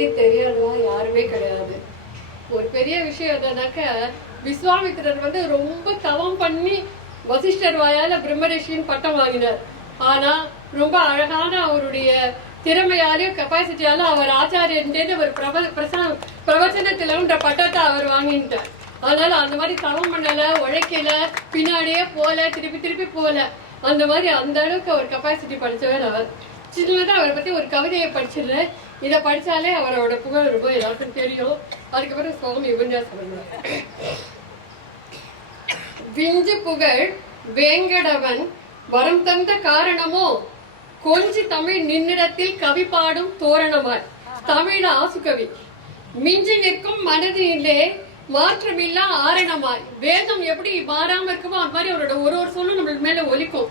பத்தி தெரியாதவா யாருமே கிடையாது. ஒரு பெரிய விஷயம் என்னன்னாக்க, விஸ்வாமித்திரர் ரொம்ப தவம் பண்ணி வசிஷ்டர் வாயால பிரம்மரிஷின்னு பட்டம் வாங்கினார். ஆனா ரொம்ப அழகான அவருடைய திறமையாலையும் கெப்பாசிட்டியாலும் அவர் ஆச்சாரியன் ஒரு பிரவச்சனத்திலன்ற பட்டத்தை அவர் வாங்கிட்டார். அதனால அந்த மாதிரி தவம் பண்ணல, உழைக்கல, பின்னாடியே போல, திருப்பி திருப்பி போல, அந்த மாதிரி அந்த அளவுக்கு அவர் கெப்பாசிட்டி படிச்சவர் அவர். சின்னதான் அவரை பத்தி ஒரு கவிதையை படிச்சிடுறேன். இதை படிச்சாலே அவரோட புகழ் ரொம்ப எல்லாருக்கும் தெரியும். அதுக்கப்புறம் சுவாமி உபன்யாசம் பண்ணுவார். விஞ்சு புகழ் வேங்கடவன் வரம் தந்த காரணமோ, கொஞ்சி தமிழ் நின்னிடத்தில் கவி பாடும் தோரணமாய். தமிழ் ஆசுகவி மிஞ்சி நிற்கும் மனதிலே மாற்றமில்லா ஆரணமாய். வேதம் எப்படி மாறாம இருக்குமோ அது மாதிரி அவரோட ஒரு ஒரு சொல்லும் நம்மளுக்கு மேல ஒலிக்கும்.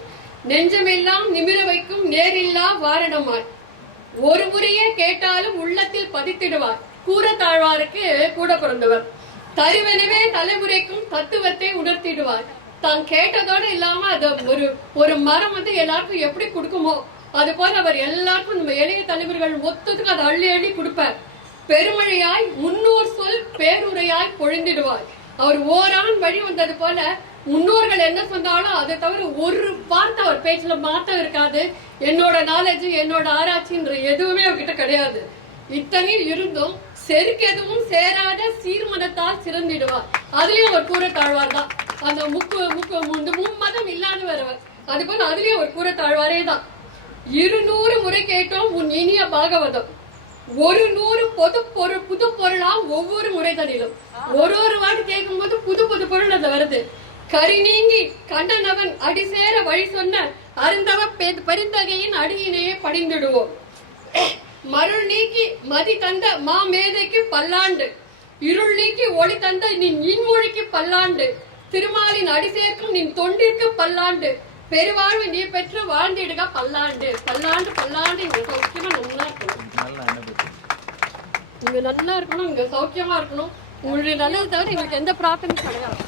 நெஞ்சமெல்லாம் நிமிர வைக்கும் நேரில்லா வாரணமாய். ஒரு முறையே கேட்டாலும் உள்ளத்தில் பதித்திடுவார். கூறத்தாழ்வாருக்கு கூட பிறந்தவர். தருவெனவே தலைமுறைக்கும் தத்துவத்தை உணர்த்திடுவார். தான் கேட்டதோடு இல்லாம அத ஒரு மரம் எல்லாருக்கும் எப்படி கொடுக்குமோ அது போல அவர் எல்லாருக்கும் நம்ம எளிய தலைவர்கள் மொத்தத்துக்கு அதை அள்ளி அள்ளி கொடுப்பார். பெருமழையாய் முன்னோர் சொல் பேருரையாய் பொழிந்திடுவார். அவர் ஓரான் வழி வந்தது போல முன்னோர்கள் என்ன சொன்னாலும் அதை தவிர ஒரு வார்த்தை அவர் பேச்சுல மாற்றம் இருக்காது. என்னோட நாலேஜ், என்னோட ஆராய்ச்சின்ற எதுவுமே அவர்கிட்ட கிடையாது. இத்தனையும் இருந்தும் செருக்கு எதுவும் சேராத சீர்மனத்தால் சிறந்திடுவார். அதுலயும் அவர் கூறத்தாழ்வார் தான். அந்த மும்மதம் இல்லாதவர். அது போல அதுலயும் அவர் கூறத்தாழ்வாரே தான். 200 முறை கேட்டோம் உன் இனிய பாகவதம், 100 புது பொருளா ஒவ்வொரு முறை தனிலும். ஒரு வாட்டி கேட்கும் போது புது புது பொருள் அது வருது. கரி நீங்கி கண்டனவன் அடி சேர வழி சொன்ன அருந்தவ பரிந்தகையின் அடியினையே படிந்துடுவோம். மருள் நீக்கி மதி தந்த மாமேதைக்கு பல்லாண்டு, இருள் நீக்கி ஒளி தந்த நின் இன்மொழிக்கு பல்லாண்டு, திருமாலின் அடி சேர்க்கும் நின் தொண்டிற்கு பல்லாண்டு, பெருவாழ்வு நீ பெற்று வாழ்ந்திடுக பல்லாண்டு. பல்லாண்டு பல்லாண்டு இங்க சௌக்கியமா நல்லா இருக்கணும், இங்க நல்லா இருக்கணும், இங்க சௌக்கியமா இருக்கணும். உங்களுடைய நல்லது தவிர எங்களுக்கு எந்த பிரார்த்தனையும் கிடையாது.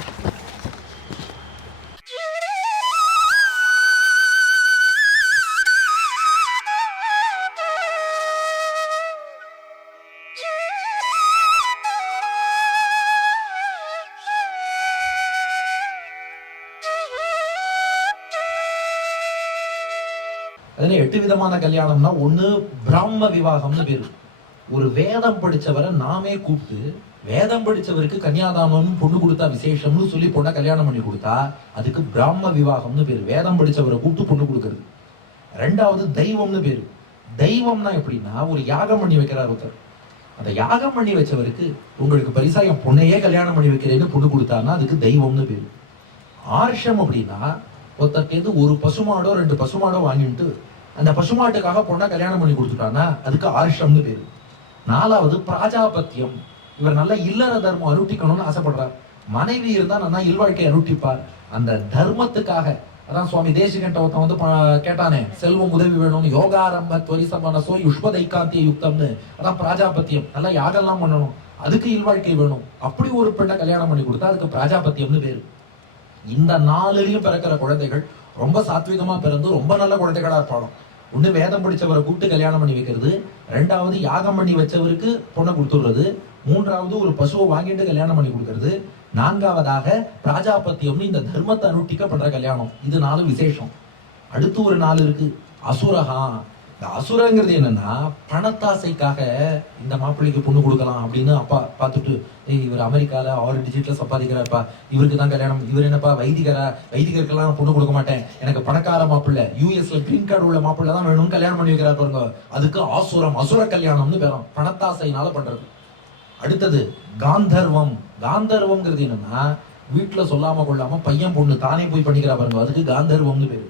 அதுல 8 விதமான கல்யாணம்னா, ஒண்ணு பிராம விவாகம்னு பேரு. ஒரு வேதம் படிச்சவரை நாமே கூப்பிட்டு, வேதம் படிச்சவருக்கு கன்னியாதானம் பொண்ணு கொடுத்தா விசேஷம்னு சொல்லி பொண்ணை கல்யாணம் பண்ணி கொடுத்தா அதுக்கு பிராம விவாகம்னு பேரு. வேதம் படிச்சவரை கூப்பிட்டு பொண்ணு கொடுக்கறது. ரெண்டாவது தெய்வம்னு பேரு. தெய்வம்னா எப்படின்னா, ஒரு யாகம் பண்ணி வைக்கிறார் ஒருத்தர். அந்த யாகம் பண்ணி வச்சவருக்கு உங்களுக்கு பரிசா என் பொண்ணையே கல்யாணம் பண்ணி வைக்கிறேன்னு பொண்ணு கொடுத்தாருன்னா அதுக்கு தெய்வம்னு பேரு. ஆர்ஷம் அப்படின்னா, ஒருத்தருக்கு ஒரு பசுமாடோ 2 பசுமாடோ வாங்கிட்டு அந்த பசுமாட்டுக்காக பொண்ணா கல்யாணம் பண்ணி கொடுத்துட்டான்னா அதுக்கு ஆர்ஷம்னு பேரு. 4வது பிராஜாபத்தியம். இவர் நல்ல இல்லற தர்மம் அனுட்டிக்கணும்னு ஆசைப்படுறார். மனைவி இருந்தா நல்லா இல்வாழ்க்கை அனுட்டிப்பார். அந்த தர்மத்துக்காக அதான் சுவாமி தேசிகண்ட ஒருத்தன் கேட்டானே, செல்வம் உதவி வேணும்னு, யோகாரம்ப துவரிசமனசோ யுஷ்பதைக்காந்திய யுக்தம்னு. அதான் பிராஜாபத்தியம். நல்லா யாகெல்லாம் பண்ணணும், அதுக்கு இல்வாழ்க்கை வேணும். அப்படி ஒரு பெண்ணை கல்யாணம் பண்ணி கொடுத்தா அதுக்கு பிராஜாபத்தியம்னு பேரு. இந்த 4லயும் பிறக்கிற குழந்தைகள் ரொம்ப சாத்விகமா பிறந்து ரொம்ப நல்ல குழந்தைகளா இருப்பாங்க. ஒண்ணு வேதம் படிச்சவரை கூப்பிட்டு கல்யாணம் பண்ணி வைக்கிறது, 2வது யாகம் பண்ணி வச்சவருக்கு பொண்ணை கொடுத்துடுறது, 3வது ஒரு பசுவை வாங்கிட்டு கல்யாணம் பண்ணி கொடுக்கறது, 4வதாக பிராஜாபத்தியம்னு இந்த தர்மத்தை அனுட்டிக்க பண்ற கல்யாணம். இது 4 விசேஷம். அடுத்து ஒரு 4 இருக்கு, அசுரகா. இந்த அசுரங்கிறது என்னன்னா, பணத்தாசைக்காக இந்த மாப்பிள்ளைக்கு பொண்ணு கொடுக்கலாம் அப்படின்னு அப்பா பார்த்துட்டு, இவர் அமெரிக்கால 6 டிஜிட்ல சம்பாதிக்கிறாருப்பா, இவருக்கு தான் கல்யாணம், இவர் என்னப்பா வைதிகருக்கெல்லாம் பொண்ணு கொடுக்க மாட்டேன், எனக்கு பணக்கார மாப்பிள்ளை, யூஎஸ்ல கிரீன் கார்டு உள்ள மாப்பிள்ளை தான் வேணும்னு கல்யாணம் பண்ணி வைக்கிறார் பாருங்க. அதுக்கு ஆசுரம், அசுர கல்யாணம்னு பேரும். பணத்தாசைனால பண்றது. அடுத்தது காந்தர்வம். காந்தர்வம்ங்கிறது என்னன்னா, வீட்டுல சொல்லாம கொள்ளாம பையன் பொண்ணு தானே போய் பண்ணிக்கிறா பாருங்க, அதுக்கு காந்தர்வம்னு பேரு.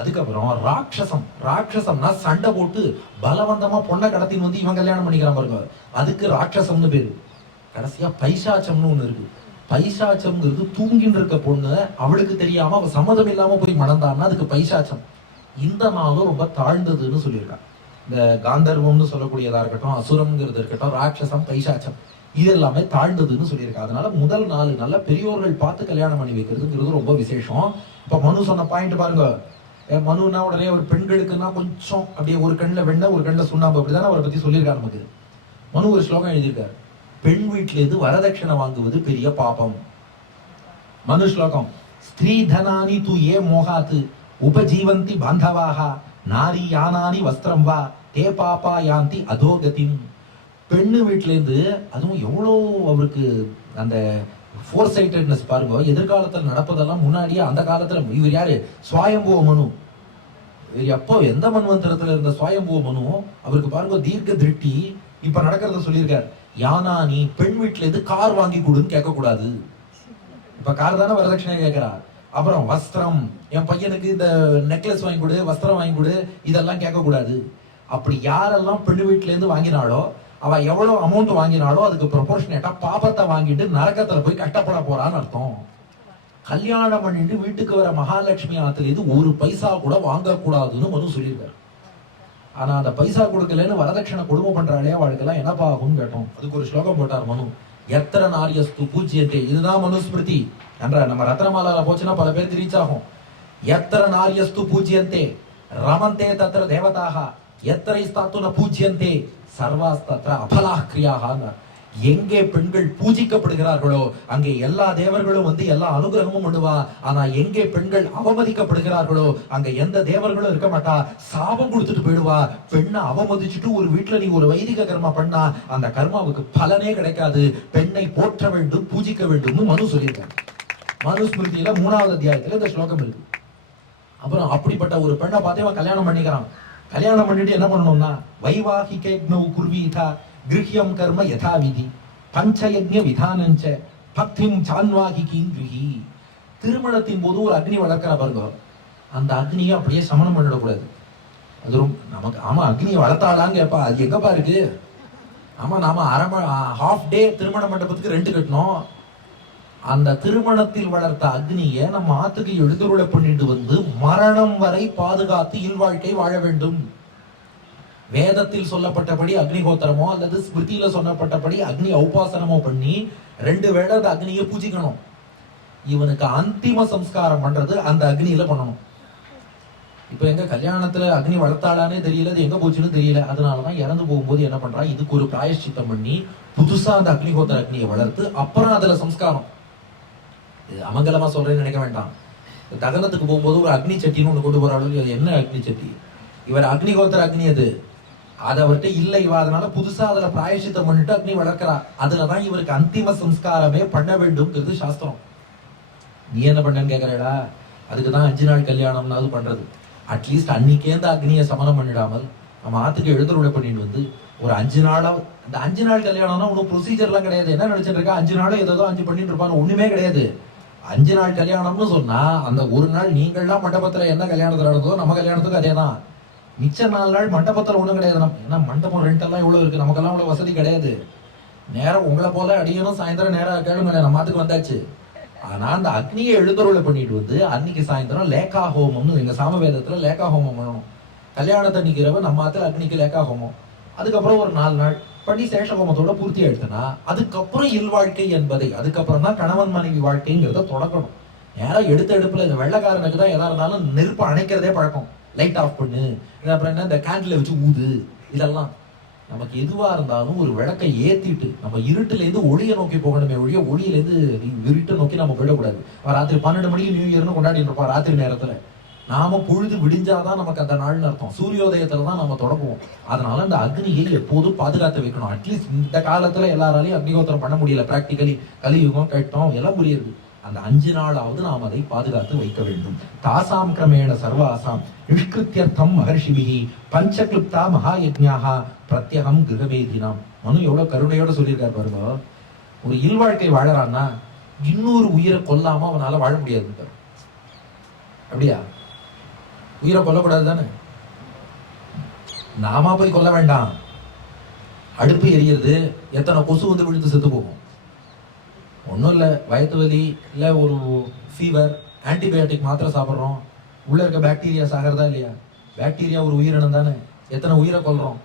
அதுக்கப்புறம் ராட்சசம். ராட்சசம்னா சண்டை போட்டு பலவந்தமா பொண்ணை கடத்தின்னு இவன் கல்யாணம் பண்ணிக்கிறான் பாருங்க, அதுக்கு ராட்சசம்னு பேரு. கடைசியா பைசாச்சம்னு ஒண்ணு இருக்கு. பைசாச்சம்ங்கிறது தூங்கின்னு இருக்க பொண்ணு அவளுக்கு தெரியாம அவ சம்மதம் இல்லாம போய் மணந்தான்னா அதுக்கு பைசாச்சம். இந்த 4 ரொம்ப தாழ்ந்ததுன்னு சொல்லியிருக்காங்க. இந்த காந்தர்வம்னு சொல்லக்கூடியதா இருக்கட்டும், அசுரம்ங்கிறது இருக்கட்டும், ராட்சசம், பைசாச்சம், இது எல்லாமே தாழ்ந்ததுன்னு சொல்லியிருக்காங்க. அதனால முதல் 4 நல்ல பெரியோர்கள் பார்த்து கல்யாணம் பண்ணி வைக்கிறதுங்கிறது ரொம்ப விசேஷம். இப்ப மனு சொன்ன பாயிண்ட் பாருங்க. மனுனா உடனே ஒரு பெண்களுக்குன்னா கொஞ்சம் அப்படியே ஒரு கண்ணில் வெண்ணெய் ஒரு கண்ணில் சுண்ணாம்பு, அப்படிதானே அவரை பத்தி சொல்லியிருக்காரு நமக்கு. மனு ஒரு ஸ்லோகம் எழுதியிருக்காரு, பெண் வீட்டில இருந்து வரதட்சணை வாங்குவது பெரிய பாபம். மனு ஸ்லோகம், ஸ்திரீ தனானி து ஏ மோகாத்து உபஜீவந்தி பாந்தவாக நாரி யானானி வஸ்திரம் வா தே பாப்பா யாந்தி அதோகதிம். பெண்ணு வீட்டுல இருந்து, அதுவும் எவ்வளோ அவருக்கு அந்த ஃபோர் சைட்டட்னஸ் பாருங்க, எதிர்காலத்தில் நடப்பதெல்லாம் முன்னாடியே அந்த காலத்துல. இவர் யாரு? சுவாயம்புவ மனு. இவர் எப்போ எந்த மன்வந்தரத்துல இருந்த சுவாயம்புவ மனு, அவருக்கு பாருங்க தீர்க்க திருஷ்டி. இப்ப நடக்கிறத சொல்லியிருக்காரு, யானானி பெண் வீட்டுல இருந்து கார் வாங்கி கொடுன்னு கேட்க கூடாது. இப்ப கார் தானே வரதட்சணை கேட்கிறா. அப்புறம் வஸ்திரம், என் பையனுக்கு இந்த நெக்லஸ் வாங்கி கொடு, வஸ்திரம் வாங்கி கொடு, இதெல்லாம் கேட்க கூடாது. அப்படி யாரெல்லாம் பெண்ணு வீட்டுல இருந்து வாங்கினாலோ, அவ எவ்வளவு அமௌண்ட் வாங்கினாலோ அதுக்கு ப்ரொபோர்ஷனேட்டா பாபத்தை வாங்கிட்டு நரகத்துல போய் கஷ்டப்பட போறான்னு அர்த்தம். கல்யாணம் பண்ணிட்டு வீட்டுக்கு வர மகாலட்சுமி ஆத்துல இது ஒரு பைசா கூட வாங்க கூடாதுன்னு மனு சொல்லியிருக்காரு. ஆனா அந்த பைசா கொடுக்கலன்னு வரதட்சணை கொடுமை பண்றாளே, அவளுக்கெல்லாம் என்னப்பா ஆகும்னு கேட்டோம். அதுக்கு ஒரு ஸ்லோகம் போட்டார் மனு, எத்திர நாரியஸ்து பூஜ்யந்தே. இதுதான் மனுஸ்மிருதி என்ற நம்ம ரத்னமாலால போச்சுன்னா பல பேருக்கு ரீச் ஆகும். எத்திர நாரியஸ்து பூஜ்யந்தே ரமந்தே தத்திர தேவதாக எத்திரை ஸ்தாத்துன பூஜ்யந்தே சர்வாஸ்தத்ர அபலாஹ் கிரியாக. எங்கே பெண்கள் பூஜிக்கப்படுகிறார்களோ அங்கே எல்லா தேவர்களும் வந்து எல்லா அனுகிரகமும் பண்ணுவா. ஆனா எங்கே பெண்கள் அவமதிக்கப்படுகிறார்களோ அங்க எந்த தேவர்களும் இருக்க மாட்டா, சாபம் கொடுத்துட்டு போயிடுவா. பெண்ணை அவமதிச்சுட்டு ஒரு வீட்டுல நீ ஒரு வைதிக கர்மா பண்ணா அந்த கர்மாவுக்கு பலனே கிடைக்காது. பெண்ணை போற்ற வேண்டும், பூஜிக்க வேண்டும் மனு சொல்லியிருக்காங்க. மனுஸ்மிருதியில 3வது அத்தியாயத்துல இந்த ஸ்லோகம் இருக்கு. அப்புறம் அப்படிப்பட்ட ஒரு பெண்ணை பார்த்தே கல்யாணம் பண்ணிக்கிறான். கல்யாணம் பண்ணிட்டு என்ன பண்ணணும்னா, வைவாகிகேக்னௌ குர்வீதா கிருஹ்யம் கர்ம யதா விதி பஞ்சயஜ்ஞ விதானஞ்ச பக்திம் சான்வாகிகீம் கிருஹி. திருமணத்தின் போது ஒரு அக்னி வளர்க்கிற பாருங்க, அந்த அக்னியை அப்படியே சமணம் பண்ணிடக்கூடாது. அது நமக்கு ஆமா அக்னியை வளர்த்தாளான்னு கேட்பா, அது எங்கப்பா இருக்கு? ஆமா நாம ஹாஃப் டே திருமண மண்டபத்துக்கு ரெண்ட் கட்டணும். அந்த திருமணத்தில் வளர்த்த அக்னியை நம்ம ஆத்துக்கு எழுதுருளை பண்ணிட்டு வந்து மரணம் வரை பாதுகாத்து இல்வாழ்க்கை வாழ வேண்டும். வேதத்தில் சொல்லப்பட்டபடி அக்னிஹோத்திரமோ அல்லது ஸ்மிருதியில சொல்லப்பட்டபடி அக்னி உபாசனமோ பண்ணி 2 வேளை அந்த அக்னியை பூஜிக்கணும். இவனுக்கு அந்திம சம்ஸ்காரம் பண்றது அந்த அக்னியில பண்ணணும். இப்ப எங்க கல்யாணத்துல அக்னி வளர்த்தாளானே தெரியல, அது எங்க போச்சுன்னு தெரியல. அதனாலதான் இறந்து போகும்போது என்ன பண்றா, இதுக்கு ஒரு பிராயஷ்சித்தம் பண்ணி புதுசா அந்த அக்னிஹோத்திர அக்னியை வளர்த்து அப்புறம் அதுல சம்ஸ்காரம். இது அமங்கலமா சொல்றேன்னு நினைக்க வேண்டாம். தகனத்துக்கு போகும்போது ஒரு அக்னி சட்டின்னு ஒண்ணு கொண்டு போறாள். அது என்ன அக்னி சட்டி? இவர் அக்னிஹோத்திர அக்னி அது அவர்கிட்ட இல்லை. இவ அதனால புதுசா அதுல பிராயசித்தம் பண்ணிட்டு அக்னி வளர்க்கிறா. அதுலதான் இவருக்கு அந்திம சம்ஸ்காரமே பண்ண வேண்டும்ங்கிறது சாஸ்திரம். நீ என்ன பண்ணன்னு கேக்குறா? அதுக்குதான் 5 நாள் கல்யாணம்னாவது பண்றது. அட்லீஸ்ட் அன்னைக்கே இந்த அக்னியை சமனம் பண்ணிடாமல் நம்ம ஆத்துக்கு எழுதுருளை பண்ணிட்டு வந்து ஒரு 5 நாளா. அந்த 5 நாள் கல்யாணம்னா ஒன்றும் ப்ரொசீஜர் எல்லாம் கிடையாது. என்ன நினைச்சிட்டு இருக்கா, 5 நாளும் ஏதோ 5 பண்ணிட்டு இருப்பான்னு ஒண்ணுமே கிடையாது. 5 நாள் கல்யாணம்னு சொன்னா அந்த ஒரு நாள் நீங்கள்லாம் மண்டபத்துல என்ன கல்யாணத்துல நடந்ததோ நம்ம கல்யாணத்துக்கு அதேதான். மிச்ச 4 நாள் மண்டபத்துல ஒண்ணும் கிடையாது. ஏன்னா மண்டபம் ரெண்ட் எல்லாம் இவ்வளவு இருக்கு, நமக்கெல்லாம் அவ்வளவு வசதி கிடையாது. நேரம் உங்களை போல அடியணும் சாயந்தரம் நேரம் கேளுங்க நம்ம மாத்துக்கு வந்தாச்சு. ஆனா அந்த அக்னியை எழுந்தருளை பண்ணிட்டு வந்து அன்னைக்கு சாயந்தரம் லேக்கா ஹோமம்னு எங்க சாமவேதத்துல லேக்கா ஹோமம் பண்ணணும். கல்யாணத்தை நிக்கிறவ நம்ம ஆத்துல அக்னிக்கு லேக்கா ஹோமம். அதுக்கப்புறம் ஒரு 4 நாள் பண்ணி சேஷ ஹோமத்தோட பூர்த்தி ஆயிடுச்சுன்னா அதுக்கப்புறம் இல்வாழ்க்கை என்பதை, அதுக்கப்புறம் தான் கணவன் மனைவி வாழ்க்கைங்கிறத தொடக்கணும். நேரம் எடுத்த எடுப்புல இந்த வெள்ளக்காரனுக்கு தான் எதா இருந்தாலும் நெருப்பு அணைக்கிறதே பழக்கம். லைட் ஆஃப் பண்ணு, அப்புறம் என்ன இந்த கேண்டில வச்சு ஊது, இதெல்லாம் நமக்கு எதுவா இருந்தாலும் ஒரு விளக்கை ஏத்திட்டு நம்ம இருட்டுல இருந்து ஒளியை நோக்கி போகணுமே ஒழிய ஒளியில இருந்து இருட்டை நோக்கி நம்ம போயிடக்கூடாது. ராத்திரி 12 மணிக்கு நியூ இயர்னு கொண்டாடிட்டு இருப்போம். ராத்திரி நேரத்துல நாம பொழுது விடிஞ்சாதான் நமக்கு அந்த நாள்னு அர்த்தம். சூரியோதயத்துல தான் நம்ம தொடங்குவோம். அதனால அந்த அக்னியை எப்போதும் பாதுகாத்து வைக்கணும். அட்லீஸ்ட் இந்த காலத்துல எல்லாராலையும் அக்னிஹோத்திரம் பண்ண முடியல, பிராக்டிகலி கலியுகம் கட்டம் எல்லாம் புரியுது. அந்த 5 நாளாவது நாம் அதை பாதுகாத்து வைக்க வேண்டும். தாசாம் கிரமேண சர்வாசாம் நிஷ்கிருத்தியர்த்தம் மகர்ஷிபிஹி பஞ்சக்லுப்தா மகாயஜ்ஞாஹ பிரத்யகம் கிரகவேதினாம். மனு எவ்வளவு கருணையோட சொல்லியிருக்காரு பாருங்க. ஒரு இல்வாழ்க்கை வாழறான்னா இன்னொரு உயிரை கொல்லாம அவனால வாழ முடியாது. அப்படியா? உயிரை கொல்லக்கூடாது தானே? நாம போய் கொல்ல வேண்டாம். அடுப்பு எரியுது, எத்தனை கொசு வந்து விழுந்து செத்து போகும். ஒன்றும் இல்லை, வயிற்று வலி இல்லை ஒரு ஃபீவர், ஆன்டிபயோட்டிக் மாத்திரை சாப்பிட்றோம், உள்ள இருக்க பாக்டீரியா சாகிறதா இல்லையா? பாக்டீரியா ஒரு உயிரினம் தானே, எத்தனை உயிரை கொல்றோம்,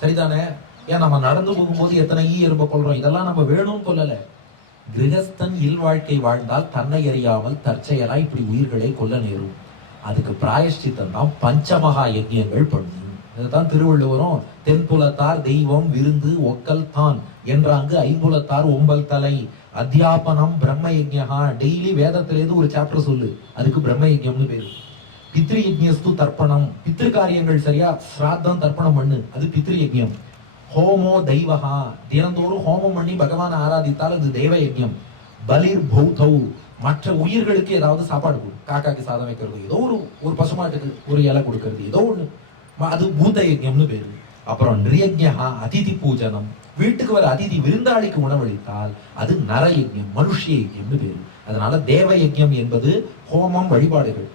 சரிதானே? ஏன் நம்ம நடந்து போகும்போது எத்தனை எறும்பை கொல்றோம், இதெல்லாம் நம்ம வேணும்னு கொல்லலை. கிரகஸ்தன் இல்வாழ்க்கை வாழ்ந்தால் தன்னை அறியாமல் தற்செயலா இப்படி உயிர்களை கொல்ல நேரும். அதுக்கு பிராயஷ்சித்தம் தான் பஞ்சமகா யஜ்யங்கள் பண்ணும். இதுதான் திருவள்ளுவரும் தென்புலத்தார் தெய்வம் விருந்து ஒக்கல் தான் என்றாங்கு ஐம்புலத்தார் ஒம்பல் தலை அத்தியாபனம் பிரம்ம யஜ்ஞா. டெய்லி வேதத்திலேருந்து ஒரு சாப்டர் சொல்லு, அதுக்கு பிரம்ம யஜ்ஞம்னு பேரு. பித்ரு யஜ்ஞஸ்து தர்ப்பணம், பித்ரு காரியங்கள் சரியா ஸ்ராத்தம் தர்ப்பணம் பண்ணு, அது பித்ரு யஜ்ஞம். ஹோமோ தெய்வஹா, தினந்தோறும் ஹோமம் பண்ணி பகவானை ஆராதித்தால் அது தெய்வ யஜ்ஞம். பலிர் பௌத்தௌ, மற்ற உயிர்களுக்கு ஏதாவது சாப்பாடு கொடு, காக்காக்கு சாதம் வைக்கிறது, ஏதோ ஒரு பசுமாட்டுக்கு ஒரு இலை கொடுக்கறது, ஏதோ ஒண்ணு, அது பூத யஜ்ஞம்னு பேரு. அப்புறம் நிரியஜ்ஞா அதிதி பூஜனம், வீட்டுக்கு வர அதிதி விருந்தாளிக்கு உணவளித்தால் அது நர யஜ்ஞம், மனுஷ யஜ்ஞம்னு பேரு. அதனால தேவ யஜ்ஞம் என்பது ஹோமம் வழிபாடுகள்,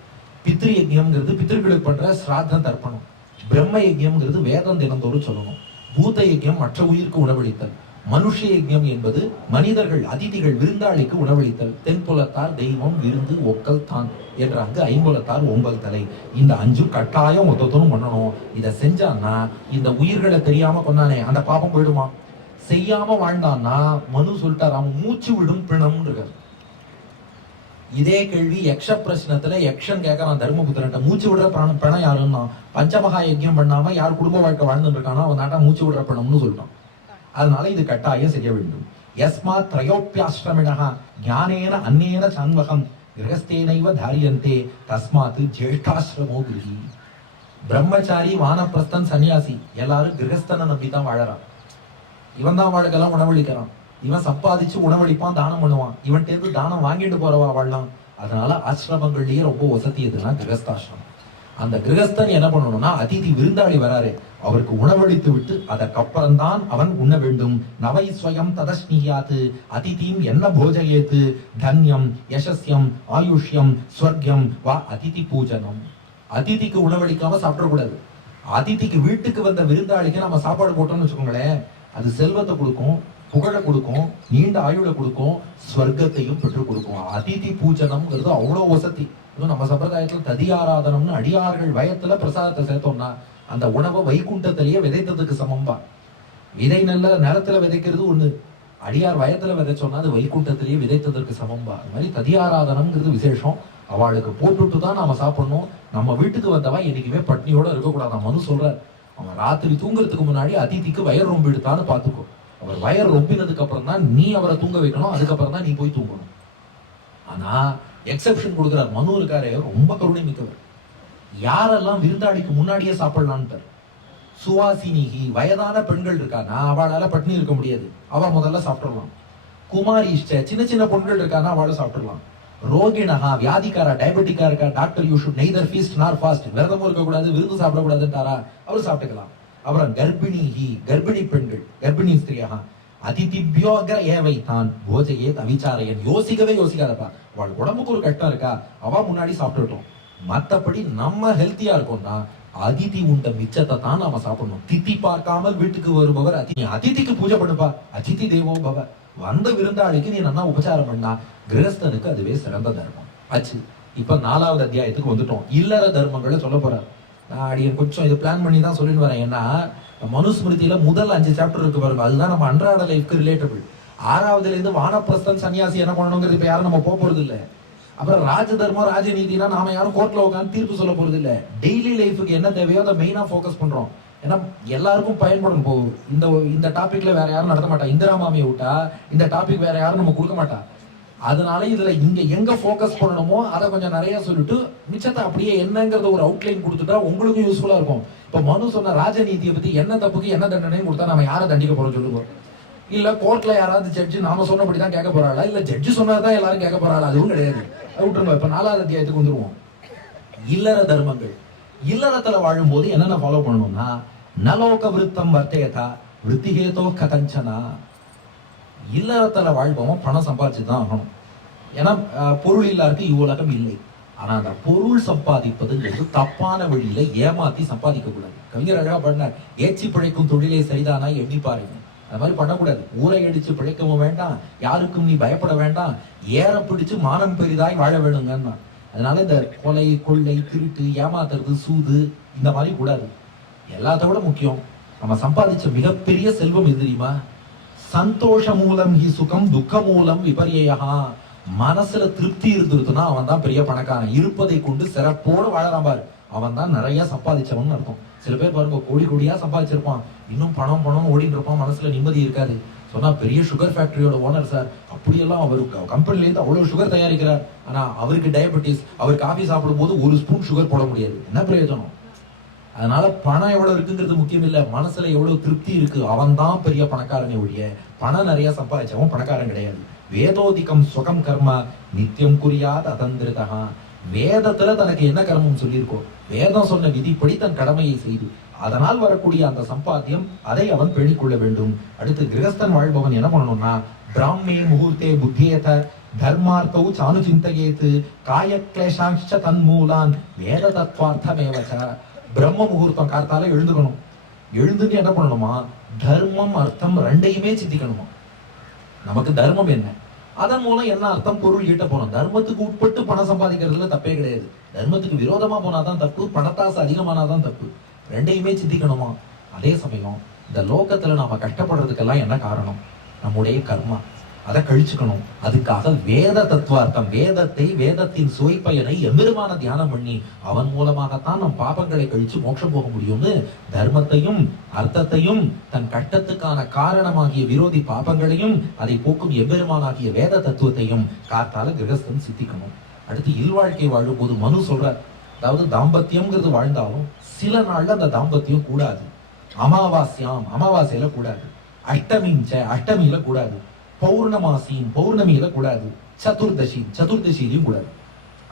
பித்ரு யஜ்ஞம்ங்கிறது பித்ருக்களுக்கு பண்ற ஸ்ராத்தம் தர்ப்பணம், பிரம்ம யஜ்ஞம்ங்கிறது வேதம் தினந்தோறும் சொல்லணும், பூத யஜ்ஞம் மற்ற உயிருக்கு உணவளித்தல், மனுஷ யஜ்ஞம் என்பது மனிதர்கள் அதிதிகள் விருந்தாளிக்கு உணவளித்தல். தென்புலத்தார் தெய்வம் விருந்து ஒக்கல் தான் என்றாங்க ஐம்புலத்தார் ஒம்பல் தலை. இந்த 5 கட்டாயம் ஒத்தொத்தனும் பண்ணணும். இதை செஞ்சான்னா இந்த உயிர்களை தெரியாம கொண்டானே அந்த பாபம் போயிடுமா? செய்யாம வாழ்ந்தான்னா மனு சொல்லிட்டார், அவன் மூச்சு விடும் பிணம் இருக்காரு. இதே கேள்வி யக்ஷ பிரச்சனத்துல யக்ஷன் கேட்கறான் தர்மபுத்திரன், மூச்சு விடுற பிணம் யாருன்னா பஞ்சமகா யஜ்யம் பண்ணாம யார் குடும்ப வாழ்க்கை வாழ்ந்துட்டு இருக்கானோ அவன் நாட்டா மூச்சு விடுற பிணம்னு சொல்றான். அதனால இது கட்டாயம் செய்ய வேண்டும். யஸ்மாத் த்ரயோப்யாஸ்ரமிணஹ ஞானேன அன்னேன சான்வகம் கிரகஸ்தேனைவ தாரியந்தே தஸ்மாத் ஜேஷ்டாஸ்ரமோ கிருஹி. பிரம்மச்சாரி வானப்பிரஸ்தன் சன்னியாசி எல்லாரும் கிரகஸ்தனை நம்பி தான் வாழறான். இவன் தான் வாழ்க்கெல்லாம் உணவளிக்கிறான், இவன் சம்பாதிச்சு உணவளிப்பான், தானம் பண்ணுவான், இவன் தேர்ந்து தானம் வாங்கிட்டு போறவா வாழலாம். அதனால ஆசிரமங்கள்லயே ரொம்ப வசதி எதுனா கிரகஸ்தாசிரமம். அந்த கிரகஸ்தன் என்ன பண்ணணும்னா அதிதி விருந்தாளி வராரு, அவருக்கு உணவளித்து விட்டு அதற்கப்புறம் தான் அவன் உண்ண வேண்டும். நவை ஸ்வயம் ததஸ்னியாத்து அதிதிம் என்ன போஜயேத்து தன்யம் யசஸ்யம் ஆயுஷ்யம் ஸ்வர்க்கம் வா அதிதி பூஜனம். அதிதிக்கு உணவளிக்காம சாப்பிடக்கூடாது. அதிதிக்கு வீட்டுக்கு வந்த விருந்தாளிக்கு நம்ம சாப்பாடு போட்டோம்னு வச்சுக்கோங்களேன், அது செல்வத்தை கொடுக்கும், புகழை கொடுக்கும், நீண்ட ஆயுளை கொடுக்கும், ஸ்வர்க்கத்தையும் பெற்றுக் கொடுக்கும். அதிதி பூஜனம்ங்கிறது அவ்வளவு வசதி. நம்ம சம்பிரதாயத்துல ததியாராதனம்னு அடியார்கள் வயத்துல பிரசாதத்தை சேர்த்தோம்னா அந்த உணவை வைகுண்டத்திலேயே விதைத்ததுக்கு சமம்பா. விதை நல்ல நிலத்துல விதைக்கிறது ஒண்ணு, அடியார் வயத்துல விதைச்சோம்னா அது வைகுண்டத்திலேயே விதைத்ததற்கு சமம்பா. அது மாதிரி ததியாராதனம்ங்கிறது விசேஷம். அவளுக்கு போட்டுட்டு தான் நாம சாப்பிடணும். நம்ம வீட்டுக்கு வந்தவா என்னைக்குமே பட்னியோட இருக்கக்கூடாது. மனு சொல்ற, அவன் ராத்திரி தூங்குறதுக்கு முன்னாடி அதிதிக்கு வயர் ரொம்ப எடுத்தான்னு பாத்துக்கோ. அவர் வயர் ரொம்பினதுக்கு அப்புறம் தான் நீ அவரை தூங்க வைக்கணும், அதுக்கப்புறம் தான் நீ போய் தூங்கணும். ஆனா எக்ஸெப்ஷன் கொடுக்கிறார் மனு இருக்காரு, ரொம்ப கருணை மிக்கவர். யாரெல்லாம் விருந்தாளிக்கு முன்னாடியே சாப்பிடலான்ட்டார். சுவாசினிகி, வயதான பெண்கள் இருக்கானா அவளால பட்னி இருக்க முடியாது, அவ முதல்ல சாப்பிடலாம். குமாரி இஷ்ட, சின்ன சின்ன பொண்கள் இருக்கானா அவளை சாப்பிடலாம். ரோகிணஹா, வியாதிக்காரா டயபெட்டிக்கா இருக்கா, doctor you should neither feast நார் ஃபாஸ்ட், விரதமும் இருக்கக்கூடாது விருந்து சாப்பிடக்கூடாதுன்றாரா, அவரு சாப்பிட்டுக்கலாம். அப்புறம் கர்ப்பிணிஹி, கர்ப்பிணி பெண்கள், கர்ப்பிணி ஸ்திரியா அதிதிபியோகர ஏவை தான் போஜையே அவிச்சாரையன், யோசிக்கவே யோசிக்காதப்பா, அவள் உடம்புக்கு ஒரு கஷ்டம் இருக்கா அவ முன்னாடி சாப்பிட்டுட்டோம். மத்தபடி நம்ம ஹெல்த்தியா இருக்கோம்னா அதிதி உண்ட மிச்சத்தை தான் நாம சாப்பிடணும். திதி பார்க்காமல் வீட்டுக்கு வருபவர் அதிதி. அதிதிக்கு பூஜை பண்ணுப்பா, அதிதி தேவோ பவ. வந்த விருந்தாளிக்கு நீ நல்லா உபச்சாரம் பண்ணா கிரகஸ்தனுக்கு அதுவே சிறந்த தர்மம் ஆச்சு. இப்ப 4வது அத்தியாயத்துக்கு வந்துட்டோம். இல்லற தர்மங்களை சொல்ல போறார். நான் அடியன் கொஞ்சம் இது பிளான் பண்ணி தான் சொல்லிட்டு வரேன். ஏன்னா மனுஸ்மிருதியில முதல் 5 சாப்டர் இருக்கு பாருங்க, அதுதான் நம்ம அன்றாட லைஃப்க்கு ரிலேட்டபிள். 6வதுல இருந்து வானப்பிரஸ்தன் சன்னியாசி என்ன பண்ணணுங்கிறது இப்ப யாரும் நம்ம போறது இல்ல. அப்புறம் ராஜ தர்மம் ராஜநீதினா நாம யாரும் கோர்ட்ல உட்காந்து தீர்ப்பு சொல்ல போறது இல்ல. டெய்லி லைஃபுக்கு என்ன தேவையோ அதை மெயினா போக்கஸ் பண்றோம். ஏன்னா எல்லாருக்கும் பயன்படும். இப்போ இந்த டாபிக்ல வேற யாரும் நடத்த மாட்டா, இந்திரா மாமியை விட்டா இந்த டாபிக் வேற யாரும் நம்ம கொடுக்க மாட்டா. அதனால இதுல இங்க எங்க போக்கஸ் பண்ணணுமோ அதை கொஞ்சம் நிறைய சொல்லிட்டு மிச்சத்தை அப்படியே என்னங்கிறத ஒரு அவுட்லைன் கொடுத்துட்டா உங்களுக்கும் யூஸ்ஃபுல்லா இருக்கும். இப்ப மனு சொன்ன ராஜநீதியை பத்தி என்ன தப்புக்கு என்ன தண்டனையும் கொடுத்தா நம்ம யாரை தண்டிக்க போறோம் சொல்லுங்க. இல்ல கோர்ட்ல யாராவது ஜட்ஜு நாம சொன்னபடிதான் கேட்க போறாளா, இல்ல ஜட்ஜு சொன்னதான் எல்லாரும் கேட்க போறாளா, அதுவும் கிடையாது. விட்டுருங்க. இப்ப 4வது அத்தியாயத்துக்கு வந்துருவோம். இல்லற தர்மங்கள். இல்லறத்துல வாழும் போது என்னென்ன ஃபாலோ பண்ணணும்னா நலோக விருத்தம் வர்த்தேதா விருத்திகேதோ கதஞ்சனா. இல்லறத்துல வாழ்பவன் பணம் சம்பாதிச்சுதான் ஆகணும். ஏன்னா பொருள் இல்லாருக்கு இவ்வுலகம் இல்லை. ஆனா அந்த பொருள் சம்பாதிப்பதுங்கிறது தப்பான வழியில ஏமாத்தி சம்பாதிக்க கூடாது. கவிஞர் அழகா பண்ணார், ஏச்சி பிழைக்கும் தொழிலை சரிதானா எண்ணி பாருங்க. அது மாதிரி பண்ணக்கூடாது. ஊரை அடிச்சு பிழைக்கவும் வேண்டாம், யாருக்கும் நீ பயப்பட வேண்டாம், ஏற பிடிச்சு மானம் பெரிதாய் வாழ வேணுங்கன்னா. அதனால இந்த கொலை கொள்ளை திருட்டு ஏமாத்துறது சூது இந்த மாதிரி கூடாது. எல்லாத்த விட முக்கியம் நம்ம சம்பாதிச்ச மிகப்பெரிய செல்வம் எது தெரியுமா? சந்தோஷ மூலம் ஹி சுகம் துக்க மூலம் விபரியா. மனசுல திருப்தி இருந்துருத்துனா அவன் தான் பெரிய பணக்காரன். இருப்பதை கொண்டு சிறப்போடு வாழலாம் பாரு, அவன் தான் நிறைய சம்பாதிச்சவன் அர்த்தம். சில பேர் பாருங்க கோடி கோடியா சம்பாதிச்சிருப்பான், இன்னும் பணம் பணம் ஓடிட்டு இருப்பான், மனசுல நிம்மதி இருக்காது. சொன்னா பெரிய சுகர் ஃபேக்டரியோட ஓனர் சார், அப்படியெல்லாம் அவர் கம்பெனில இருந்து அவ்வளவு சுகர் தயாரிக்கிறார், ஆனா அவருக்கு டயபெட்டிஸ், அவர் காஃபி சாப்பிடும் போது ஒரு ஸ்பூன் சுகர் போட முடியாது, என்ன பிரயோஜனம்? அதனால பணம் எவ்வளவு இருக்குங்கிறது முக்கியம் இல்ல, மனசுல எவ்வளவு திருப்தி இருக்கு, அவன் தான் பெரிய பணக்காரனை ஒழிய பணம் நிறைய சம்பாதிச்சவன் பணக்காரன் கிடையாது. வேதோதிகம் சுகம் கர்ம நித்தியம் குறியாத அதந்திரதா. வேதத்துல தனக்கு என்ன கர்மம் சொல்லியிருக்கோ, வேதம் சொன்ன விதிப்படி தன் கடமையை செய்து அதனால் வரக்கூடிய அந்த சம்பாத்தியம் அதை அவன் பேணிக்கொள்ள வேண்டும். அடுத்து கிரகஸ்தன் வாழ்பவன் என்ன பண்ணணும்னா, பிராமே முகூர்த்தே புத்தியேத தர்மார்த்தௌ சானு சிந்தையேத்து காய கிளேஷாංශ தன்மூலான் வேத தத்வார்த்தமேவச. பிரம்ம முகூர்த்தம் கார்த்தால எழுந்துக்கணும், எழுந்துட்டு என்ன பண்ணணுமா, தர்மம் அர்த்தம் ரெண்டையுமே சிந்திக்கணுமா. நமக்கு தர்மம் என்ன, அதன் மூலம் என்ன அர்த்தம் பொருள் ஈட்ட போனோம். தர்மத்துக்கு உட்பட்டு பணம் சம்பாதிக்கிறதுல தப்பே கிடையாது, தர்மத்துக்கு விரோதமா போனாதான் தப்பு, பணத்தாசை அதிகமானாதான் தப்பு. ரெண்டையுமே சிந்திக்கணுமா. அதே சமயம் இந்த லோகத்துல நாம கஷ்டப்படுறதுக்கெல்லாம் என்ன காரணம், நம்முடைய கர்மா, அதை கழிச்சுக்கணும். அதுக்காக வேத தத்துவார்த்தம், வேதத்தை வேதத்தின் சுவைப்பயனை எம்பெருமான தியானம் பண்ணி அவன் மூலமாகத்தான் நம் பாபங்களை கழிச்சு மோட்சம் போக முடியும்னு தர்மத்தையும் அர்த்தத்தையும் தன் கட்டத்துக்கான காரணமாகிய விரோதி பாபங்களையும் அதை போக்கும் எம்பெருமானாகிய வேத தத்துவத்தையும் காத்தால கிரகஸ்தன் சித்திக்கணும். அடுத்து இல்வாழ்க்கை வாழும் போது மனு சொல்ற, அதாவது தாம்பத்தியம்ங்கிறது வாழ்ந்தாலும் சில நாள்ல அந்த தாம்பத்தியம் கூடாது. அமாவாஸ்யாம், அமாவாசையில கூடாது. அஷ்டமிஞ்ச, அஷ்டமியில கூடாது. பௌர்ணமாசியும், பௌர்ணமியில கூடாது. சதுர்தசி, சதுர்தசியிலையும் கூடாது.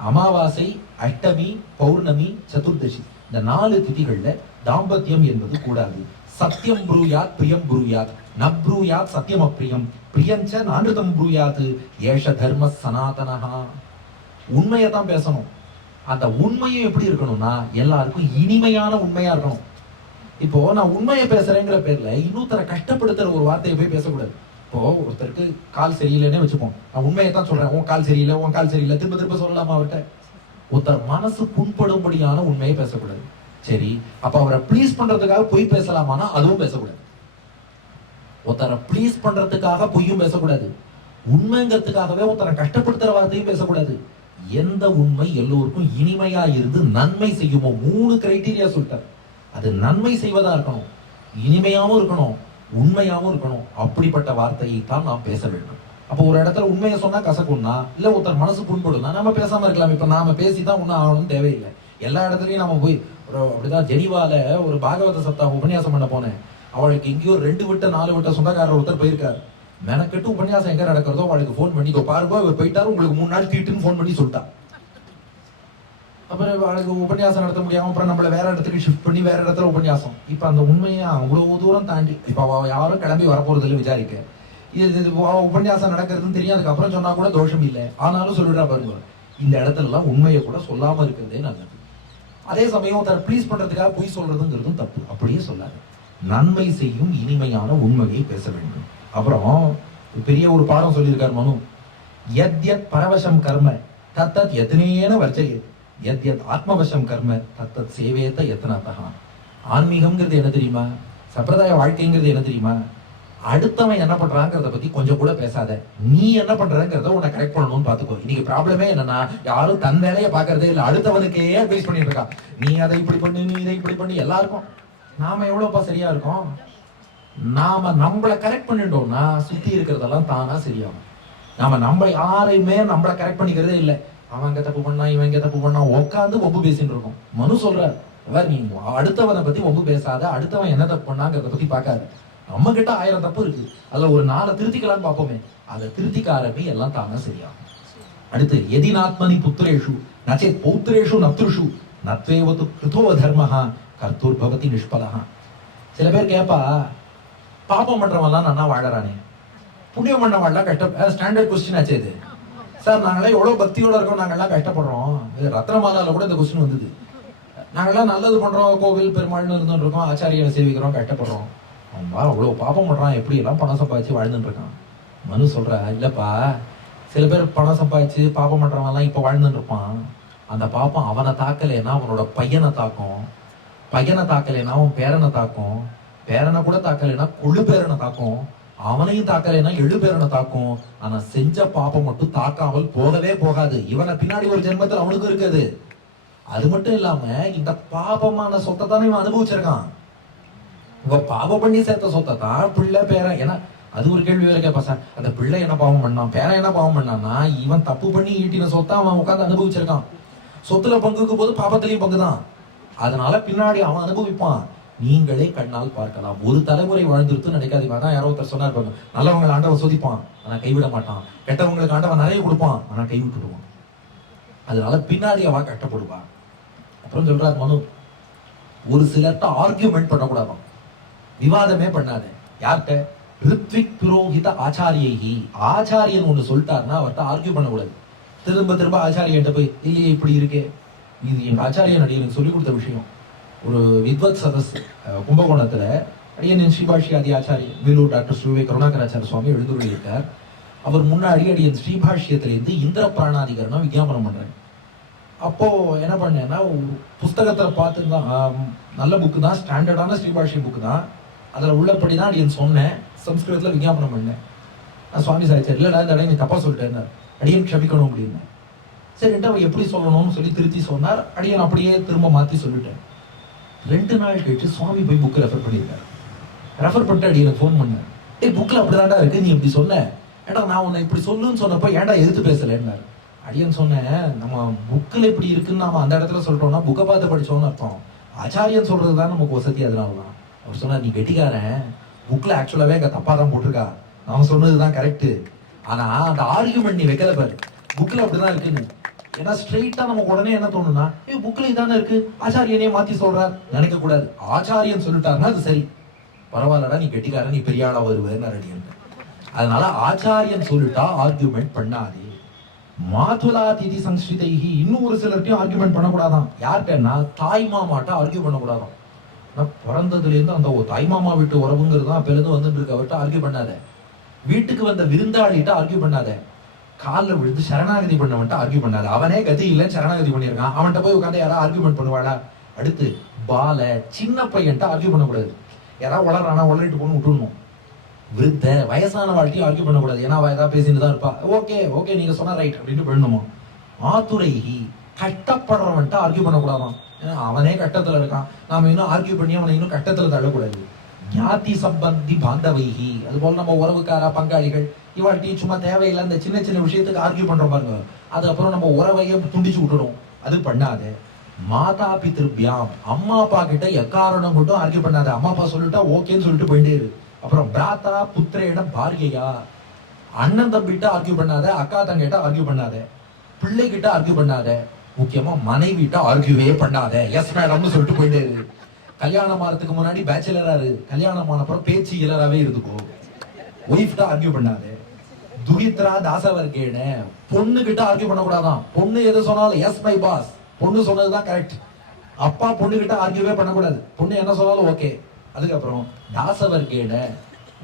அமாவாசை, அஷ்டமி, பௌர்ணமி, சதுர்தசி இந்த 4 திதிகள்ல தாம்பத்தியம் என்பது கூடாது. சத்தியம் ப்ரூயாத் பிரியம் ப்ரூயாத் நப்ரூயாத் சத்தியம் அப்ரியம் பிரியஞ்ச நானிருதம் ப்ரூயாத் ஏஷ தர்ம சனாதனஹா. உண்மையை தான் பேசணும். அந்த உண்மையும் எப்படி இருக்கணும்னா எல்லாருக்கும் இனிமையான உண்மையா இருக்கணும். இப்போ நான் உண்மையை பேசுறேங்கிற பேர்ல இன்னொருத்தரை கஷ்டப்படுத்துற ஒரு வார்த்தையை போய் பேசக்கூடாது. இப்போ ஒருத்தருக்கு கால் சரியில்லைன்னே வச்சுப்போம், நான் உண்மையை தான் சொல்றேன், உன் கால் சரியில்லை, உன் கால் சரியில்லை, திரும்ப திரும்ப சொல்லலாமா அவர்கிட்ட? ஒருத்தர் மனசு புண்படும்படியான உண்மையை பேசக்கூடாது. சரி, அப்ப அவரை ப்ளீஸ் பண்றதுக்காக பொய் பேசலாமானா அதுவும் பேசக்கூடாது. ஒருத்தரை ப்ளீஸ் பண்றதுக்காக பொய்யும் பேசக்கூடாது, உண்மைங்கிறதுக்காகவே ஒருத்தரை கஷ்டப்படுத்துற வார்த்தையும் பேசக்கூடாது. எந்த உண்மை எல்லோருக்கும் இனிமையா இருந்து நன்மை செய்யுமோ, 3 கிரைட்டீரியா சொல்லிட்டார். அது நன்மை செய்வதா இருக்கணும், இனிமையாவும் இருக்கணும், உண்மையாவும் இருக்கணும். அப்படிப்பட்ட வார்த்தையை தான் நாம் பேச வேண்டும். அப்போ ஒரு இடத்துல உண்மையை சொன்னா கசக்கும்னா, இல்ல ஒருத்தர் மனசு புண்படும்னா நம்ம பேசாம இருக்கலாம். இப்ப நாம பேசிதான் ஒன்னும் ஆகணும்னு தேவையில்லை. எல்லா இடத்துலயும் நம்ம போய் அப்படிதான் ஜெனிவால ஒரு பாகவத சப்தாகம் உபன்யாசம் பண்ண போனேன். அவளுக்கு எங்கேயோ 2 விட்ட 4 விட்ட சொந்தக்காரர் ஒருத்தர் போயிருக்காரு. மெனக்கெட்டு உபன்யாசம் எங்க நடக்கிறதோ அவளுக்கு போன் பண்ணி, பாருங்க இவர் போயிட்டாரு, உங்களுக்கு 3 நாள் தீட்டுன்னு போன் பண்ணி சொல்லிட்டா. அப்புறம் அவளுக்கு உபன்யாசம் நடத்த முடியாம அப்புறம் நம்மள வேற இடத்துக்கு ஷிஃப்ட் பண்ணி வேற இடத்துல உபன்யாசம். இப்ப அந்த உண்மையை அவ்வளவு தூரம் தாண்டி இப்ப அவ யாரும் கிளம்பி வரப்போறது இல்லை விசாரிக்க. இது உபன்யாசம் நடக்கிறதுன்னு தெரியும், அதுக்கப்புறம் சொன்னா கூட தோஷம் இல்லை, ஆனாலும் சொல்லிடுறா பாருங்க. இந்த இடத்துல எல்லாம் உண்மையை கூட சொல்லாம இருக்கிறதே நல்லது. அதே சமயம் ஒருத்தர் ப்ளீஸ் பண்றதுக்காக பொய் சொல்றதுங்கிறதும் தப்பு. அப்படியே சொல்லாது, நன்மை செய்யும் இனிமையான உண்மையை பேச வேண்டும். அப்புறம் பெரிய ஒரு பாடம் சொல்லியிருக்கார் மனு, யத்யத் பரவசம் கர்ம தத்தத் யத்னேன வர்ஜயேத் யத்யத் ஆத்மவசம் கர்ம தத்தத் சேவேத யத்னதஹ. ஆன்மீகம்ங்கிறது என்ன தெரியுமா, சம்பிரதாய வாழ்க்கைங்கிறது என்ன தெரியுமா, அடுத்தவன் என்ன பண்றாங்கிறத பத்தி கொஞ்சம் கூட பேசாத, நீ என்ன பண்றங்கிறத உன்னை கரெக்ட் பண்ணணும்னு பாத்துக்கோ. இன்னைக்கு ப்ராப்ளமே என்னன்னா, யாரும் தன் வேலையை பாக்குறதே இல்லை, அடுத்தவனுக்கே அட்வைஸ் பண்ணிட்டு இருக்கா. நீ அதை இப்படி பண்ணு, நீ இதை இப்படி பண்ணி. எல்லாருக்கும் நாம எவ்வளவுப்பா சரியா இருக்கோம். நாம நம்மளை கரெக்ட் பண்ணிட்டோம்னா சுத்தி இருக்கிறதெல்லாம் தானா சரியாகும். நம்ம யாரையுமே நம்மளை கரெக்ட் பண்ணிக்கிறதே இல்லை. அவங்க தப்பு பண்ணா, இவங்க தப்பு பண்ணா, உட்காந்து ஒம்பு பேசிட்டு இருக்கோம். மனு சொல்றார், நீ அடுத்தவனை பத்தி ஒம்பு பேசாத, அடுத்தவன் என்ன தப்பு பண்ணாங்கிறத பத்தி பார்க்காது. நம்ம கிட்ட 1000 தப்பு இருக்கு, அதுல ஒரு 4 திருத்திக்கலாம்னு பார்ப்போமே, அதை திருத்திக்க ஆரம்பி எல்லாம் தானா சரியாகும். அடுத்து எதினாத்மனி புத்திரேஷு நச்சே பௌத்திரேஷு நத்ருஷு நத்வேவது கிருதோ தர்மஹா கர்த்தூர் பவதி நிஷ்பலஹா. சில பேர் கேப்பா, பாப்பம் பண்றவன்லாம் நல்லா வாழறானே, புண்ணியம் பண்ணவாள்லாம் கஷ்ட ஸ்டாண்டர்ட் கொஸ்டின் ஆச்சு இது. சார் நாங்களாம் எவ்வளவு பக்தியோட இருக்கோம், நாங்கெல்லாம் கஷ்டப்படுறோம். ரத்னமாலால கூட இந்த கொஸ்டின் வந்தது. நாங்கெல்லாம் நல்லது பண்றோம், கோவில் பெருமாள்னு இருந்துட்டு இருக்கோம், ஆச்சாரியை சேவிக்கிறோம், கஷ்டப்படுறோம். அவன் அவ்வளவு பாப்பம் பண்றான், எப்படி எல்லாம் பணம் சம்பாதிச்சு வாழ்ந்துட்டு இருக்கான். மனு சொல்ற, இல்லப்பா, சில பேர் பணம் சம்பாதிச்சு பாப்பம் பண்றவன் எல்லாம் இப்ப வாழ்ந்துட்டு இருப்பான். அந்த பாப்பம் அவனை தாக்கலைன்னா அவனோட பையனை தாக்கும், பையனை தாக்கலைன்னா அவன் பேரனை தாக்கும், பேரனை கூட தாக்கலைன்னா கொள்ளு பேரனை தாக்கும், அவனையும் தாக்கலைன்னா 7 பேரனை தாக்கும். ஆனா செஞ்ச பாப்பம் மட்டும் தாக்காமல் போகவே போகாது. இவனை பின்னாடி ஒரு ஜென்மத்தில் அவனுக்கு இருக்குது. அது மட்டும் இல்லாம இந்த பாபமான சொத்தை தானே இவன் அனுபவிச்சிருக்கான். இவ பாவம் பண்ணி சேர்த்த சொத்தை தான் பிள்ளை பேரன். ஏன்னா அது ஒரு கேள்வி வேற கேட்பா சார், அந்த பிள்ளை என்ன பாவம் பண்ணான், பேரன் என்ன பாவம் பண்ணான்னா இவன் தப்பு பண்ணி ஈட்டின சொத்தை அவன் உட்காந்து அனுபவிச்சிருக்கான். சொத்துல பங்குக்கு போது பாபத்திலையும் பங்குதான். அதனால பின்னாடி அவன் அனுபவிப்பான். நீங்களே கண்ணால் பார்க்கலாம். ஒரு தலைமுறை வாழ்ந்துருத்து நினைக்காதீங்க. அதான் யாரோ ஒருத்தர் சொன்னார் பாருங்க, நல்லவங்களை ஆண்டவன் சோதிப்பான் ஆனா கைவிட மாட்டான், கெட்டவங்களுக்கு ஆண்டவன் நிறைய கொடுப்பான் ஆனா கைவிட்டுடுவான். அதனால பின்னாடி அவன் கட்டப்படுவா. அப்புறம் சொல்றார் மனு, ஒரு சிலர்கிட்ட ஆர்கியூமெண்ட் பண்ணக்கூடாதான், விவாதமே பண்ணாத. யார்கிட்ட? ரித்விக் புரோஹித ஆச்சாரியைகி. ஆச்சாரியன் ஒண்ணு சொல்லிட்டாருன்னா அவர்கிட்ட ஆர்கியூ பண்ணக்கூடாது. திரும்ப திரும்ப ஆச்சாரியன்ட்ட போய் இல்லையே இப்படி இருக்கே, இது எங்க ஆச்சாரியன் அடியனுக்கு சொல்லிக் கொடுத்த விஷயம். ஒரு வித்வத் சதஸ் கும்பகோணத்துல அடியன் ஸ்ரீபாஷ்யாதி ஆச்சாரியர் வேலூர் டாக்டர் ஸ்ரீ கருணாகராச்சாரிய சுவாமி எழுந்துள்ளிருக்கார். அவர் முன்னாடி அடியன் ஸ்ரீபாஷ்யத்திலேருந்து இந்திர பிராணாதிகரணம் விஞ்ஞாபனம் பண்றேன். அப்போ என்ன பண்ணேன்னா, புஸ்தகத்தை பார்த்து தான், நல்ல புக்கு தான், ஸ்டாண்டர்டான ஸ்ரீபாஷ்ய புக்கு தான், அதுல உள்ளபடி தான் அடியன் சொன்னேன், சம்ஸ்கிருதத்துல விஞ்ஞாபனம் பண்ணேன். நான் சுவாமி சாய்ச்சார், இல்லடா இந்த அடையை நீ தப்பா சொல்லிட்டேன், அடியன் க்ஷமிக்கணும் அப்படின்னு. சரின்ட்டு அவர் எப்படி சொல்லணும்னு சொல்லி திருத்தி சொன்னார். அடியன் அப்படியே திரும்ப மாத்தி சொல்லிட்டேன். 2 நாள் கழிச்சு சுவாமி போய் புக்கு ரெஃபர் பண்ணியிருக்காரு. ரெஃபர் பண்ணிட்டு அடியனுக்கு ஃபோன் பண்ணேன், புக்ல அப்படிதான்டா இருக்கு, நீ இப்படி சொன்ன, ஏடா நான் உன்னை இப்படி சொல்லுன்னு சொன்னப்ப ஏன்டா எதிர்த்து பேசலன்னாரு. அடியன் சொன்னேன், நம்ம புக்கில் இப்படி இருக்குன்னு நாம அந்த இடத்துல சொல்றோம்னா புக்கை பார்த்து படிச்சோம்னு அர்த்தம், ஆச்சாரியன் சொல்றதுதான் நமக்கு வசதி, அதனாலதான். அவர் சொன்னார், நீ கெட்டிக்காரன், புக்ல ஆக்சுவலாவே அங்க தப்பா தான் போட்டிருக்கா, நாம சொன்னதுதான் கரெக்ட், ஆனா அந்த ஆர்கியூமெண்ட் நீ வைக்கல பாரு, புக்ல அப்படிதான் இருக்குன்னு. ஏன்னா ஸ்ட்ரெயிட்டா நமக்கு உடனே என்ன தோணும்னா, புக்ல இதானே இருக்கு, ஆச்சாரியனே மாத்தி சொல்றார் நினைக்க கூடாது. ஆச்சாரியன் சொல்லிட்டாருன்னா அது சரி, பரவாயில்லடா நீ கெட்டிக்காரன், நீ பெரிய ஆளா வருவேன்னு அடியன். அதனால ஆச்சாரியன் சொல்லிட்டா ஆர்கியூமெண்ட் பண்ணாதே. மாதுலா திதி சம்ஸ்கிருதைஹி, இன்னும் ஒரு சிலர்ட்டையும் ஆர்கியூமெண்ட் பண்ணக்கூடாதான். யார்கிட்டன்னா தாய் மாமாட்ட ஆர்கியூ பண்ணக்கூடாதான். பிறந்ததுல இருந்து அந்த தாய் மாமா வீட்டு உறவுங்கிறது தான் அப்ப வந்துட்டு இருக்க, அவர்கிட்ட ஆர்கியூ பண்ணாத. வீட்டுக்கு வந்த விருந்தாளிட்ட ஆர்கியூ பண்ணாத. காலில் விழுந்து சரணாகதி பண்ணவன்ட்ட ஆர்கியூ பண்ணாத. அவனே கதி இல்லைன்னு சரணாகதி பண்ணியிருக்கான், அவன்கிட்ட போய் உட்காந்து யாராவது ஆர்கியூமெண்ட் பண்ணுவாளா? அடுத்து பால சின்ன பையன்ட்ட ஆர்கியூ பண்ணக்கூடாது. யாராவது வளர்றானா வளரிட்டு போன்னு விட்டுடணும். விருத்த வயசான வாழ்க்கையும் ஆர்கியூ பண்ணக்கூடாது. ஏன்னா அவ ஏதாவது பேசிட்டு தான் இருப்பா, ஓகே ஓகே நீங்க சொன்னா ரைட் அப்படின்னு பண்ணணுமா. ஆத்துரைஹி, கஷ்டப்படுறவன்ட்ட ஆர்கியூ பண்ணக்கூடாதான். அவனே கட்டத்துல இருக்கான், நாம இன்னும் ஆர்கியூ பண்ணி அவனை இன்னும் கட்டத்துல தள்ளக்கூடாது. ஞாதி சம்பந்தி பாந்தவைஹி, அது போல நம்ம உறவுக்காரா பங்காளிகள் இவாழ்கிட்டையும் சும்மா தேவையில்லை இந்த சின்ன சின்ன விஷயத்துக்கு ஆர்கியூ பண்றோம் பாருங்க, அதுக்கப்புறம் நம்ம உறவையே துண்டிச்சு விட்டுடும், அது பண்ணாத. மாதா பித்ருபியாம், அம்மா அப்பா கிட்ட எக்காரணம் மட்டும் ஆர்கியூ பண்ணாத. அம்மா அப்பா சொல்லிட்டா ஓகேன்னு சொல்லிட்டு போயிட்டே இரு. அப்புறம் பிராத்தா புத்திரேட பார்கையா, அண்ணன் தம்பிட்ட ஆர்கியூ பண்ணாத, அக்கா தங்கிட்ட ஆர்கியூ பண்ணாத, பிள்ளை கிட்ட ஆர்கியூ பண்ணாத, முக்கியமா மனைவிட்ட ஆர்கியூவே பண்ணாத. எஸ் மேடம்னு சொல்லிட்டு போயிட்டே இரு. கல்யாணம் ஆறதுக்கு முன்னாடி பேச்சுலரா இரு, கல்யாணம் ஆனப்புறம் பேச்சு இளராவே இருந்துக்கோ. ஒய்ஃப்ட ஆர்கியூ பண்ணாத. துரித்ரா தாசவர்கேன, பொண்ணு கிட்ட ஆர்கியூ பண்ணக்கூடாதான். பொண்ணு எது சொன்னாலும் எஸ் மை பாஸ், பொண்ணு சொன்னதுதான் கரெக்ட். அப்பா பொண்ணு கிட்ட ஆர்கியூவே பண்ணக்கூடாது, பொண்ணு என்ன சொன்னாலும் ஓகே. அதுக்கப்புறம் தாசவர்கேன,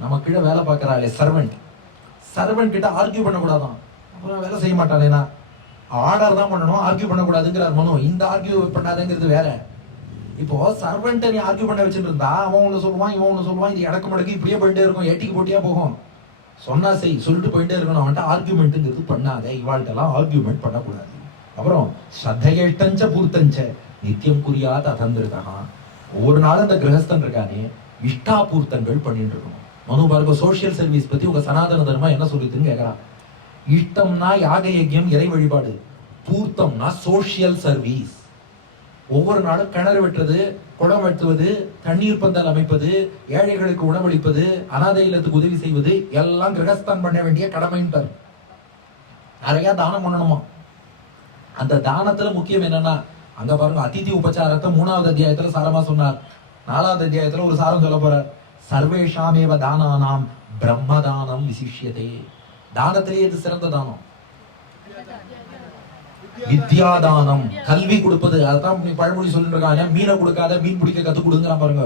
நம்ம கீழே வேலை பார்க்கறாளே சர்வெண்ட், சர்வெண்ட் கிட்ட ஆர்கியூ பண்ணக்கூடாதான். அப்புறம் வேலை செய்ய மாட்டானேனா ஆர்டர் தான் பண்ணணும், ஆர்கியூ பண்ணக்கூடாதுங்கிறார் மனு. இந்த ஆர்கியூ பண்ணாதுங்கிறது வேற. இப்போ சர்வெண்ட் நீ ஆர்கியூ பண்ண வச்சுட்டு இருந்தா அவன் ஒண்ணு சொல்லுவான், இவன் ஒண்ணு சொல்லுவான், இது இடக்கு மடக்கு இப்படியே போயிட்டே இருக்கும், ஏட்டிக்கு போட்டியா போகும். சொன்னா செய், சொல்லிட்டு போயிட்டே இருக்கணும். அவன்கிட்ட ஆர்கியூமெண்ட்டுங்கிறது பண்ணாத. இவாள்கிட்டலாம் ஆர்கியூமெண்ட் பண்ணக்கூடாது. அப்புறம் ஸ்ரத்தையஷ்டஞ்ச பூர்த்தஞ்ச நித்தியம் குறியாத அதந்திரதா, ஒவ்வொரு நாளும் இந்த கிரகஸ்தன் இருக்கானே இஷ்டாபூர்த்தங்கள் பண்ணிட்டு இருக்கணும். மனு பாருங்க, சோசியல் சர்வீஸ் பத்தி உங்க சனாதன தர்மம் என்ன சொல்லிட்டுன்னு கேட்கறான். இஷ்டம்னா யாக யஜ்யம் இறை வழிபாடு, பூர்த்தம்னா சோசியல் சர்வீஸ். ஒவ்வொரு நாளும் கிணறு வெட்டுறது, குளம் வெட்டுவது, தண்ணீர் பந்தல் அமைப்பது, ஏழைகளுக்கு உணவளிப்பது, அனாதை இல்லத்துக்கு உதவி செய்வது எல்லாம் கிரகஸ்தான் பண்ண வேண்டிய கடமைன்றார். நிறைய தானம் பண்ணணுமா. அந்த தானத்துல முக்கியம் என்னன்னா, அங்க பாருங்க அதிதி உபச்சாரத்தை 3வது அத்தியாயத்துல சாரமா சொன்னார். 4வது அத்தியாயத்துல ஒரு சாரம் சொல்ல போறார். சர்வேஷாமேவ தானானாம் பிரம்மதானம் விசிஷ்யதே. தானத்திலே எது சிறந்த தானம்? வித்யாதானம், கல்வி கொடுப்பது. அதான் பழமொழி சொல்லிட்டு இருக்காங்க, மீனை கொடுக்காத மீன் பிடிக்க கத்து கொடுங்க பாருங்க.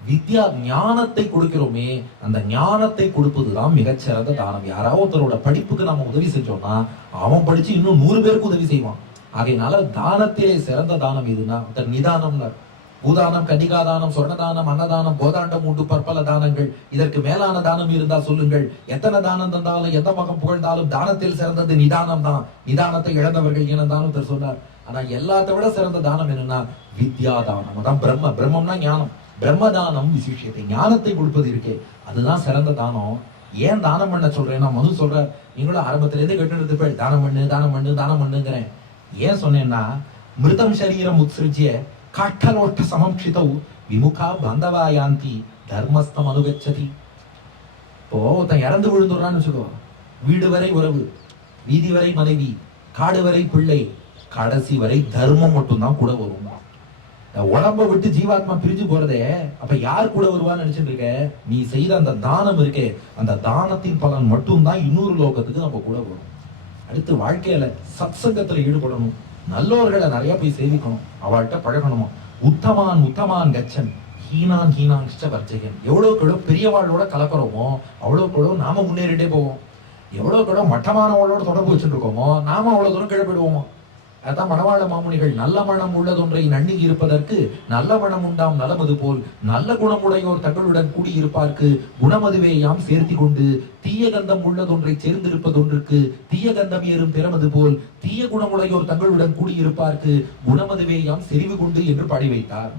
வித்யா ஞானத்தை கொடுக்கிறோமே, அந்த ஞானத்தை கொடுப்பதுதான் மிகச்சிறந்த தானம். யாராவது ஒருத்தரோட படிப்புக்கு நாம உதவி செஞ்சோம்னா அவன் படிச்சு இன்னும் 100 பேருக்கு உதவி செய்வான். அதனால தானத்திலே சிறந்த தானம் எதுனா நிதானம். பூதானம், கன்னிகாதானம், சொர்ணதானம், அன்னதானம், போதாண்டம் உண்டு பற்பல தானங்கள். இதற்கு மேலான தானம் இருந்தா சொல்லுங்கள். எத்தனை தானம் தந்தாலும் எந்த பக்கம் புகழ்ந்தாலும் தானத்தில் சிறந்தது நிதானம் தான். நிதானத்தை இழந்தவர்கள் இனந்தானும் சொன்னார். ஆனா எல்லாத்த விட சிறந்த தானம் என்னன்னா வித்யாதானம். அதான் பிரம்மம்னா ஞானம். பிரம்மதானம் விசிஷ்யத்தை, ஞானத்தை கொடுப்பது இருக்கே அதுதான் சிறந்த தானம். ஏன் தானம் பண்ண சொல்றேன்னா, மது சொல்ற நீங்களும் ஆரம்பத்திலேருந்து கேட்டு போய் தானம் பண்ணு தானம் பண்ணு தானம் பண்ணுங்கிறேன். ஏன் சொன்னேன்னா, மிருதம் சரீரம் உத்ஸ்ருஜ்ய காட்டலோட்ட சமம்ஷிதௌ விமுகா பந்தவா யாந்தி தர்மஸ்தம் அனுகச்சதி. இப்போ ஒருத்தன் இறந்து விழுந்துடுறான்னு வச்சுக்கோ, வீடு வரை உறவு, வீதி வரை மனைவி, காடு வரை பிள்ளை, கடைசி வரை தர்மம் மட்டும்தான் கூட வரும். உடம்ப விட்டு ஜீவாத்மா பிரிஞ்சு போறதே அப்ப யார் கூட வருவான்னு நினைச்சிட்டு இருக்க? நீ செய்த அந்த தானம் இருக்கே, அந்த தானத்தின் பலன் மட்டும்தான் இன்னொரு லோகத்துக்கு நம்ம கூட வரும். அடுத்து வாழ்க்கையில சத்சங்கத்துல ஈடுபடணும், நல்லோர்களை நிறைய போய் சேவிக்கணும், அவள்கிட்ட பழகணுமா. உத்தமான் கச்சன் ஹீனான் வர்ஜகன். எவ்வளவுக்கு பெரியவாளோட கலக்கிறோமோ அவ்வளவுக்கு நாம முன்னேறிட்டே போவோம். எவ்வளவுக்கு மட்டமானவளோட தொடர்பு வச்சுட்டு இருக்கோமோ நாம அவ்வளவு தூரம் கீழே போயிடுவோமோ. அதான் மணவாள மாமுனிகள் நல்ல மனம் உள்ளதொன்றை நன்னி இருப்பதற்கு நல்ல மனம் உண்டாம் நலமது போல் நல்ல குணமுடையோர் தங்களுடன் கூடி இருப்பார்க்கு குணமதுவே யாம் சேர்த்தி கொண்டு தீய கந்தம் உள்ளதொன்றை சேர்ந்திருப்பதொன்றுக்கு தீய கந்தம் ஏறும் பிறமது போல் தீய குணமுடையோர் தங்களுடன் கூடி இருப்பார்க்கு குணமதுவே யாம் செறிவு கொண்டு என்று பாடி வைத்தார்.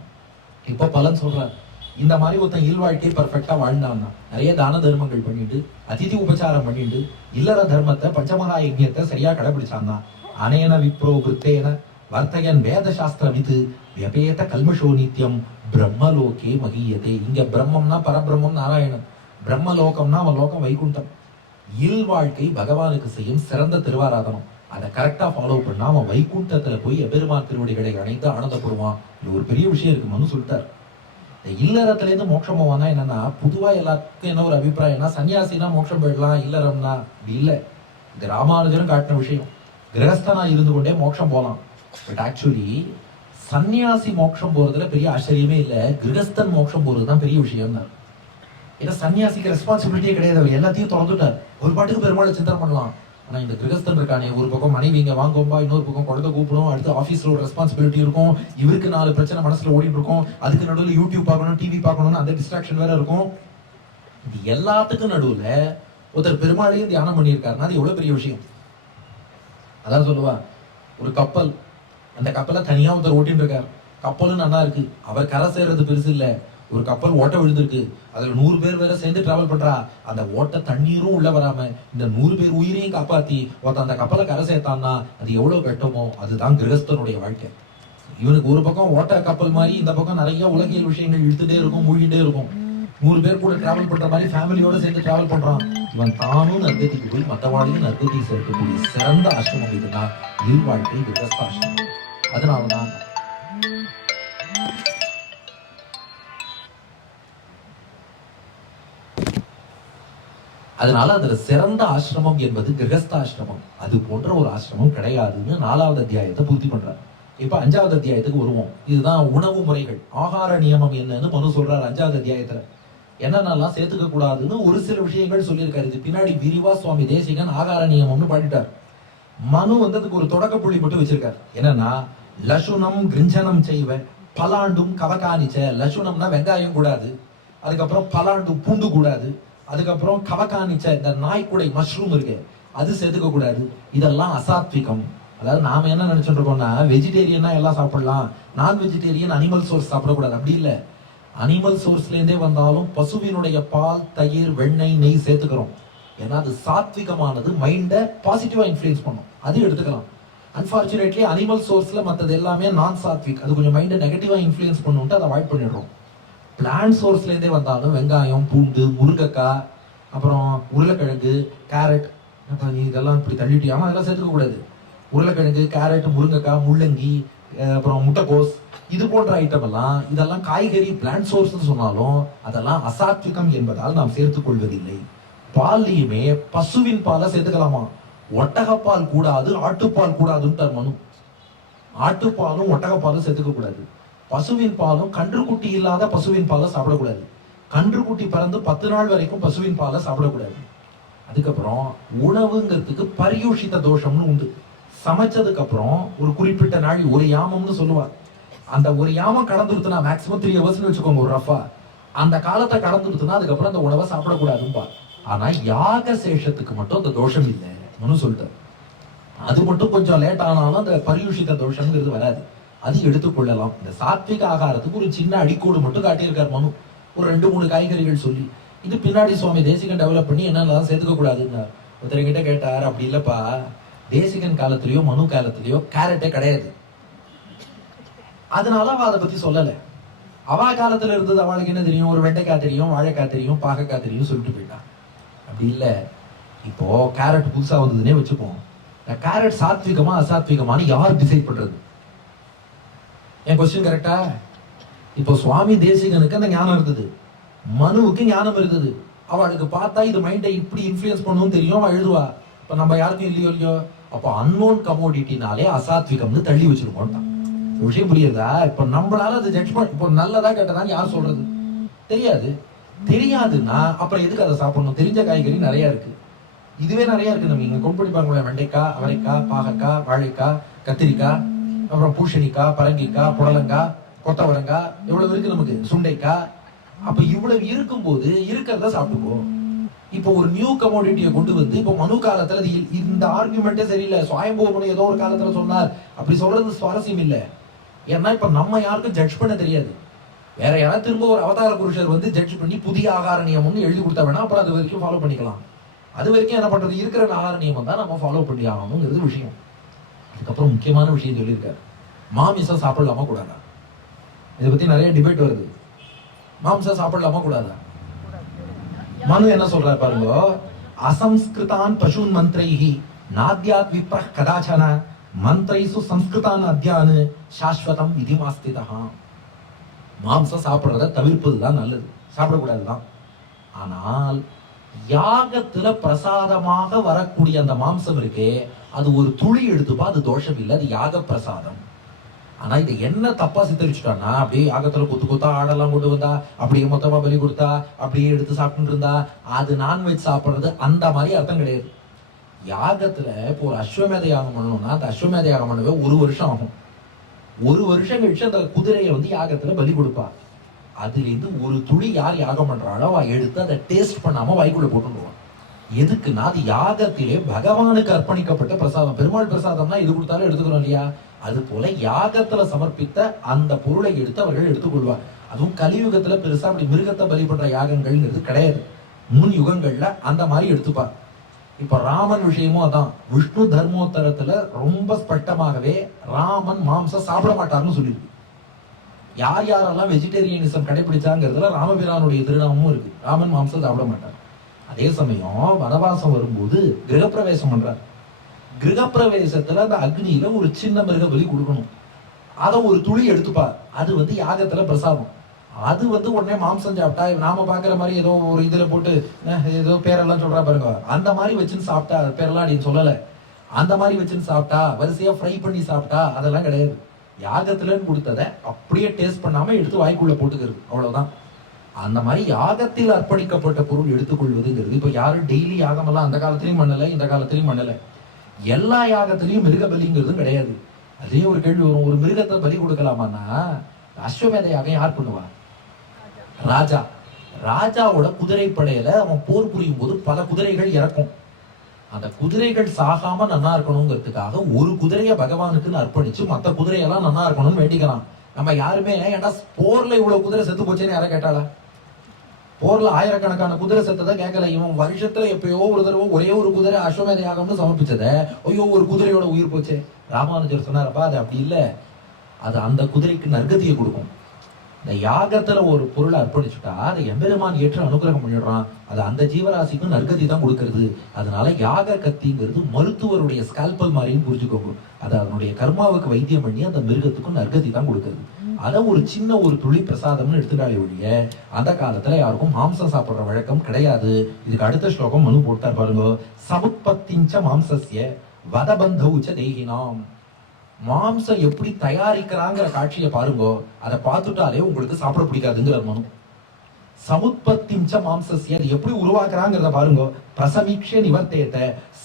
இப்ப பலன் சொல்றார். இந்த மாதிரி ஒருத்தன் இல்வாழ்க்கை பர்ஃபெக்டா வாழ்ந்தான்னா, நிறைய தான தர்மங்கள் பண்ணிட்டு அதிதி உபச்சாரம் பண்ணிட்டு இல்லற தர்மத்தை பஞ்சமகா யஜ்யத்தை சரியா கடைபிடிச்சான்னா, அனேன விப்ரோ கிருத்தேன வர்த்தகன் வேத சாஸ்திரம் இது வியபேத கல்மஷோ நித்தியம் பிரம்மலோகே மகியதே. இங்க பிரம்மம்னா பரபிரம்மம் நாராயணன், பிரம்மலோகம்னா அவன் லோகம் வைகுண்டம். இல்வாழ்க்கை பகவானுக்கு செய்யும் சிறந்த திருவாராதனம். அதை கரெக்டா ஃபாலோ பண்ணா அவன் வைகுண்டத்துல போய் எபெருமான் திருவடிகளை அணைத்து ஆனந்தப்படுவான். இது ஒரு பெரிய விஷயம் இருக்கு. மனு சொல்லிட்டார், இல்லறத்துல இருந்து மோட்சம் போவானா என்னன்னா, பொதுவா எல்லாத்துக்கும் என்ன ஒரு அபிப்பிராயம்னா, சன்னியாசினா மோட்சம் போயிடலாம், இல்லறம்னா இல்ல. இது ராமானுஜரும் காட்டின விஷயம். கிரகஸ்தனா இருந்து கொண்டே மோட்சம் போலாம். பட் ஆக்சுவலி சன்னியாசி மோட்சம் போறதுல பெரிய ஆச்சரியமே இல்ல, கிரகஸ்தன் மோட்சம் போறதுதான் பெரிய விஷயம் தான். ஏன்னா சன்னியாசிக்கு ரெஸ்பான்சிபிலிட்டியே கிடையாது, அவர் எல்லாத்தையும் திறந்துட்டார். ஒரு பாட்டுக்கு பெருமாளை சிந்தனை பண்ணலாம். ஆனா இந்த கிரகஸ்தன் இருக்கானே, ஒரு பக்கம் மனைவி இங்க வாங்கோம்பா, இன்னொரு பக்கம் குழந்தை கூப்பிடும், அடுத்து ஆபீஸ்ல ஒரு ரெஸ்பான்சிபிலிட்டி இருக்கும், இவருக்கு 4 பிரச்சனை மனசுல ஓடிட்டு இருக்கும், அதுக்கு நடுவில் யூடியூப் பார்க்கணும், டிவி பார்க்கணும்னு அந்த டிஸ்ட்ராக்ஷன் வேற இருக்கும். இது எல்லாத்துக்கும் நடுவுல ஒருத்தர் பெருமாளையும் தியானம் பண்ணியிருக்காருன்னா அது எவ்வளவு பெரிய விஷயம். அதான் சொல்லுவா, ஒரு கப்பல், அந்த கப்பலை தனியா ஒருத்தர் ஓட்டிட்டு இருக்காரு. கப்பலும் நல்லா இருக்கு, அவர் கரை சேர்றது பெருசு இல்ல. ஒரு கப்பல் ஓட்ட விழுந்திருக்கு, அதுல 100 பேர் வேற சேர்ந்து டிராவல் பண்றா. அந்த ஓட்ட தண்ணீரும் உள்ள வராம இந்த 100 பேர் உயிரையும் காப்பாத்தி ஒருத்தன் அந்த கப்பலை கரை சேர்த்தான்னா அது எவ்வளவு கட்டமோ. அதுதான் கிரகஸ்தனுடைய வாழ்க்கை. இவனுக்கு ஒரு பக்கம் ஓட்ட கப்பல் மாதிரி, இந்த பக்கம் நிறைய உலகியல் விஷயங்கள் இழுத்துட்டே இருக்கும், மூழ்கிட்டே இருக்கும். 100 பேர் கூட டிராவல் பண்ற மாதிரி ஃபேமிலியோட சேர்ந்து டிராவல் பண்றான். இவன் தானும் நற்கதிக்கு போய் மற்றவாளையும் நற்கதியை சேர்க்கக்கூடிய சிறந்த ஆசிரமம் இதுதான் இல்வாழ்க்கை கிரகஸ்த ஆசிரமம். அதனாலதான் அதுல சிறந்த ஆசிரமம் என்பது கிரகஸ்த ஆசிரமம். அது போன்ற ஒரு ஆசிரமம் கிடையாதுன்னு 4வது அத்தியாயத்தை பூர்த்தி பண்றாரு. இப்ப 5வது அத்தியாயத்துக்கு வருவோம். இதுதான் உணவு முறைகள், ஆகார நியமம் என்னன்னு மனு சொல்றாரு 5வது அத்தியாயத்துல. என்னென்னலாம் சேர்த்துக்க கூடாதுன்னு ஒரு சில விஷயங்கள் சொல்லியிருக்காரு. இது பின்னாடி விரிவா சுவாமி தேசிகன் ஆகார நியமம்னு பாடிட்டார். மனு அதுக்கு ஒரு தொடக்க புள்ளி மட்டும் வச்சிருக்காரு. என்னன்னா, லசுனம் கிரிஞ்சனம் செய்வ பலாண்டும் கவகானிச்ச. லசுனம்னா வெங்காயம் கூடாது, அதுக்கப்புறம் பலாண்டு பூண்டு கூடாது, அதுக்கப்புறம் கவகானிச்ச இந்த நாய்க்குடை மஷ்ரூம் இருக்கு அது சேர்த்துக்க கூடாது. இதெல்லாம் அசாத்விகம். அதாவது நாம என்ன நினைச்சுட்டு இருக்கோம்னா, வெஜிடேரியனா எல்லாம் சாப்பிடலாம், நான் வெஜிடேரியன் அனிமல் சோர்ஸ் சாப்பிடக்கூடாது. அப்படி இல்லை. அனிமல் சோர்ஸ்ல இருந்தே வந்தாலும் பசுவினுடைய பால், தயிர், வெண்ணெய், நெய் சேர்த்துக்கிறோம். ஏன்னா அது சாத்விகமானது, மைண்டை பாசிட்டிவா இன்ஃபுளுன்ஸ் பண்ணும், அது எடுத்துக்கலாம். அன்பார்ச்சுனேட்லி அனிமல் சோர்ஸ்ல மற்றது எல்லாமே நான் சாத்விக், அது கொஞ்சம் மைண்டை நெகட்டிவா இன்ஃபுளுன்ஸ் பண்ணுன்ட்டு அதை அவாய்ட் பண்ணிடுறோம். பிளான்ட் சோர்ஸ்ல இருந்தே வந்தாலும் வெங்காயம், பூண்டு, முருங்கைக்காய், அப்புறம் உருளைக்கிழங்கு, கேரட், நீ இதெல்லாம் இப்படி தள்ளிட்டியாமா, அதெல்லாம் சேர்த்துக்க கூடாது. உருளைக்கிழங்கு, கேரட், முருங்கைக்காய், முள்ளங்கி, அப்புறம் முட்டைக்கோஸ், இது போன்ற ஐட்டம் எல்லாம், இதெல்லாம் காய்கறி பிளான்ட் சோர்ஸ் சொன்னாலும் அதெல்லாம் அசாத்விகம் என்பதால் நாம் சேர்த்துக் கொள்வதில்லை. பால்லையுமே பசுவின் பாலை சேர்த்துக்கலாமா, ஒட்டகப்பால் கூடாது, ஆட்டுப்பால் கூடாதுன்னு மனு. ஆட்டுப்பாலும் ஒட்டகப்பாலும் சேர்த்துக்க கூடாது. பசுவின் பாலும், கன்றுக்குட்டி இல்லாத பசுவின் பாலை சாப்பிடக்கூடாது. கன்றுக்குட்டி பிறந்து 10 நாள் வரைக்கும் பசுவின் பாலை சாப்பிடக்கூடாது. அதுக்கப்புறம் உணவுங்கிறதுக்கு பரியூஷித தோஷம்னு உண்டு. சமைச்சதுக்கு அப்புறம் ஒரு குறிப்பிட்ட நாள், ஒரு யாமம்னு சொல்லுவார், அந்த ஒரு யாமம் கடந்துருத்துனா மேக்சிமம் 3 hours வச்சுக்கோங்க ஒரு ரஃபா, அந்த காலத்தை கடந்துருத்துனா அதுக்கப்புறம் அந்த உணவை சாப்பிடக்கூடாதும்பா. ஆனா யாக சேஷத்துக்கு மட்டும் அந்த தோஷம் இல்லைன்னு சொல்லிட்டார். அது மட்டும் கொஞ்சம் லேட் ஆனாலும் அந்த பரியுஷித தோஷம்ங்கிறது வராது, அது எடுத்துக்கொள்ளலாம். இந்த சாத்விக ஆகாரத்துக்கு ஒரு சின்ன அடிக்கோடு மட்டும் காட்டியிருக்கார் மனு, ஒரு 2-3 காய்கறிகள் சொல்லி. இது பின்னாடி சுவாமி தேசிகன் டெவலப் பண்ணி என்னென்னலாம் சேர்த்துக்க கூடாதுன்னு ஒருத்தர்கிட்ட கேட்டார். அப்படி இல்லப்பா, தேசிகன் காலத்திலயோ மனு காலத்திலயோ கேரட்டே கிடையாது, அதனால அவ அதை பத்தி சொல்லல. அவா காலத்துல இருந்தது அவளுக்கு என்ன தெரியும், ஒரு வெண்டைக்காய் தெரியும், வாழைக்காய் தெரியும், பாகக்காய் தெரியும் சொல்லிட்டு போயிட்டான். அப்படி இல்ல, இப்போ கேரட் புதுசா வந்ததுன்னே வச்சுப்போம், கேரட் சாத்விகமா அசாத்விகமானு யார் டிசைட் பண்றது? என் கொஸ்டின் கரெக்டா? இப்போ சுவாமி தேசிகனுக்கு அந்த ஞானம் இருந்தது, மனுவுக்கு ஞானம் இருந்தது. அவளுக்கு பார்த்தா இது மைண்டை இப்படி இன்ஃபுளுயன்ஸ் பண்ணணும் தெரியும், அவள் எழுதுவா. இப்ப நம்ம யாருக்கும் இல்லையோ, அப்போ அன்னோன் கமோடிட்டினாலே அசாத்விகம்னு தள்ளி வச்சிருக்கோம். விஷயம் புரியுதா? இப்ப நம்மளால அது ஜட்ஜ் பண்ண, இப்போ நல்லதா கேட்டதான்னு யார் சொல்றது? தெரியாது. தெரியாதுன்னா அப்புறம் எதுக்கு அதை சாப்பிடணும்? தெரிஞ்ச காய்கறி நிறைய இருக்கு, இதுவே நிறைய இருக்கு. நம்ம இங்க கொண்டு படிப்பாங்களே, வெண்டைக்காய், அவரைக்காய், பாகக்காய், வாழைக்காய், கத்திரிக்காய், அப்புறம் பூசணிக்காய், பரங்கிக்காய், புடலங்காய், கொத்தவரங்காய், எவ்வளவு இருக்கு நமக்கு, சுண்டைக்காய். அப்ப இவ்வளவு இருக்கும்போது இருக்கிறத சாப்பிட்டுக்கோ. இப்போ ஒரு நியூ கமோடிட்டியை கொண்டு வந்து, இப்போ மனு காலத்துல இந்த ஆர்குமெண்டே சரியில்லை, சுவாயம்பூவனை ஏதோ ஒரு காலத்துல சொன்னார், அப்படி சொல்றது சுவாரஸ்யம் இல்லை. ஏன்னா இப்ப நம்ம யாருக்கும் ஜட்ஜ் பண்ண தெரியாது. வேற யாராவது திரும்ப ஒரு அவதார புருஷர் வந்து ஜட்ஜ் பண்ணி புதிய ஆகார நியமம்னு எழுதி கொடுத்தா வேணா அப்புறம் அது வரைக்கும் ஃபாலோ பண்ணிக்கலாம். அது வரைக்கும் என்ன பண்றது, இருக்கிற ஆகார நியமம் தான் நம்ம ஃபாலோ பண்ணி ஆகணுங்கிறது விஷயம். அதுக்கப்புறம் முக்கியமான விஷயம் சொல்லியிருக்காரு, மாமிசம் சாப்பிடலாமா கூடாதா? இதை பத்தி நிறைய டிபேட் வருது. மாம்சம் சாப்பிடலாமா கூடாதா? மனு என்ன சொல்றாரு பாருங்க, அசம்ஸ்கிருதான் பசூன் மந்திரைஹி நாத்யாத் விப்ரஹ் கதாச்சன மந்திரைசு சம்ஸ்கிருதான் அத்யானு சாஸ்வதம் விதிமாஸ்திதஹ. மாம்சம் சாப்பிடுறத தவிர்ப்பதுதான் நல்லது, சாப்பிடக்கூடாதுதான். ஆனால் யாகத்துல பிரசாதமாக வரக்கூடிய அந்த மாம்சம் இருக்கே, அது ஒரு துளி எடுத்துப்பா, அது தோஷம் இல்லை, அது யாக பிரசாதம். ஆனா இதை என்ன தப்பா சித்தரிச்சுட்டான்னா, அப்படியே யாகத்துல கொத்து கொத்தா ஆடெல்லாம் கொண்டு வந்தா, அப்படியே மொத்தமா பலி கொடுத்தா, அப்படியே எடுத்து சாப்பிட்டு இருந்தா, அது நான்வெஜ் சாப்பிடுறது, அந்த மாதிரி அர்த்தம் கிடையாது. யாகத்துல இப்போ ஒரு அஸ்வமேத யாகம் பண்ணணும்னா, அந்த அஸ்வமேத யாகம் பண்ணவே 1 வருஷம் ஆகும். 1 வருஷம் கழிச்சு அந்த குதிரையை வந்து யாகத்துல பலி கொடுப்பா. அதுல இருந்து ஒரு துளி யார் யாகம் பண்றாளோ அவ எடுத்து அதை டேஸ்ட் பண்ணாம வாய்க்குள்ள போட்டுருவான். எதுக்குன்னா அது யாகத்திலே பகவானுக்கு அர்ப்பணிக்கப்பட்ட பிரசாதம். பெருமாள் பிரசாதம்னா இது கொடுத்தாலும் எடுத்துக்கிறோம் இல்லையா? அது போல யாகத்துல சமர்ப்பித்த அந்த பொருளை எடுத்து அவர்கள் எடுத்துக்கொள்வார். அதுவும் கலியுகத்துல பெருசா அப்படி மிருகத்தை பலி பண்ற யாகங்கள்ங்கிறது கிடையாது. முன் யுகங்கள்ல அந்த மாதிரி எடுத்துப்பார். இப்ப ராமன் விஷயமும் அதான். விஷ்ணு தர்மோத்தரத்துல ரொம்ப ஸ்பஷ்டமாகவே ராமன் மாம்சம் சாப்பிட மாட்டார்னு சொல்லியிருக்கு. யார் யாரெல்லாம் வெஜிடேரியனிசம் கடைபிடிச்சாங்கிறதுல ராமபிரானுடைய திருநாமமும் இருக்கு. ராமன் மாம்சம் சாப்பிட மாட்டார். அதே சமயம் வனவாசம் வரும்போது கிரகப்பிரவேசம் பண்றார். கிரகப்பிரவேசத்துல அந்த அக்னியில ஒரு சின்ன மிருக பலி கொடுக்கணும். அதை ஒரு துளி எடுத்துப்பார். அது வந்து யாகத்துல பிரசாதம். அது வந்து உடனே மாம்சம் சாப்பிட்டா நாம பாக்குற மாதிரி ஏதோ ஒரு இதுல போட்டு ஏதோ பேரெல்லாம் சொல்றா பாருங்க, அந்த மாதிரி வச்சுன்னு சாப்பிட்டா, பேரெல்லாம் அப்படின்னு சொல்லல, அந்த மாதிரி வச்சுன்னு சாப்பிட்டா, வரிசையா ஃப்ரை பண்ணி சாப்பிட்டா அதெல்லாம் கிடையாது. யாகத்துலன்னு கொடுத்ததை அப்படியே டேஸ்ட் பண்ணாம எடுத்து வாய்க்குள்ள போட்டுக்கிறது, அவ்வளவுதான். அந்த மாதிரி யாகத்தில் அர்ப்பணிக்கப்பட்ட பொருள் எடுத்துக்கொள்வதுங்கிறது இப்ப யாரும் டெய்லி யாகமெல்லாம் அந்த காலத்திலையும் பண்ணல, இந்த காலத்திலையும் பண்ணல. எல்லா யாகத்திலையும் மிருக பலிங்கிறதும் கிடையாது. அதே ஒரு கேள்வி வரும், ஒரு மிருகத்தை பலி கொடுக்கலாமான்னா அஸ்வமேத யாகம் யார் பண்ணுவா? ராஜா. ராஜாவோட குதிரைப்படையில அவன் போர் புரியும் போது பல குதிரைகள் இறக்கும். அந்த குதிரைகள் சாகாம நன்னா இருக்கணுங்கிறதுக்காக ஒரு குதிரைய பகவானுக்குன்னு அர்ப்பணிச்சு மற்ற குதிரையெல்லாம் நன்னா இருக்கணும்னு வேண்டிக்கலாம். நம்ம யாருமே ஏன்னா போர்ல இவ்வளவு குதிரை செத்து போச்சேன்னு யாரை கேட்டாளா? போர்ல ஆயிரக்கணக்கான குதிரை செத்ததை கேட்கல. இவன் வருஷத்துல எப்பயோ ஒரு தடவை ஒரே ஒரு குதிரை அஸ்வமேத யாகம்னு சமர்ப்பிச்சத, ஐயோ ஒரு குதிரையோட உயிர் போச்சே. ராமானுஜர் சொன்னாரப்பா, அது அப்படி இல்லை, அது அந்த குதிரைக்கு நற்கதியை கொடுக்கும். இந்த யாகத்துல ஒரு பொருளை அர்ப்பணிச்சுட்டா அதை எம்பெருமான் ஏற்று அனுகிரகம் பண்ணிடுறான். அது அந்த ஜீவராசிக்கும் நற்கதி தான் கொடுக்கறது. அதனால யாக கத்திங்கிறது மருத்துவருடைய ஸ்கால்பல் மாதிரின்னு புரிஞ்சுக்கோங்க. அது அதனுடைய கர்மாவுக்கு வைத்தியம் பண்ணி அந்த மிருகத்துக்கும் நற்கதி தான் கொடுக்கறது. அதை ஒரு சின்ன ஒரு துளி பிரசாதம்னு எடுத்துட்டாலே ஒழிய அந்த காலத்துல யாருக்கும் மாம்சம் சாப்பிடுற வழக்கம் கிடையாது. இதுக்கு அடுத்த ஸ்லோகம் மனு போட்டார் பாருங்க, சமுத்பத்திஞ்ச மாம்சஸ்ய வதபந்தௌச்ச தேகினாம். மாம்சம் எப்படி தயாரிக்கிறாங்கிற காட்சியை பாருங்க, அதை பார்த்துட்டாலே உங்களுக்கு சாப்பிட பிடிக்காதுங்கிற மனு. சமுத்பத்திஞ்ச மாம்சஸ்ய, அது எப்படி உருவாக்குறாங்கிறத பாருங்க. பிரசமீக்ஷ நிவர்த்தேத்த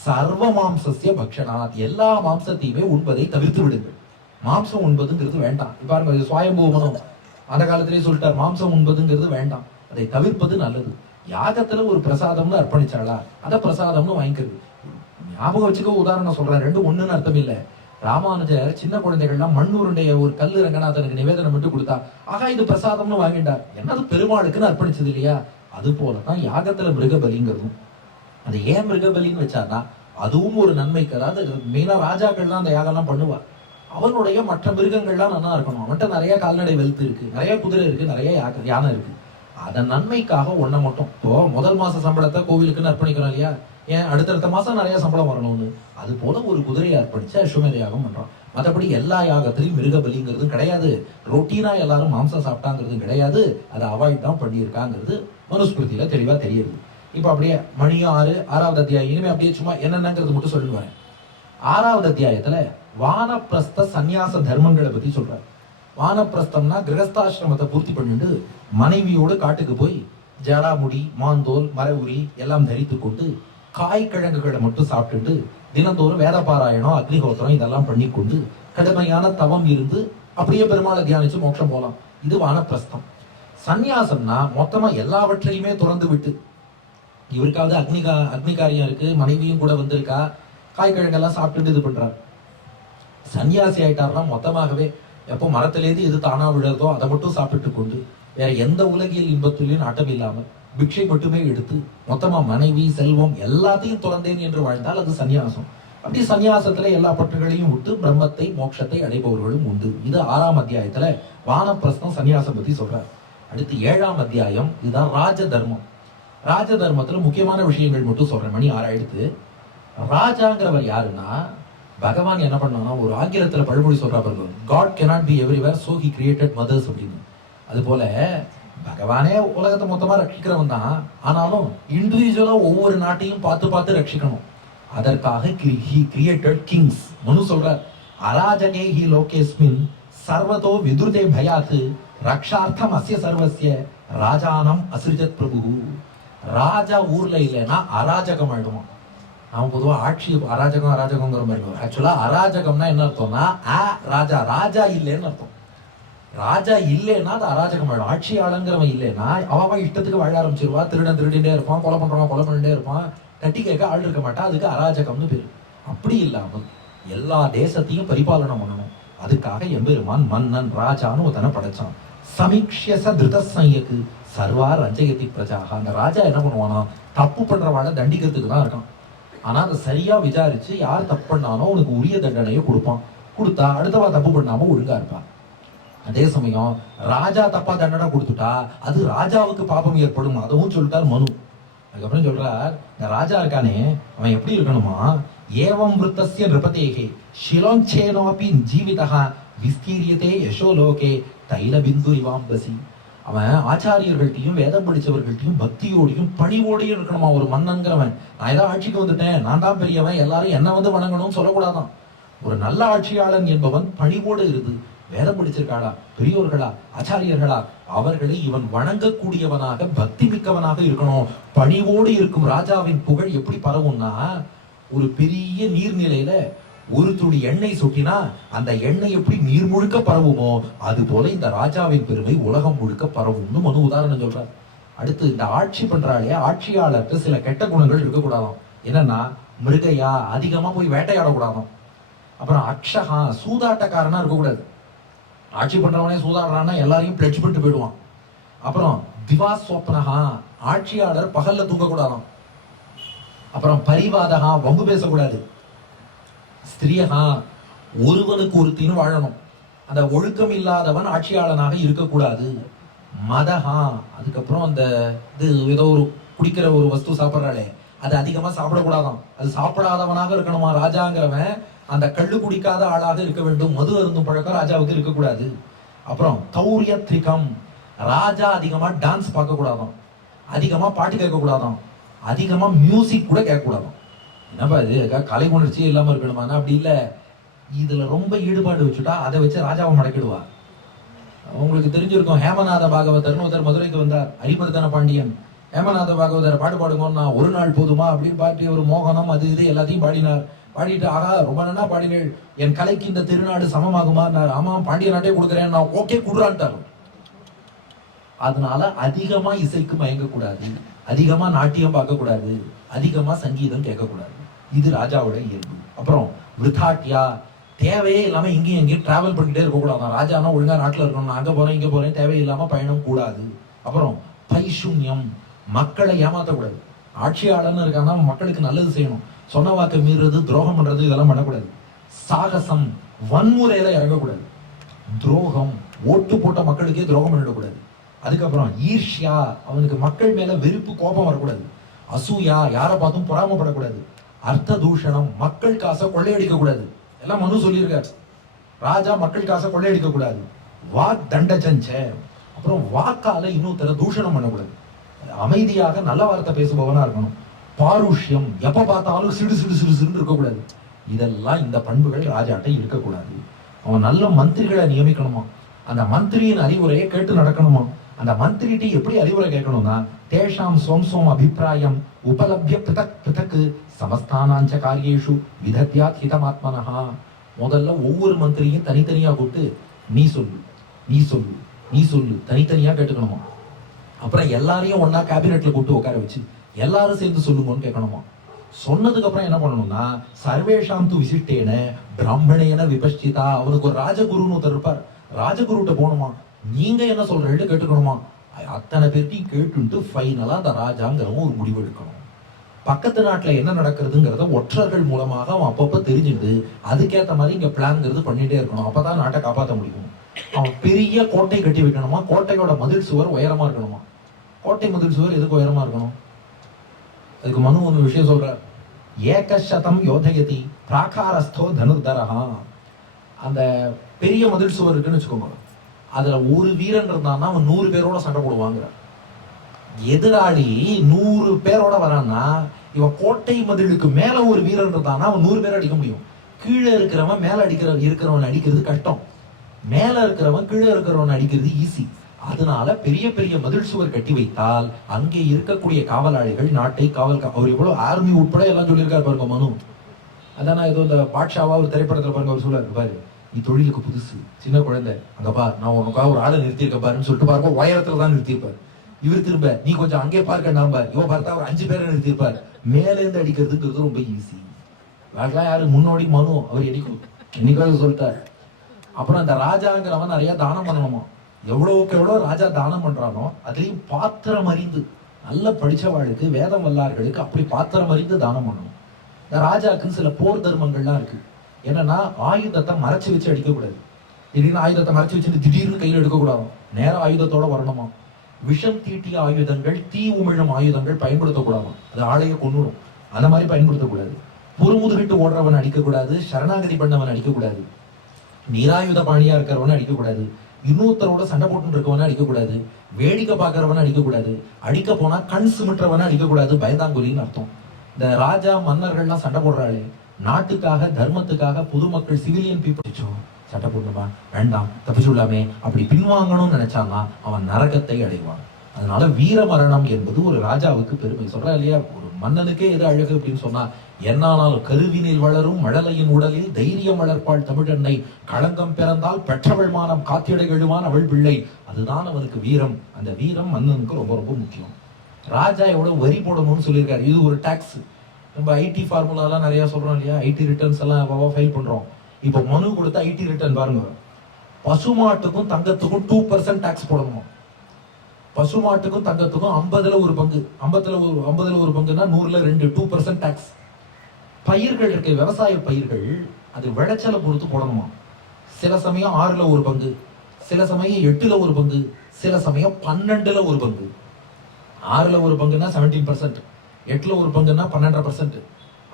சர்வ மாம்சஸ்ய பக்ஷணாத், எல்லா மாம்சத்தையுமே உண்பதை தவிர்த்து விடுங்கள். மாம்சம் உண்பதுங்கிறது வேண்டாம். பாருங்க, இது சுவாயம்பூவனம் அந்த காலத்திலேயே சொல்லிட்டார், மாம்சம் உண்பதுங்கிறது வேண்டாம், அதை தவிர்ப்பது நல்லது. யாகத்துல ஒரு பிரசாதம்னு அர்ப்பணிச்சாளா, அதை பிரசாதம்னு வாங்கிக்கிறது. ஞாபகம் வச்சுக்க உதாரணம் சொல்றேன், ரெண்டு ஒண்ணுன்னு அர்த்தம் இல்ல. ராமானுஜர் சின்ன குழந்தைகள்லாம் மண்ணுருண்டைய ஒரு கல்லு ரங்கநாதனுக்கு நிவேதனம் மட்டும் கொடுத்தா, ஆகா இது பிரசாதம்னு வாங்கிட்டார். என்னது பெருமாளுக்குன்னு அர்ப்பணிச்சது இல்லையா? அது போலதான் யாகத்துல மிருக பலிங்கிறதும். அது ஏன் மிருக பலின்னு வச்சார்னா அதுவும் ஒரு நன்மைக்கு. அதாவது மெயினா ராஜாக்கள்லாம் அந்த யாகம்லாம் பண்ணுவா, அவனுடைய மற்ற மிருகங்கள்லாம் நல்லா இருக்கணும். அவன்கிட்ட நிறைய கால்நடை வெல்த் இருக்கு, நிறைய குதிரை இருக்கு, நிறைய யானை இருக்கு. அதன் நன்மைக்காக ஒன்ன மட்டும், இப்போ முதல் மாச சம்பளத்தை கோவிலுக்குன்னு அர்ப்பணிக்கிறோம் இல்லையா, ஏன் அடுத்தடுத்த மாசம் நிறைய சம்பளம் வரணும்னு, அது போல ஒரு குதிரையை அர்ப்பணிச்சு அஸ்வமேத யாகம் பண்றான். மற்றபடி எல்லா யாகத்திலையும் மிருக பலிங்கிறதும் கிடையாது, ரொட்டீனா எல்லாரும் மாம்சம் சாப்பிட்டாங்கிறதும் கிடையாது. அதை அவாய்ட் தான் பண்ணியிருக்காங்கிறது மனுஸ்மிருதியில தெளிவா தெரியுது. இப்ப அப்படியே மணியும் 6வது அத்தியாயம், இனிமே அப்படியே சும்மா என்னென்னங்கிறது மட்டும் சொல்லிட்டு வரேன். 6வது அத்தியாயத்துல வானப்பிரஸ்த சந்நியாச தர்மங்களை பத்தி சொல்றாரு. வானப்பிரஸ்தம்னா கிரகஸ்தாசிரமத்தை பூர்த்தி பண்ணிட்டு மனைவியோடு காட்டுக்கு போய் ஜடாமுடி, மாந்தோல், மர உரி எல்லாம் தரித்து கொண்டு காய்கிழங்குகளை மட்டும் சாப்பிட்டுட்டு தினந்தோறும் வேத பாராயணம், அக்னிஹோத்திரம் இதெல்லாம் பண்ணி கொண்டு கடுமையான தவம் இருந்து அப்படியே பெருமாளை தியானிச்சு மோட்சம் போலாம். இது வானப்பிரஸ்தம். சந்நியாசம்னா மொத்தமா எல்லாவற்றையுமே துறந்து விட்டு, இவருக்காவது அக்னி காரியம் இருக்கு, மனைவியும் கூட வந்திருக்கா, காய்கிழங்கெல்லாம் சாப்பிட்டுட்டு இது பண்றாரு. சன்னியாசி ஆயிட்டாருன்னா மொத்தமாகவே எப்போ மரத்திலேருந்து எது தானா விழுறதோ அதை மட்டும் சாப்பிட்டு கொண்டு வேற எந்த உலகியல் இன்பத்திலையும் நாட்டம் இல்லாமல் பிக்ஷை மட்டுமே எடுத்து மொத்தமா மனைவி, செல்வம் எல்லாத்தையும் துறந்தேன் என்று வாழ்ந்தால் அது சன்னியாசம். அப்படி சன்னியாசத்துல எல்லா பற்றுகளையும் விட்டு பிரம்மத்தை, மோட்சத்தை அடைபவர்களும் உண்டு. இது 6ஆம் அத்தியாயத்துல வானப்பிரஸ்தம் சன்னியாசம் பத்தி சொல்றார். அடுத்து 7ஆம் அத்தியாயம், இதுதான் ராஜ தர்மம். ராஜ தர்மத்துல முக்கியமான விஷயங்கள் மட்டும் சொல்றேன், மணி 6 ஆயிடுத்து. ராஜாங்கிறவர் யாருன்னா, பகவான் என்ன பண்ணானா, ஒரு ஆங்கிலத்துல பழமொழி சொல்றா பாருங்க, God cannot be everywhere so he created mothers அப்படின்னு. அது போல பகவானே உலகத்தை மொத்தமா ரட்சிக்கிறவன் தான், ஆனாலும் இண்டிவிஜுவலா ஒவ்வொரு நாட்டையும் பார்த்து பார்த்து ரட்சிக்கணும். அதற்காக he created kings. மனு சொல்றார், அராஜகே ஹி லோகேஸ்மின் சர்வதோ விதுர்தே பயாத் ரக்ஷார்த்தம் அஸ்ய சர்வஸ்ய ராஜானம் அசிருஜத் பிரபு. ராஜா ஊர்ல இல்லைன்னா அராஜகம் ஆயிடுவான். அவன் பொதுவா ஆட்சி அராஜகங்கிற மாதிரி. ஆக்சுவலா அராஜகம்னா என்ன அர்த்தம்னா ராஜா, ராஜா இல்லைன்னு அர்த்தம். ராஜா இல்லைன்னா அது அராஜகம் ஆயிடும். ஆட்சியாளங்கிறவன் இல்லைன்னா அவன் இஷ்டத்துக்கு வாழ ஆரம்பிச்சிருவா, திருடிட்டே இருப்பான், கொலை பண்றவன் கொலை பண்ணிட்டே இருப்பான், தட்டி கேட்க ஆள் இருக்க மாட்டா, அதுக்கு அராஜகம்னு பேரு. அப்படி இல்லாமல் எல்லா தேசத்தையும் பரிபாலனம் பண்ணணும். அதுக்காக எம்பெருமான் மன்னன் ராஜான்னு ஒருத்தனை படைச்சான். சமீக்ஷச திருதசையக்கு சர்வா ரஞ்சயதி பிரஜாக. அந்த ராஜா என்ன பண்ணுவானா, தப்பு பண்றவாழ தண்டிக்கிறதுக்கு தான் இருக்கான். ஆனா அதை சரியா விசாரிச்சு யார் தப்பு பண்ணானோ உனக்கு உரிய தண்டனையை கொடுப்பான். கொடுத்தா அடுத்தவா தப்பு பண்ணாம ஒழுங்கா இருப்பான். அதே சமயம் ராஜா தப்பா தண்டனை கொடுத்துட்டா அது ராஜாவுக்கு பாபம் ஏற்படும். அதுவும் சொல்லிட்டார் மனு. அதுக்கப்புறம் சொல்றார், இந்த ராஜா இருக்கானே அவன் எப்படி இருக்கணுமா, ஏவம் விருத்தஸ்ய நிருபதேகே ஷிலோஞ்சேனோபி ஜீவிதா விஸ்தீரியதே யசோலோகே தைல பிந்து இவாம்பசி. அவன் ஆச்சாரியர்கள்ட்டையும் வேதம் படிச்சவர்கள்ட்டையும் பக்தியோடையும் பணிவோடையும் இருக்கணுமா. ஒரு மன்னன்கிறவன், நான் ஏதாவது ஆட்சிக்கு வந்துட்டேன், நான் தான் பெரியவன், எல்லாரும் என்ன வந்து வணங்கணும்னு சொல்லக்கூடாதான். ஒரு நல்ல ஆட்சியாளன் என்பவன் பணிவோடு இருந்து வேதம் படிச்சிருக்காளா, பெரியோர்களா, ஆச்சாரியர்களா, அவர்களை இவன் வணங்கக்கூடியவனாக பக்தி மிக்கவனாக இருக்கணும். பணிவோடு இருக்கும் ராஜாவின் புகழ் எப்படி பரவும்னா, ஒரு பெரிய நீர்நிலையில ஒரு துளி எண்ணெய் சொட்டினா அந்த எண்ணெய் எப்படி நீர் முழுக்க பரவுமோ அது போல இந்த ராஜாவின் பெருமை உலகம் முழுக்க பரவும்னு மனு உதாரணம் சொல்றார். அடுத்து இந்த ஆட்சி பண்றாளே ஆட்சியாளருக்கு சில கெட்ட குணங்கள் இருக்கக்கூடாதாம். என்னன்னா, மிருகையா அதிகமா போய் வேட்டையாடக்கூடாதாம். அப்புறம் அக்ஷகா சூதாட்டக்காரனா இருக்கக்கூடாது. ஆட்சி பண்றவனே சூதாடுறான்னா எல்லாரையும் பிளட்ஜ் பண்ணிட்டு போயிடுவான். அப்புறம் திவாஸ்வப்னகா ஆட்சியாளர் பகல்ல தூங்கக்கூடாதாம். அப்புறம் பரிவாதகா வம்பு பேசக்கூடாது. ஸ்திரியகா ஒருவனுக்கு ஒருத்தின்னு வாழணும். அந்த ஒழுக்கம் இல்லாதவன் ஆட்சியாளனாக இருக்கக்கூடாது. மதஹா அதுக்கப்புறம் அந்த இது ஏதோ ஒரு குடிக்கிற ஒரு வஸ்து சாப்பிட்றாளே அது அதிகமா சாப்பிடக்கூடாதாம். அது சாப்பிடாதவனாக இருக்கணுமா ராஜாங்கிறவன். அந்த கள்ளு குடிக்காத ஆளாக இருக்க வேண்டும். மது அருந்தும் பழக்கம் ராஜாவுக்கு இருக்கக்கூடாது. அப்புறம் தௌரிய திரிகம் ராஜா அதிகமா டான்ஸ் பார்க்க கூடாதாம், அதிகமா பாட்டு கேட்க கூடாதாம், அதிகமா மியூசிக் கூட கேட்க கூடாதாம். என்னப்பா இது கலை உணர்ச்சி இல்லாம இருக்கணுமானா, அப்படி இல்ல, இதுல ரொம்ப ஈடுபாடு வச்சுட்டா அதை வச்சு ராஜாவை மடக்கிடுவா. உங்களுக்கு தெரிஞ்சிருக்கும், ஹேமநாத பாகவதர்னு ஒருத்தர் மதுரைக்கு வந்தார், ஹரிபர்தன பாண்டியன். ஹேமநாத பாகவதர் பாட்டு பாடுங்கன்னா ஒரு நாள் போதுமா அப்படின்னு பாட்டு ஒரு மோகனம் அது இது எல்லாத்தையும் பாடினார். பாடிட்டு ஆகா ரொம்ப நல்லா பாடினேள், என் கலைக்கு இந்த திருநாடு சமமாகுமா? ஆமா பாண்டிய நாட்டே கொடுக்குறேன், நான் ஓகே குடுறான்ட்டாரு. அதனால அதிகமா இசைக்கு மயங்க கூடாது, அதிகமா நாட்டியம் பார்க்க கூடாது, அதிகமா சங்கீதம் கேட்க கூடாது. இது ராஜாவோட இயல்பு. அப்புறம் விருத்தாட்டியா, தேவையே இல்லாம இங்கேயும் எங்கேயும் டிராவல் பண்ணிட்டே இருக்கக்கூடாது. ராஜானா ஒழுங்கா நாட்டுல இருக்கணும், நான் அங்க போறேன் இங்க போறேன் தேவையில்லாம பயணம் கூடாது. அப்புறம் பைசூன்யம், மக்களை ஏமாத்தக்கூடாது. ஆட்சியாளர்னு இருக்காங்கன்னா மக்களுக்கு நல்லது செய்யணும், சொன்ன வாக்கு மீறுறது துரோகம் பண்றது இதெல்லாம் பண்ணக்கூடாது. சாகசம், வன்முறையில இறங்கக்கூடாது. துரோகம், ஓட்டு போட்ட மக்களுக்கே துரோகம் பண்ணிடக்கூடாது. அதுக்கப்புறம் ஈர்ஷ்யா, அவனுக்கு மக்கள் மேல வெறுப்பு கோபம் வரக்கூடாது. அசூயா, யாரை பார்த்தும் பொறாமப்படக்கூடாது. அர்த்த தூஷணம், மக்கள் காசை கொள்ளையடிக்க கூடாது. எல்லாம் மனு சொல்லியிருக்காரு, ராஜா மக்கள் காசை கொள்ளையடிக்க கூடாது. வாக் தண்டச்சஞ்ச, அப்புறம் வாக்கால இன்னொருத்தர தூஷணம் பண்ணக்கூடாது. அமைதியாக நல்ல வார்த்தை பேசுபவனா இருக்கணும். பாருஷ்யம், எப்ப பார்த்தாலும் சிடு சிடு சிடு சிடு இருக்கக்கூடாது. இதெல்லாம் இந்த பண்புகள் ராஜாட்ட இருக்கக்கூடாது. அவன் நல்ல மந்திரிகளை நியமிக்கணுமா, அந்த மந்திரியின் அறிவுரையை கேட்டு நடக்கணுமா. அந்த மந்திரிட்ட எப்படி அறிவுரை கேட்கணும்னா, தேஷாம் சோம் அபிப்பிராயம் உபலப்ய பிதக் பிதக் சமஸ்தானாஞ்ச காரியேஷு விதத்யாத் ஹிதமாத்மனஹா. முதல்ல ஒவ்வொரு மந்திரியும் தனித்தனியா கூப்பிட்டு நீ சொல்லு நீ சொல்லு நீ சொல்லு தனித்தனியா கேட்டுக்கணுமா. அப்புறம் எல்லாரையும் ஒன்னா கேபினெட்ல கூப்பிட்டு உட்கார வச்சு எல்லாரும் சேர்ந்து சொல்லுங்கன்னு கேட்கணுமா. சொன்னதுக்கு அப்புறம் என்ன பண்ணணும்னா, சர்வேஷாம் து விசிட்டேன பிராமணேன விபஷ்டிதா, அவனுக்கு ஒரு ராஜகுருன்னு ஒருத்தர் இருப்பார், ராஜகுருட்ட போகணுமா, நீங்க என்ன சொல்றீங்க கேட்டுக்கணுமா. அத்தனை பேர்த்தையும் கேட்டுட்டு ஃபைனலா அந்த ராஜாங்கிறவன் ஒரு முடிவு எடுக்கணும். பக்கத்து நாட்டுல என்ன நடக்கிறதுங்கிறத ஒற்றர்கள் மூலமாக அவன் அப்பப்ப தெரிஞ்சுது, அதுக்கேற்ற மாதிரி இங்க பிளான்ங்கிறது பண்ணிட்டே இருக்கணும். அப்பதான் நாட்டை காப்பாற்ற முடியும். அவன் பெரிய கோட்டை கட்டி வைக்கணுமா, கோட்டையோட மதில் சுவர் உயரமா இருக்கணுமா. கோட்டை மதில் சுவர் எதுக்கு உயரமா இருக்கணும், அதுக்கு மனு ஒரு விஷயம் சொல்ற, ஏகசதம் யோதயதி பிராகாரஸ்தோ தனுர்தரஹா. அந்த பெரிய மதில் சுவர் இருக்குன்னு வச்சுக்கோங்க, அதுல ஒரு வீரன் இருந்தான்னா அவன் 100 பேரோட சண்டை போடுவாங்க. எதிராளி 100 பேரோட வரான்னா இவன் கோட்டை மதிலுக்கு மேல ஒரு வீரன் இருந்தான்னா அவன் 100 பேரை அடிக்க முடியும். கீழே இருக்கிறவன் மேல இருக்கிறவன் அடிக்கிறது கஷ்டம், மேல இருக்கிறவன் கீழே இருக்கிறவன் அடிக்கிறது ஈஸி. அதனால பெரிய பெரிய மதில் சுவர் கட்டி வைத்தால் அங்கே இருக்கக்கூடிய காவலாளிகள் நாட்டை அவர் எவ்வளவு ஆர்மி உட்பட எல்லாம் சொல்லியிருக்காரு பாருங்க மனு. அதான் ஏதோ இந்த பாட்ஷாவா ஒரு திரைப்படத்துல பாருங்க அவர் சொல்றாரு, பாரு நீ தொழிலுக்கு புதுசு சின்ன குழந்தை, அங்க பார் நான் உனக்காக ஒரு ஆளை நிறுத்தியிருக்க பாருன்னு சொல்லிட்டு பாருங்க, உயரத்துல தான் நிறுத்தியிருப்பாரு. இவர் திரும்ப நீ கொஞ்சம் அங்கே பார்க்க நம்பார், இவன் பார்த்தா ஒரு 5 பேரை நிறுத்தியிருப்பார். மேல இருந்து அடிக்கிறதுங்கிறது ரொம்ப ஈஸி. வேறலாம் யாரு முன்னோடி மனு, அவர் என்னைக்காவது சொல்லிட்டார். அப்புறம் அந்த ராஜாங்கிறவன் நிறைய தானம் பண்ணணுமா, எவ்வளவுக்கு எவ்வளவு ராஜா தானம் பண்றானோ அதுலயும் பாத்திரம் அறிந்து, நல்ல படிச்சவாளுக்கு வேதம் வல்லார்களுக்கு அப்படி பாத்திரம் அறிந்து தானம் பண்ணணும். இந்த ராஜாக்குன்னு சில போர் தர்மங்கள்லாம் இருக்கு. என்னன்னா ஆயுதத்தை மறைச்சு வச்சு அடிக்கக்கூடாது, திடீர்னு ஆயுதத்தை மறைச்சு வச்சுட்டு திடீர்னு கையில் எடுக்கக்கூடாது, நேரம் ஆயுதத்தோட வரணுமா. விஷம் தீட்டிய ஆயுதங்கள், தீ உமிழும் ஆயுதங்கள் பயன்படுத்தக்கூடாது, அது ஆளைய கொன்னுடும், அந்த மாதிரி பயன்படுத்தக்கூடாது. புறமுதுகிட்டு ஓடுறவன் அடிக்கக்கூடாது, சரணாகதி பண்ணவன் அடிக்கக்கூடாது, நிராயுத பாணியா இருக்கிறவன அடிக்கக்கூடாது, இன்னொருத்தரோட சண்டை போட்டு இருக்கவன அடிக்கக்கூடாது, வேடிக்கை பார்க்கறவன அடிக்கக்கூடாது, அடிக்க போனா கண் சிமிட்டுறவன அடிக்கக்கூடாது, பயந்தாங்குலின்னு அர்த்தம். இந்த ராஜா மன்னர்கள்லாம் சண்டை போடுறாளே, நாட்டுக்காக தர்மத்துக்காக பொதுமக்கள் சிவிலியன் பீப்புள் சட்டை போடணுமா வேண்டாம் தப்பிச்சுள்ளாமே அப்படி பின்வாங்கணும்னு நினைச்சான்னா அவன் நரகத்தை அடைவான். அதனால வீர மரணம் என்பது ஒரு ராஜாவுக்கு பெருமை. சொல்றா இல்லையா, ஒரு மன்னனுக்கே எது அழகு அப்படின்னு சொன்னா, என்னானாலும் கருவினில் வளரும் மழலையின் உடலில் தைரியம் வளர்ப்பாள் தமிழன்னை, களங்கம் பிறந்தால் பெற்றவள் மானம் காத்திட எழுவான் அவள் பிள்ளை, அதுதான் அவனுக்கு வீரம். அந்த வீரம் மன்னனுக்கு ரொம்ப ரொம்ப முக்கியம். ராஜா எவ்வளவு வரி போடணும்னு சொல்லியிருக்காரு, இது ஒரு டாக்ஸ். நம்ம ஐடி ஃபார்முலாலாம் நிறைய சொல்றோம் இல்லையா, ஐடி ரிட்டர்ன்ஸ் எல்லாம் ஃபைல் பண்றோம். இப்போ மனு கொடுத்த ஐடி ரிட்டர்ன் பாருங்க, பசுமாட்டுக்கும் தங்கத்துக்கும் 2% டாக்ஸ் போடணும். பசுமாட்டுக்கும் தங்கத்துக்கும் 50ல ஒரு பங்கு, 50ல ஒரு பங்குன்னா 100ல 2% டாக்ஸ். பயிர்கள் இருக்கு, விவசாய பயிர்கள், அது விளைச்சலை பொறுத்து போடணுமா. சில சமயம் 6ல ஒரு பங்கு, சில சமயம் 8ல ஒரு பங்கு, சில சமயம் 12ல ஒரு பங்கு. 6ல ஒரு பங்குன்னா 17%, 8ல ஒரு பங்குன்னா 12%,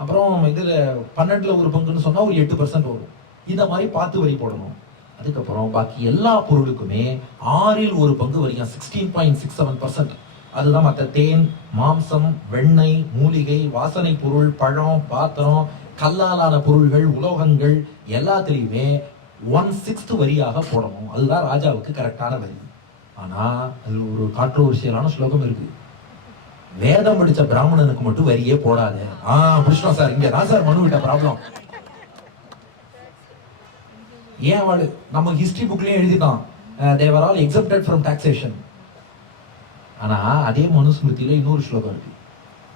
அப்புறம் இதுல 12ல ஒரு பங்குன்னு சொன்னா ஒரு 8% வரும். இத மாதிரி பார்த்து வரி போடணும். அதுக்கப்புறம் பாக்கி எல்லா பொருளுக்குமே 6ல் ஒரு பங்கு வரியா 16.67%. அதுதான் மற்ற தேன், மாம்சம், வெண்ணெய், மூலிகை, வாசனை பொருள், பழம், பாத்திரம், கல்லாலான பொருள்கள், உலோகங்கள் எல்லாத்திலையுமே 1/6 வரியாக போடணும். அதுதான் ராஜாவுக்கு கரெக்டான வரி. ஆனா அது ஒரு கான்ட்ரோவர்சியலான ஸ்லோகம் இருக்கு, வேதம் படிச்ச பிராமணனுக்கு மட்டும் வரியே போடாது. புஷ்ணா சார், இங்க தான் சார் மனு விட்ட ப்ராப்ளம். ஏன் அவள் நம்ம history புக்லயே எழுதிட்டான், they were all exempted from taxation. ஆனா அதே மனுஸ்மிருதியில இன்னொரு ஸ்லோகம் இருக்கு,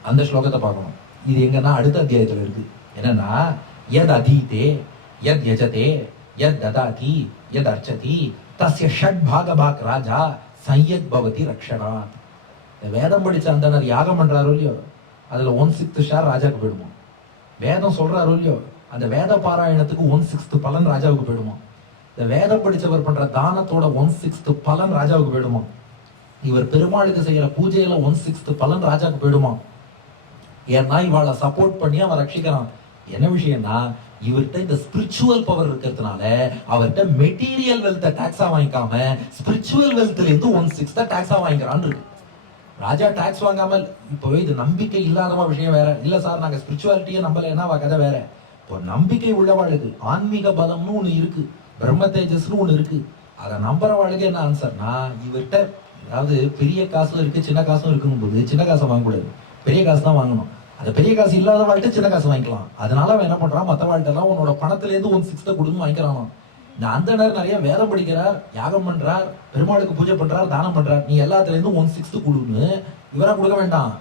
அந்த ஸ்லோகத்தை பார்க்கணும். இது எங்கன்னா அடுத்த அத்தியாயத்துல இருக்கு. என்னன்னா, யத் அதீதே யத் யஜதே யத் ததாதி யத் அர்ச்சதி தஸ்ய ஷட் பாகபாக் ராஜா சையத் பவதி ரக்ஷணாத். இந்த வேதம் படிச்ச அந்தனர் யாகம் பண்றாரோ இல்லையோ, அதுல 1/6 ஷேர் ராஜாவுக்கு போயிடுமா. வேதம் சொல்றாரோ இல்லையோ, அந்த வேத பாராயணத்துக்கு 1/6 பலன் ராஜாவுக்கு போயிடுமா. இந்த வேதம் படிச்சவர் பண்ற தானத்தோட 1/6 பலன் ராஜாவுக்கு போயிடுமா. இவர் பெருமாளுக்கு செய்யற பூஜையில 1/6 பலன் ராஜாவுக்கு போயிடுமா. ஏன்னா இவாளை சப்போர்ட் பண்ணி அவன் ரட்சிக்கிறான். என்ன விஷயம்னா, இவர்கிட்ட இந்த ஸ்பிரிச்சுவல் பவர் இருக்கிறதுனால அவர்கிட்ட மெட்டீரியல் வெல்த் டாக்ஸா வாங்கிக்காம ஸ்பிரிச்சுவல் வெல்த்ல இருந்து 1/6 டாக்ஸா வாங்கிக்கிறான் இருக்கு. ராஜா டாக்ஸ் வாங்காமல், இப்போ இது நம்பிக்கை இல்லாதவா விஷயம் வேற. இல்ல சார் நாங்க ஸ்பிரிச்சுவாலிட்டியை நம்பலைன்னா கதை வேற. இப்போ நம்பிக்கை உள்ளவாளுக்கு ஆன்மீக பலம்னு ஒண்ணு இருக்கு, பிரம்ம தேஜஸ்னு ஒண்ணு இருக்கு. அதை நம்புறவாளுக்கு என்ன ஆன்சர்னா, இவர்கிட்ட அதாவது பெரிய காசும் இருக்கு சின்ன காசும் இருக்குங்கும் போது சின்ன காசை வாங்கக்கூடாது, பெரிய காசு தான் வாங்கணும். அந்த பெரிய காசு இல்லாத வாழ்க்கை சின்ன காசு வாங்கிக்கலாம். அதனால அவன் என்ன பண்றான், மற்ற வாழ்க்கை எல்லாம் உன்னோட பணத்துல இருந்து 1/6 கொடுன்னு வாங்கிக்கிறான். இந்த அந்தனர் நிறைய வேதம் படிக்கிறார், யாகம் பண்றார், பெருமாளுக்கு பூஜை பண்றார், தானம் பண்றார், நீ எல்லாத்துல இருந்து 1/6 கொடுன்னு இவரா கொடுக்க வேண்டாம்.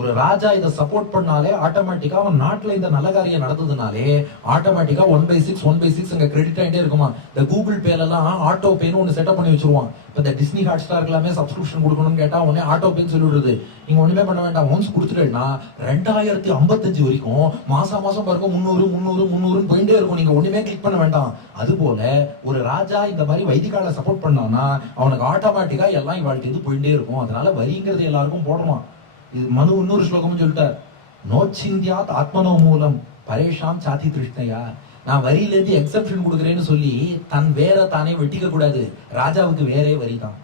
ஒரு ராஜா இதை சப்போர்ட் பண்ணாலே ஆட்டோமேட்டிக்கா அவன் நாட்டுல இந்த நல்ல காரியம் நடந்ததுனாலே ஆட்டோமேட்டிக்கா 1/6 அங்க கிரெடிட் ஆகிட்டே இருக்குமா. இந்த கூகுள் பேல எல்லாம் ஆட்டோ பேன்னு ஒண்ணு செட்டப் பண்ணி வச்சிருவான். இப்ப இந்த டிஸ்னி ஹாட் ஸ்டார் எல்லாமே சப்ஸ்கிரிப்ஷன் கொடுக்கணும்னு கேட்டா உடனே ஆட்டோ பேன்னு சொல்லி விடுறது. நீங்க ஒண்ணுமே பண்ண வேண்டாம், ஒன்ஸ் கொடுத்துட்டேன்னா 2055 வரைக்கும் மாசம் பாருங்க 300 போயிட்டே இருக்கும். நீங்க ஒண்ணுமே கிளிக் பண்ண வேண்டாம். அது போல ஒரு ராஜா இந்த மாதிரி வைதிகால சப்போர்ட் பண்ணான்னா அவனுக்கு ஆட்டோமேட்டிக்கா எல்லாம் இவாழ்க்கை இது போயிட்டே இருக்கும். அதனால வரிங்கிறது எல்லாருக்கும் போடணும். இது மனு இன்னொரு ஸ்லோகமும் சொல்லிட்டார், நோச்சிந்தியாத் ஆத்மனோ மூலம் பரேஷாம் சாதி திருஷ்ணையா. நான் வரியில இருந்து எக்ஸப்ஷன் கொடுக்குறேன்னு சொல்லி தன் வேற தானே வெட்டிக்க கூடாது. ராஜாவுக்கு வேறே வரி தான்.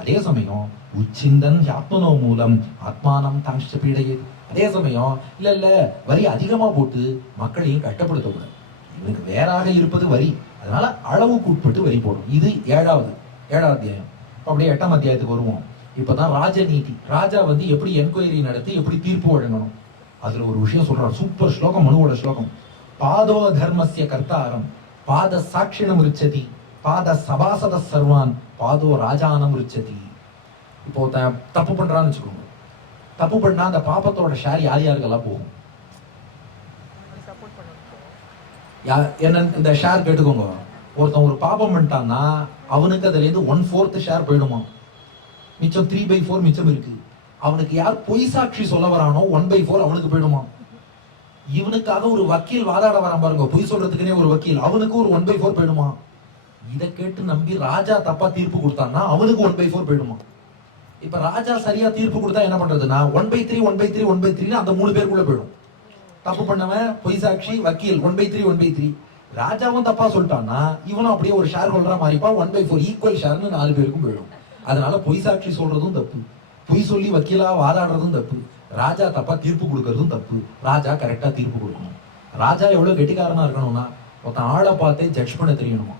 அதே சமயம் உச்சிந்தன் ஆத்மனோ மூலம் ஆத்மானம் தாங்ஷ பீடையே. அதே சமயம் இல்ல வரி அதிகமா போட்டு மக்களையும் கட்டப்படுத்தக்கூடாது. இவனுக்கு வேறாக இருப்பது வரி, அதனால அளவுக்கு உட்பட்டு வரி போடும். இது 7வது அத்தியாயம். அப்படியே 8ஆம் அத்தியாயத்துக்கு வருவோம். இப்பதான் ராஜநீதி, ராஜா எப்படி என்கொயரி நடத்தி எப்படி தீர்ப்பு வழங்கணும். அதுல ஒரு விஷயம் சொல்றார், சூப்பர் ஸ்லோகம், மனுவோட ஸ்லோகம். பாதோ தர்மஸ்ய கர்த்தாரம் பாத சாட்சிணம் ருச்சதி பாத சபாசத சர்வான் பாதோ ராஜானம் ருச்சதி. இப்போ தப்பு பண்றான்னு வச்சுக்கோங்க, தப்பு பண்ணா அந்த பாப்பத்தோட ஷேர் யாருக்கெல்லாம் போகும். என்ன இந்த ஷேர் கேட்டுக்கோங்க. ஒருத்தன் ஒரு பாபம் பண்ணிட்டான்னா அவனுக்கு அதுல இருந்து 1/4 ஷேர் போயிடுமா. மிச்சம் 3/4 மிச்சம் இருக்கு. அவனுக்கு யார் பொய் சாட்சி சொல்ல வரானோ 1/4 அவனுக்கு போயிடுமா. இவனுக்காக ஒரு வக்கீல் வாதாட வரான் பாருங்க, பொய் சொல்றதுக்குனே ஒரு வக்கீல், அவனுக்கு ஒரு 1/4 போயிடுமா. இதை கேட்டு நம்பி ராஜா தப்பா தீர்ப்பு கொடுத்தான்னா அவனுக்கு 1/4 போயிடுமா. இப்ப ராஜா சரியா தீர்ப்பு கொடுத்தா என்ன பண்றதுன்னா 1/3 அந்த 3 பேருக்குள்ள போயிடும். தப்பு பண்ணவன், பொய் சாட்சி, வக்கீல் 1/3. ராஜாவும் தப்பா சொல்லிட்டான்னா இவனும் அப்படியே ஒரு ஷேர் ஹோல்டரா மாறிப்பா. 1/4 ஈக்குவல் ஷேர்னு 4 பேருக்கும் போயிடும். அதனால பொய் சாட்சி சொல்றதும் தப்பு, பொய் சொல்லி வக்கீலா வாதாடுறதும் தப்பு, ராஜா தப்பா தீர்ப்பு கொடுக்கறதும் தப்பு. ராஜா கரெக்டா தீர்ப்பு கொடுக்கணும். ராஜா எவ்வளவு கெட்டிக்காரனா இருக்கணும்னா ஒருத்தன் ஆளை பார்த்தே ஜட்ஜ் பண்ண தெரியணுமா.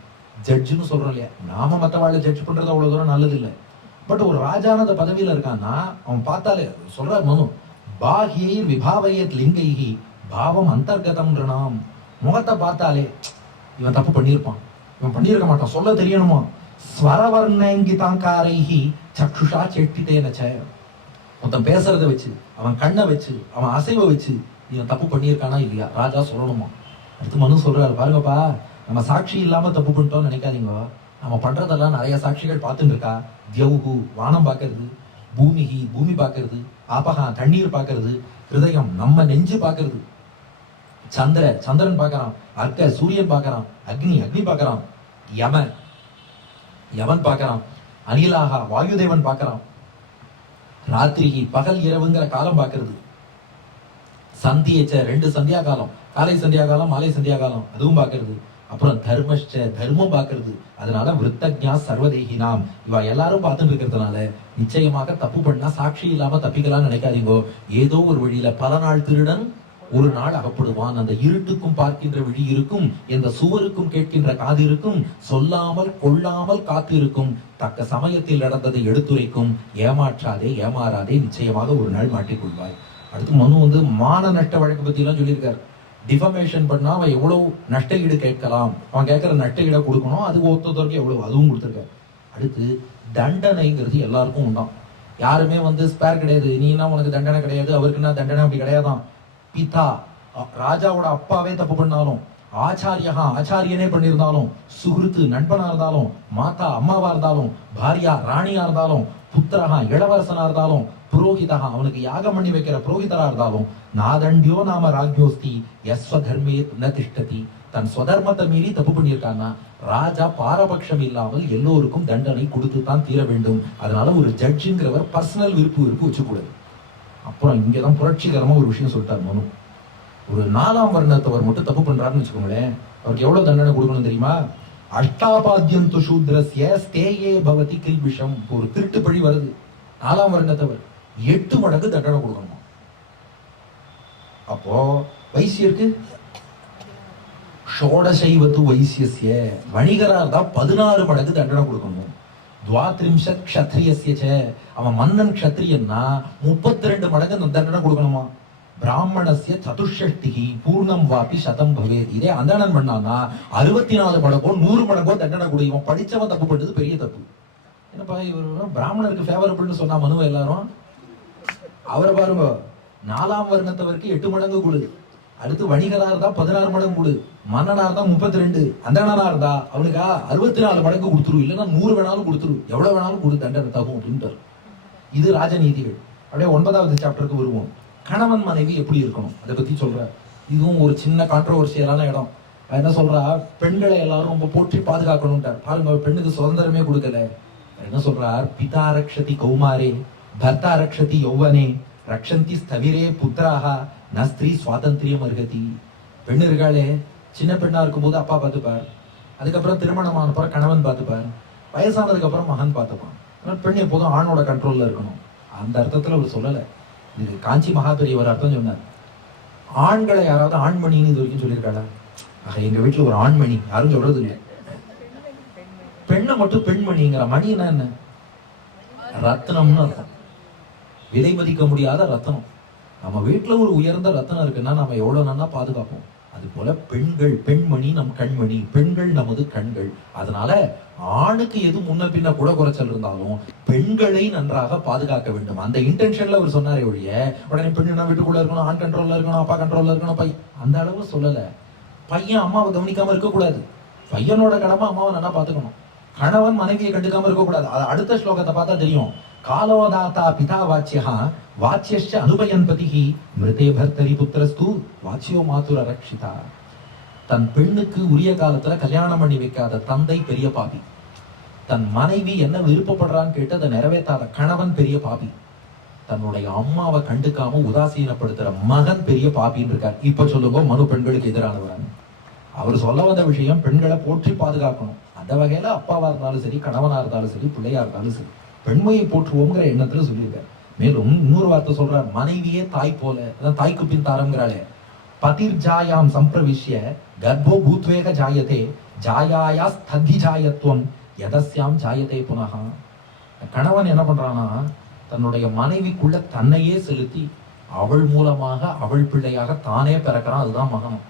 ஜட்ஜுன்னு சொல்றோம் இல்லையா, நாம மற்றவாழை ஜட்ஜ் பண்றது அவ்வளவு தூரம் நல்லது இல்லை. பட் ஒரு ராஜானத பதவியில இருக்கான்னா அவன் பார்த்தாலே சொல்றார் மனு, பாஹ்யைர் விபாவயத் லிங்கைஹி பாவம் அந்தர்கதம் ரிணாம். முகத்தை பார்த்தாலே இவன் தப்பு பண்ணியிருப்பான், இவன் பண்ணியிருக்க மாட்டான் சொல்ல தெரியணுமா. ஸ்வரவர்ணங்கிதாங்காரைஹி சக்ஷுஷா செட்டிட்டேனச்ச. மொத்தம் பேசுறத வச்சு, அவன் கண்ணை வச்சு, அவன் அசைவை வச்சு இவன் தப்பு பண்ணியிருக்கானா இல்லையா ராஜா சொல்லணுமா. அடுத்து மனு சொல்றாரு, பாருங்கப்பா நம்ம சாட்சி இல்லாம தப்பு பண்ணிட்டோம்னு நினைக்காதீங்க. நம்ம பண்றதெல்லாம் நிறைய சாட்சிகள் பார்த்துட்டு இருக்கா. தியவுகு வானம் பார்க்கறது, பூமிகி பூமி பார்க்கறது, ஆபகா தண்ணீர் பார்க்கறது, ஹிருதயம் நம்ம நெஞ்சு பார்க்கறது, சந்திரன் பார்க்கறான், அர்க்க சூரியன் பார்க்கறான், அக்னி பார்க்கறான், யமன் பார்க்கறான், அனிலாகா வாயுதேவன் பார்க்கறான், ராத்திரி பகல் இரவுங்கிற காலம் பார்க்கறது, சந்தியச்ச 2 சந்தியா காலம், காலை சந்தியா காலம் மாலை சந்தியா காலம் அதுவும் பார்க்கறது, அப்புறம் தர்மம் பார்க்கறது. அதனால விருத்தஜ்ஞா சர்வதேகினாம், இவ எல்லாரும் பார்த்துட்டு இருக்கிறதுனால நிச்சயமாக தப்பு பண்ணா சாட்சி இல்லாம தப்பிக்கலாம்னு நினைக்காதீங்க. ஏதோ ஒரு வழியில பல நாள் திருடன் ஒரு நாள் அகப்படுவான். அந்த இருட்டுக்கும் பார்க்கின்ற விழி இருக்கும், இந்த சுவருக்கும் கேட்கின்ற காது இருக்கும், சொல்லாமல் கொள்ளாமல் காத்து இருக்கும், தக்க சமயத்தில் நடந்ததை எடுத்துரைக்கும், ஏமாறாதே நிச்சயமாக ஒரு நாள் மாட்டிக்கொள்வாய். அடுத்து மனு மான நஷ்ட வழக்கு பத்தி எல்லாம் சொல்லியிருக்காரு. டிஃபமேஷன் பண்ணா அவன் எவ்வளவு நஷ்ட ஈடு கேட்கலாம், அவன் கேட்கிற நஷ்ட ஈடை கொடுக்கணும், அது ஒருத்தருக்கு எவ்வளவு அதுவும் கொடுத்துருக்காரு. அடுத்து தண்டனைங்கிறது எல்லாருக்கும் உண்டாம். யாருமே ஸ்பேர் கிடையாது, நீனா உனக்கு தண்டனை கிடையாது, அவருக்குன்னா தண்டனை அப்படி கிடையாதான். பிதா ராஜாவோட அப்பாவே தப்பு பண்ணாலும், ஆச்சாரியா ஆச்சாரியனே பண்ணியிருந்தாலும், சுகிருத்து நண்பனா இருந்தாலும், மாதா அம்மாவா இருந்தாலும், பாரியா ராணியா இருந்தாலும், புத்திரஹா இளவரசனா இருந்தாலும், புரோகிதா அவனுக்கு யாகம் பண்ணி வைக்கிற புரோகிதரா இருந்தாலும், நாதண்டியோ நாம ராஜ்யோஸ்தி யஸ்வதர்மே ந திஷ்டதி, தன் ஸ்வதர்மத்தை மீறி தப்பு பண்ணியிருக்கான்னா ராஜா பாரபட்சம் இல்லாமல் எல்லோருக்கும் தண்டனை கொடுத்து தான் தீர வேண்டும். அதனால ஒரு ஜட்ஜுங்கிறவர் பர்சனல் விருப்பு வச்சுக்கூடாது. அப்புறம் இங்கதான் புரட்சிகரமா ஒரு விஷயம் சொல்லிட்டார் மனு. ஒரு 4ஆம் வர்ணத்தவர் மட்டும் தப்பு பண்றாருன்னு வச்சுக்கோங்களேன், அவருக்கு எவ்வளவு தண்டனை கொடுக்கணும் தெரியுமா? அஷ்டாபாத்தியந்து சூத்ரஸ்ய ஸ்தேயே பவதி கில்பிஷம். ஒரு திருட்டு பழி வருது, 4ஆம் வர்ணத்தவர் 8 மடங்கு தண்டனை கொடுக்கணும். அப்போ வைசியருக்கு ஷோடசைவத்து வைசியஸ்ய, வணிகரா இருந்தா 16 மடங்கு தண்டனை கொடுக்கணும். துவாத்ரிம்ஷத் க்ஷத்ரியஸ்ய, அவன் மன்னன் க்ஷத்ரியன்னா 32 மடங்கு தண்டனை கொடுக்கணுமா. பிராமணஸ்ய சதுஷ்டி பூர்ணம் வாப்பி சதம் பவே. இதே அந்தணன் பண்ணானா 64 மடங்கோ 100 மடங்கோ தண்டனை கொடுக்கும். படிச்சவன் தப்பு பண்ணது பெரிய தப்பு. என்னப்பா இவர் பிராமணருக்கு ஃபேவரபிள்னு சொன்னா மனுவை எல்லாரும், அவரை பாருங்க 4ஆம் வர்ணத்தவருக்கு 8 மடங்கு கொடு, அடுத்து வணிகரா இருந்தா 16 மடங்கு கொடு, மன்னனா இருந்தா 32, அந்தணனா இருந்தா அவனுக்கா 64 மடங்கு கொடுத்துரு, இல்லைன்னா 100 வேணாலும் கொடுத்துரு, எவ்வளவு வேணாலும் கொடு, தண்டனை தகும் அப்படின்ட்டு. இது ராஜநீதிகள். அப்படியே 9வது சாப்டருக்கு வருவோம். கணவன் மனைவி எப்படி இருக்கணும் அதை பத்தி சொல்ற. இதுவும் ஒரு சின்ன கான்ட்ரோவர்சியலான இடம். என்ன சொல்றா, பெண்களை எல்லாரும் ரொம்ப போற்றி பாதுகாக்கணும்ட்டார். பாருங்க, பெண்ணுக்கு சுதந்திரமே கொடுக்கல. என்ன சொல்றார், பிதா ரக்ஷதி கௌமாரே பர்த்தா ரக்ஷதி யௌவனே ரக்ஷந்தி ஸ்தவிரே புத்திராக நஸ்திரீ சுவாதந்திரியம் அர்ஹதி. பெண்ணு இருக்காளே, சின்ன பெண்ணா இருக்கும்போது அப்பா பார்த்துப்பார், அதுக்கப்புறம் திருமணமான பிறகு கணவன் பார்த்துப்பார், வயசானதுக்கு அப்புறம் மகன் பார்த்துப்பான். பெண் எப்போதும் ஆணோட கண்ட்ரோல்ல இருக்கணும். அந்த அர்த்தத்துல அவர் சொல்லலை. இது காஞ்சி மகாபெரியவர் அர்த்தம் சொன்னார். ஆண்களை யாராவது ஆண்மணின்னு இது வரைக்கும் சொல்லியிருக்காளா? ஆக எங்க வீட்டுல ஒரு ஆண்மணி யாரும் சொல்றது இல்லை. பெண்ணை மட்டும் பெண்மணிங்கிற. மணின்னா என்ன? ரத்னம்னு அர்த்தம். விலை மதிக்க முடியாத ரத்னம். நம்ம வீட்டுல ஒரு உயர்ந்த ரத்னம் இருக்குன்னா நம்ம எவ்வளவு நல்லா பாதுகாப்போம். அது போல பெண்கள், பெண்மணி நம் கண்மணி, பெண்கள் நமது கண்கள். அதனால ஆணுக்கு எது முன்ன பின்ன கூட குறைச்சல் இருந்தாலும் பெண்களை நன்றாக பாதுகாக்க வேண்டும். அந்த இன்டென்ஷன்ல அவர் சொன்னாரே ஒழிய உடனே பெண்ணுனா வீட்டுக்குள்ள இருக்கணும், ஆண் கண்ட்ரோல்ல இருக்கணும், அப்பா கண்ட்ரோல்ல இருக்கணும், அந்த அளவு சொல்லல. பையன் அம்மாவை கவனிக்காம இருக்கக்கூடாது. பையனோட கடமை அம்மாவை நல்லா பாத்துக்கணும். கணவன் மனைவியை கண்டுக்காம இருக்கக்கூடாது. அடுத்த ஸ்லோகத்தை பார்த்தா தெரியும். காலோதாத்தா பிதா வாச்சியா வாச்சியஸ்ச அனுபயன் பதிஹி மிருதே பர்த்தரி புத்திரஸ்து வாச்சியோ மாதுர ரக்ஷிதா. தன் பெண்ணுக்கு உரிய காலத்துல கல்யாணம் பண்ணி வைக்காத தந்தை பெரிய பாபி. தன் மனைவி என்ன விருப்பப்படுறான்னு கேட்டு அதை நிறைவேற்றாத கணவன் பெரிய பாபி. தன்னுடைய அம்மாவை கண்டுக்காம உதாசீனப்படுத்துற மகன் பெரிய பாபின்னு இருக்கார். இப்ப சொல்லுங்க, மனு பெண்களுக்கு எதிரானவர். அவர் சொல்ல வந்த விஷயம் பெண்களை போற்றி பாதுகாக்கணும். அந்த வகையில அப்பாவா இருந்தாலும் சரி, கணவனா இருந்தாலும் சரி, பிள்ளையா இருந்தாலும் சரி, பெண்மையை போற்றுவோங்கிற எண்ணத்துல சொல்லியிருக்காரு. மேலும் இன்னொரு வார்த்தை சொல்றார், மனைவியே தாய் போல. அதான் தாய்க்கு பின் தாரங்கிறாளே. பதிர் ஜாயாம் சம்பிரவிஷ்ய கர்ப்போ பூத்வேக ஜாயதே ஜாயாயா ஸ்தத்தி ஜாயத்துவம் எதஸ்யாம் ஜாயதே புனகா. கணவன் என்ன பண்றானா, தன்னுடைய மனைவிக்குள்ள தன்னையே செலுத்தி அவள் மூலமாக அவள் பிள்ளையாக தானே பிறக்கிறான். அதுதான் மகன்.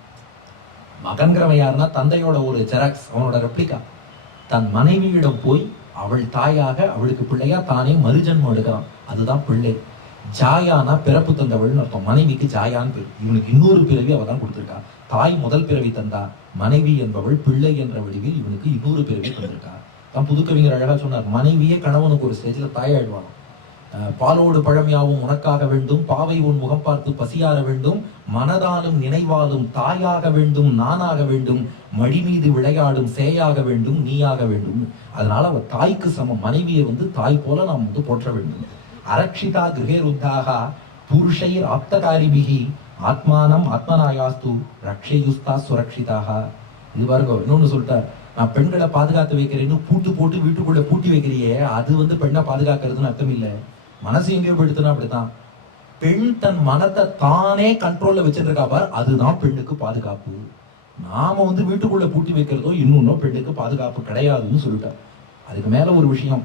மகன்கிறவன் யாருன்னா தந்தையோட ஒரு ஜெராக்ஸ், அவனோட ரெப்ளிகா. தன் மனைவியிடம் போய் அவள் தாயாக அவளுக்கு பிள்ளையா தானே மறுஜன்மம் எடுக்கிறான். அதுதான் பிள்ளை. ஜாயானா பிறப்பு தந்தவள்னு அர்த்தம். மனைவிக்கு ஜாயான்னு பேர். இவனுக்கு இன்னொரு பிறவி அவ தான் கொடுத்திருக்கா. தாய் முதல் பிறவி தந்தா, மனைவி என்பவள் பிள்ளை என்ற வடிவில் இவனுக்கு இன்னொரு பிறவி தந்திருக்கா. தான் புதுக்கவிஞர் அழகா சொன்னார், மனைவியே கணவனுக்கு ஒரு ஸ்டேஜ்ல தாயாயிடுவாங்க. பாலோடு பழமையாவும் உனக்காக வேண்டும், பாவை உன் முகம் பார்த்து பசியார வேண்டும், மனதாலும் நினைவாலும் தாயாக வேண்டும், நானாக வேண்டும், மடி மீது விளையாடும் சேயாக வேண்டும், நீயாக வேண்டும். அதனால அவ தாய்க்கு சமம். மனைவியை தாய் போல நாம் போற்ற வேண்டும். அரக்ஷிதா கிரகே ருத்தாக புருஷைர் ஆப்தகாரிபிகி ஆத்மானம் ஆத்மனாயாஸ்து ரக்ஷயுஸ்தா சுரக்ஷிதாக. இது பாருங்க, இன்னொன்னு சொல்லிட்டார், நான் பெண்களை பாதுகாத்து வைக்கிறேன்னு பூட்டு போட்டு வீட்டுக்குள்ள பூட்டி வைக்கிறியே, அது பெண்ணை பாதுகாக்கிறதுன்னு அர்த்தம் இல்லை. மனசு எங்கேயோ போயிடுத்துனா அப்படித்தான். பெண் தன் மனத்தை தானே கண்ட்ரோல்ல வச்சுட்டு இருக்கா பார், அதுதான் பெண்ணுக்கு பாதுகாப்பு. நாம வீட்டுக்குள்ள பூட்டி வைக்கிறதோ இன்னொன்னோ பெண்ணுக்கு பாதுகாப்பு கிடையாதுன்னு சொல்லிட்டார். அதுக்கு மேல ஒரு விஷயம்,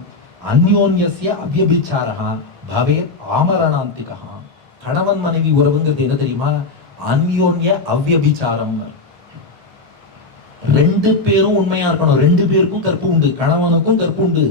அந்யோன்யஸ்ய அவ்யபிச்சாரஹா பவேத் ஆமரணாந்திகா. கணவன் மனைவி உறவுங்கிறது என்ன தெரியுமா? அந்யோன்ய அவ்யபிச்சாரம். 2 பேரும் உண்மையா இருக்கணும். 2 பேருக்கும் கற்பு உண்டு. கணவனுக்கும் கற்பு உண்டு,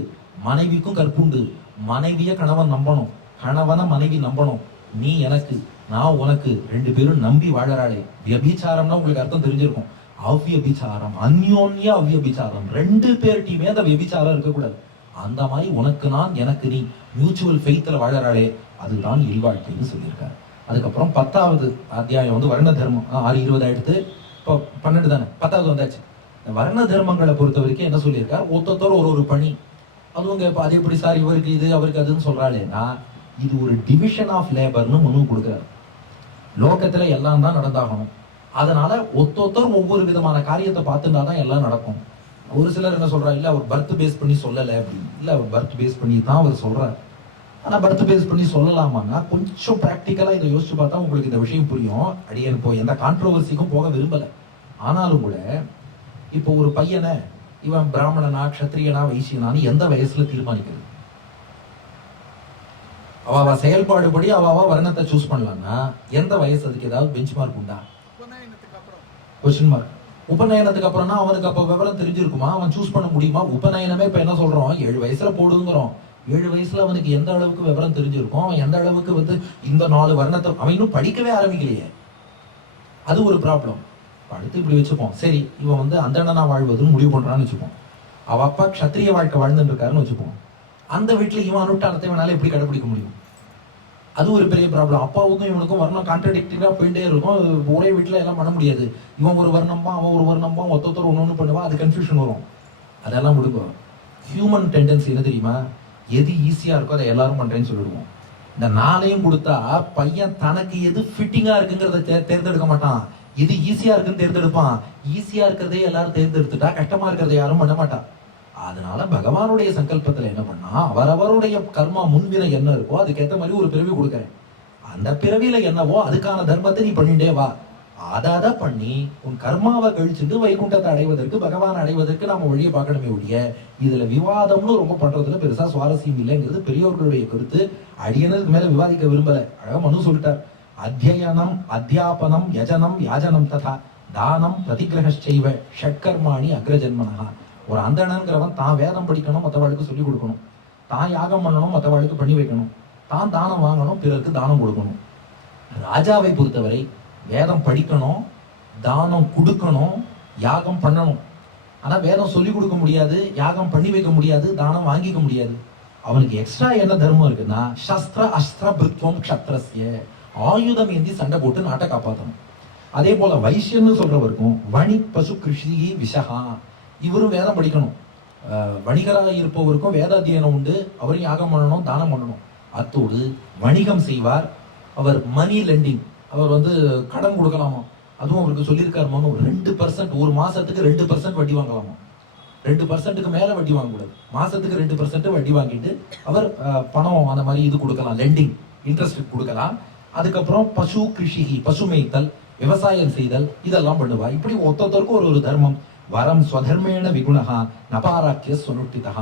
மனைவிக்கும் கற்பு உண்டு. மனைவிய கணவன் நம்பணும், கணவனை மனைவி நம்பணும். நீ எனக்கு, நான் உனக்கு 2 பேரும் நம்பி வாழறாளே. வியபிச்சாரம்னா உங்களுக்கு அர்த்தம் தெரிஞ்சிருக்கும். அவ்வியபிச்சாரம், அந்யோன்ய அவ்வியபிச்சாரம், 2 பேர்கிட்டயுமே அந்த வியபிச்சாரம் இருக்கக்கூடாது. அந்த மாதிரி உனக்கு நான் எனக்கு நீ மியூச்சுவல் ஃபெய்த்ல வாழறாளே, அதுதான் இல்வாழ்க்கைன்னு சொல்லியிருக்காரு. அதுக்கப்புறம் 10வது அத்தியாயம் வந்து வர்ண தர்மம். 6:20 ஆயிடுத்து. இப்போ 12 தானே, 10வது வந்தாச்சு. இந்த வர்ண தர்மங்களை பொறுத்த வரைக்கும் என்ன சொல்லியிருக்காரு, ஒருத்தர் ஒரு பணி. அதுவும் இப்போ அது எப்படி சார் இவருக்கு இது அவருக்கு அதுன்னு சொல்றாளேன்னா, இது ஒரு டிவிஷன் ஆஃப் லேபர்னு முன்னு கொடுக்குறாரு. லோகத்துல எல்லாம் தான் நடந்தாகணும். அதனால ஒருத்தர் ஒவ்வொரு விதமான காரியத்தை பார்த்துட்டா தான் எல்லாம் நடக்கும். ஒரு சிலர் என்ன சொல்றா, இல்ல அவர் பர்த் பேஸ் பண்ணி சொல்லல அப்படின்னு. இல்ல அவர் பர்த் பேஸ் பண்ணி தான் அவர் சொல்றாரு. ஆனா பர்த் பேஸ் பண்ணி சொல்லலாமான்னா கொஞ்சம் பிராக்டிக்கலா இதை யோசிச்சு பார்த்தா உங்களுக்கு இந்த விஷயம் புரியும். அடியன் இப்போ எந்த கான்ட்ரோவர்சிக்கும் போக விரும்பல. ஆனாலும் கூட இப்போ ஒரு பையனை இவன் பிராமணனா க்ஷத்ரியனா வைசியனான்னு எந்த வயசுல தீர்மானிக்கிறது? அவ செயல்பாடுபடி அவ வர்ணத்தை சூஸ் பண்ணலாம்னா எந்த வயசு? அதுக்கு ஏதாவது பெஞ்ச் மார்க் உண்டா? Question mark. உபநயனத்துக்கு அப்புறம்னா அவனுக்கு அப்ப விவரம் தெரிஞ்சிருக்குமா? அவன் சூஸ் பண்ண முடியுமா? உபநயனமே இப்ப என்ன சொல்றோம், 7 வயசுல போடுங்கிறோம். 7 வயசுல அவனுக்கு எந்த அளவுக்கு விவரம் தெரிஞ்சிருக்கும்? அவன் எந்த அளவுக்கு வந்து இந்த 4 வர்ணத்தை அவன் இன்னும் படிக்கவே ஆரம்பிக்கலையே. அது ஒரு ப்ராப்ளம். அடுத்து இப்படி வச்சுப்போம், சரி இவன் வந்து அந்தணனா வாழ்வதுன்னு முடிவு பண்றான்னு வச்சுப்போம். அவ அப்பா க்ஷத்ரிய வாழ்க்கை வாழ்ந்துட்டு இருக்காருன்னு வச்சுப்போம். அந்த வீட்டுல இவன் அனுஷ்டானத்தை இவனால எப்படி கடைபிடிக்க முடியும்? அது ஒரு பெரிய ப்ராப்ளம். அப்பாவுக்கும் இவனுக்கும் வர்ணம் கான்ட்ரடிக்டரா போயிட்டே இருக்கும். ஒரே வீட்டுல எல்லாம் பண்ண முடியாது. இவன் ஒரு வர்ணம்பா அவன் ஒரு வர்ணம்பா, ஒருத்தர் ஒண்ணு பண்ணுவா, அது கன்ஃபியூஷன் வரும். அதெல்லாம் விடுவோம். ஹியூமன் டெண்டன்சி என்ன தெரியுமா? எது ஈஸியா இருக்கோ அதை எல்லாரும் பண்றேன்னு சொல்லிடுவோம். இந்த 4ஐயும் கொடுத்தா பையன் தனக்கு எது ஃபிட்டிங்கா இருக்குங்கிறத தேர்ந்தெடுக்க மாட்டான். எது ஈஸியா இருக்குன்னு தேர்ந்தெடுப்பான். ஈஸியா இருக்கிறதே எல்லாரும் தேர்ந்தெடுத்துட்டா கஷ்டமா இருக்கிறத யாரும் பண்ண மாட்டான். அதனால பகவானுடைய சங்கல்பத்துல என்ன பண்ணா, அவரவருடைய கர்மா முன்வினை என்ன இருக்கோ அதுக்கேற்ற மாதிரி ஒரு பிறவி கொடுக்கறேன். அந்த பிறவியில என்னவோ அதுக்கான தர்மத்தை நீ பண்ணிட்டே வா. அத பண்ணி உன் கர்மாவை கழிச்சுட்டு வைகுண்டத்தை அடைவதற்கு, பகவான் அடைவதற்கு நாம வழியை பார்க்கணுமே ஒழிய இதுல விவாதம்னு ரொம்ப பண்றதுல பெருசா சுவாரஸ்யம் இல்லைங்கிறது பெரியோர்களுடைய கருத்து. அடியனுக்கு மேல விவாதிக்க விரும்பல. அழகா மனு சொல்லிட்டார், அத்தியனம் அத்தியாபனம் யஜனம் யாஜனம் ததா தானம் பிரதிகிரகச்சைவ ஷட்கர்மாணி அக்ரஜன்மனஹா. ஒரு அந்தணங்கிறவன் தான் வேதம் படிக்கணும், மற்றவாளுக்கு சொல்லிக் கொடுக்கணும். தான் யாகம் பண்ணணும், மற்றவாளுக்கு பண்ணி வைக்கணும். தான் தானம் வாங்கணும், பிறருக்கு தானம் கொடுக்கணும். ராஜாவை பொறுத்தவரை வேதம் படிக்கணும், தானம் கொடுக்கணும், யாகம் பண்ணணும். ஆனா வேதம் சொல்லிக் கொடுக்க முடியாது, யாகம் பண்ணி வைக்க முடியாது, தானம் வாங்கிக்க முடியாது. அவனுக்கு எக்ஸ்ட்ரா என்ன தர்மம் இருக்குன்னா, சஸ்திர அஸ்திர பிருத்வம் க்ஷத்ரஸ்ய, ஆயுதம் ஏந்தி சண்டை போட்டு நாட்டை காப்பாற்றணும். அதே போல வைசியன்னு சொல்றவருக்கும் வணி பசு கிருஷி விஷகா, இவரும் வேதம் படிக்கணும். வணிகராக இருப்பவருக்கும் வேதாத்தியனம் உண்டு, அவரும் யாகம் பண்ணணும், தானம் பண்ணணும். அத்தோடு வணிகம் செய்வார். அவர் மணி லெண்டிங், அவர் வந்து கடன் கொடுக்கலாமா, அதுவும் அவருக்கு சொல்லியிருக்காரு மனு. 2% ஒரு மாசத்துக்கு 2% வட்டி வாங்கலாமா. 2%க்கு மேல வட்டி வாங்கக்கூடாது. மாசத்துக்கு 2% வட்டி வாங்கிட்டு அவர் பணம் அந்த மாதிரி இது கொடுக்கலாம், லெண்டிங் இன்ட்ரெஸ்ட் கொடுக்கலாம். அதுக்கப்புறம் பசு கிருஷி, பசு மேய்த்தல், விவசாயம் செய்தல், இதெல்லாம் பண்ணுவா. இப்படி ஒருத்தருக்கு ஒரு தர்மம். வரம் ஸ்வதர்மேண விகுணகா நபாராக்கிய சுனுட்டிதா.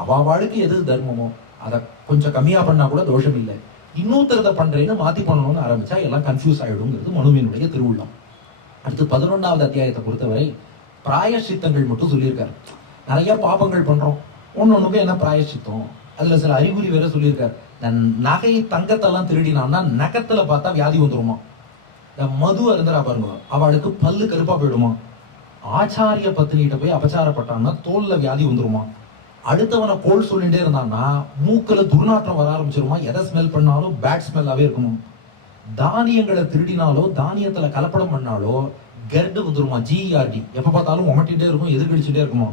அவாவாளுக்கு எது தர்மமோ அதை கொஞ்சம் கம்மியா பண்ணா கூட தோஷம் இல்லை. இன்னொருத்தரத பண்றேன்னு மாத்தி பண்ணணும்னு ஆரம்பிச்சா எல்லாம் கன்ஃபியூஸ் ஆயிடுங்கிறது மனுவினுடைய திருவுள்ளம். அடுத்து 11வது அத்தியாயத்தை பொறுத்தவரை பிராயசித்தங்கள் மட்டும் சொல்லியிருக்காரு. நிறைய பாபங்கள் பண்றோம், ஒன்னொன்னுக்கு என்ன பிராயசித்தம், அதுல சில அறிகுறி வேற சொல்லியிருக்காரு. நகை தங்கத்தெல்லாம் திருடினான்னா நகத்துல பார்த்தா வியாதி வந்துருமா. இந்த மது அருந்தரா பாருங்க, அவளுக்கு பல்லு கருப்பா போயிடுமா. ஆச்சாரிய பத்தினிகிட்ட போய் அபச்சாரப்பட்டான்னா தோல்ல வியாதி வந்துருமா. அடுத்தவனை கோல் சொல்லிட்டே இருந்தான்னா மூக்குல துர்நாற்றம் வர ஆரம்பிச்சிருமா. எதை ஸ்மெல் பண்ணாலும் பேட் ஸ்மெல்லாவே இருக்கணும். தானியங்களை திருடினாலோ தானியத்துல கலப்படம் பண்ணாலோ கர்டு வந்துருமா, GERD. எப்ப பார்த்தாலும் உமட்டிட்டே இருக்கும், எதிர்கழிச்சுட்டே இருக்குமா.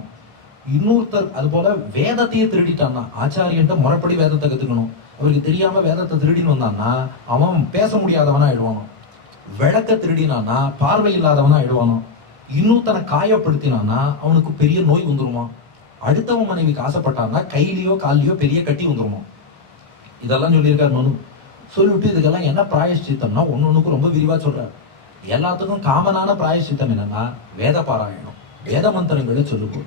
இன்னொருத்தர் அது போல வேதத்தையே திருடிட்டான்னா, ஆச்சாரியன்ட்ட முறைப்படி வேதத்தை கத்துக்கணும், அவருக்கு தெரியாம வேதத்தை திருடின்னு வந்தான்னா அவன் பேச முடியாதவனா ஆயிடுவானோ. விளக்க திருடினானா பார்வை இல்லாதவனா ஆயிடுவானோ. இன்னொருத்தனை காயப்படுத்தினான்னா அவனுக்கு பெரிய நோய் வந்துருமா. அடுத்தவன் மனைவிக்கு ஆசைப்பட்டான்னா கையிலயோ காலிலயோ பெரிய கட்டி வந்துருமா. இதெல்லாம் சொல்லியிருக்காரு மனு. சொல்லிவிட்டு இதுக்கெல்லாம் என்ன பிராயஷ்சித்தம்னா ஒன்னொன்னுக்கு ரொம்ப விரிவா சொல்றாரு. எல்லாத்துக்கும் காமனான பிராயஷ்சித்தம் என்னன்னா வேத பாராயணம், வேத மந்திரங்களை சொல்லுங்க,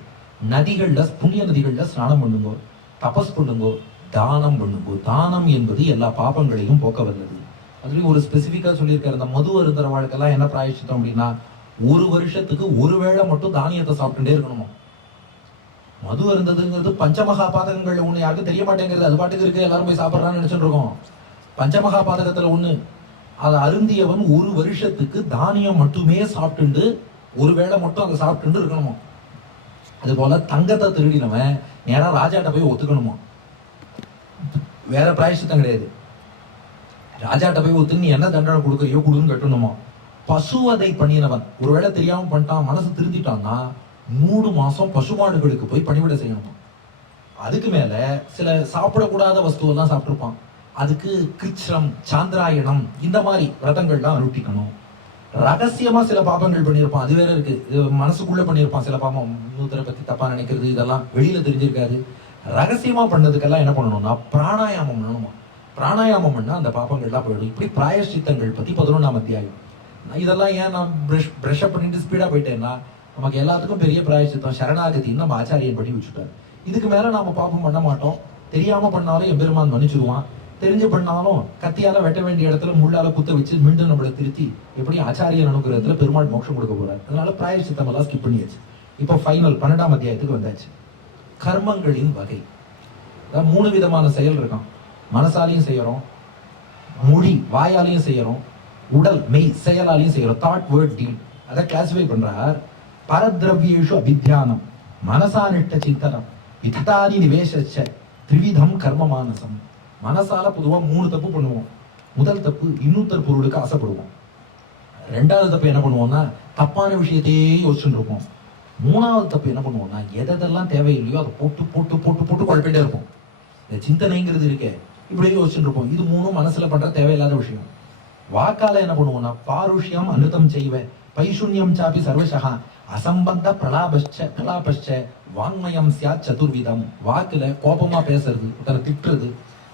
நதிகள்ல புண்ணிய நதிகள்ல ஸ்நானம் பண்ணுங்கோ, தபஸ் பண்ணுங்கோ, தானம் பண்ணுங்கோ. தானம் என்பது எல்லா பாபங்களையும் போக்க வல்லது. அதுலயும் ஒரு ஸ்பெசிபிக்கா சொல்லியிருக்காரு. இந்த மது அருந்தர வாழ்க்கெல்லாம் என்ன பிராயஷ்சித்தம் அப்படின்னா, 1 வருஷத்துக்கு ஒரு வேளை மட்டும் தானியத்தை சாப்பிட்டுட்டே இருக்கணுமா. மது அருந்ததுங்கிறது பஞ்சமகா பாதகங்கள்ல ஒண்ணு, யாருக்கும் தெரிய மாட்டேங்கிறது. அது பாட்டுக்கு இருக்கு, எல்லாரும் போய் சாப்பிட்றான்னு நினைச்சுட்டு இருக்கோம். பஞ்சமகா பாதகத்துல ஒண்ணு. அதை அருந்தியவன் ஒரு வருஷத்துக்கு தானியம் மட்டுமே சாப்பிட்டு ஒரு வேளை மட்டும் அதை சாப்பிட்டு இருக்கணுமா. அது போல தங்கத்தை திருடினவன் நேரா ராஜாட்ட போய் ஒத்துக்கணுமா. வேற பிராயசித்தம் கிடையாது. ராஜாட்ட போய் ஒத்துக்கு நீ என்ன தண்டனை கொடுக்கறியோ கொடுன்னு கட்டணுமா. பசுவதை பண்ணினவன் ஒருவேளை தெரியாம பண்ணிட்டான், மனசு திருந்திட்டான்னா 3 மாசம் பசுமாடுகளுக்கு போய் பணிவிட செய்யணுமா. அதுக்கு மேல சில சாப்பிடக்கூடாத வஸ்துவெல்லாம் சாப்பிட்டுருப்பான், அதுக்கு கிருச்ரம் சாந்திராயணம் இந்த மாதிரி விரதங்கள்லாம் அனுஷ்டிக்கணும். ரகசியமா சில பாபங்கள் பண்ணியிருப்பான், அது வேற இருக்கு. மனசுக்குள்ள பண்ணியிருப்பான் சில பாபம், இன்னொருத்தரை பத்தி தப்பா நினைக்கிறது, இதெல்லாம் வெளியில தெரிஞ்சிருக்காது. ரகசியமா பண்ணதுக்கெல்லாம் என்ன பண்ணணும்னா பிராணாயாமம் பண்ணணுமா. பிராணாயாமம் பண்ணா அந்த பாபங்கள்லாம் போயிடும். இப்படி பிராயஷ்சித்தங்கள் பத்தி 11ஆம் அத்தியாயம். இதெல்லாம் ஏன் நான் பிரஷ் அப் பண்ணிட்டு ஸ்பீடா போயிட்டேன்னா, நமக்கு எல்லாத்துக்கும் பெரிய பிராயஷ்சித்தம் சரணாகதின்னு நம்ம ஆச்சாரியன் படி வச்சுட்டாரு. இதுக்கு மேல நாம பாபம் பண்ண மாட்டோம். தெரியாம பண்ணாலும் எம்பெருமான் மன்னிச்சிருவான், தெரிஞ்சு பண்ணாலும் கத்தியால வெட்ட வேண்டிய இடத்துல முள்ளால குத்த வச்சு மீண்டும் நம்மளை திருத்தி எப்படி ஆச்சாரியன் அனுகிரகத்துல பெருமாள் மோட்சம் கொடுக்க போறாரு. அதனால பிராயஷ்சித்தம் எல்லாம் ஸ்கிப் பண்ணியாச்சு. இப்போ ஃபைனல் 12ஆம் அத்தியாயத்துக்கு வந்தாச்சு. கர்மங்களின் வகை. 3 விதமான செயல் இருக்கான். மனசாலையும் செய்யறோம், மொழி வாயாலையும் செய்யறோம், உடல் மெய் செயலாலையும் செய்யறோம். தாட் வேர்ட் டீட். அதை கிளாசிஃபை பண்றார். பரத்ரவ்யேஷு அபித்யானம் மனசானிட்ட சிந்தனம் விததாதி நிவேசச்ச திரிவிதம் கர்ம மானசம். மனசால பொதுவா 3 தப்பு பண்ணுவோம். முதல் தப்பு இன்னொருத்தர் பொருளுக்கு ஆசைப்படுவோம். 2வது தப்பு என்ன பண்ணுவோம்னா தப்பான விஷயத்தையே யோசிச்சுட்டு இருப்போம். 3வது தப்பு என்ன பண்ணுவோம்னா எதெல்லாம் தேவையில்லையோ அதை போட்டு போட்டு போட்டு போட்டு குழப்பிட்டே இருப்போம். இந்த சிந்தனைங்கிறது இருக்கே, இப்படியே யோசிச்சுட்டு இருப்போம். இது 3ம் மனசுல பண்ற தேவையில்லாத விஷயம். வாக்கால என்ன பண்ணுவோம்னா பாருஷ்யம் அனுதம் செய்வேன் பைசுன்யம் சாப்பி சர்வசகா அசம்பந்த பிரலாபஷ்ச வாங்மயம் சியா சதுர்விதம். வாக்குல கோபமா பேசுறது, ஒருத்தனை திட்டுறது,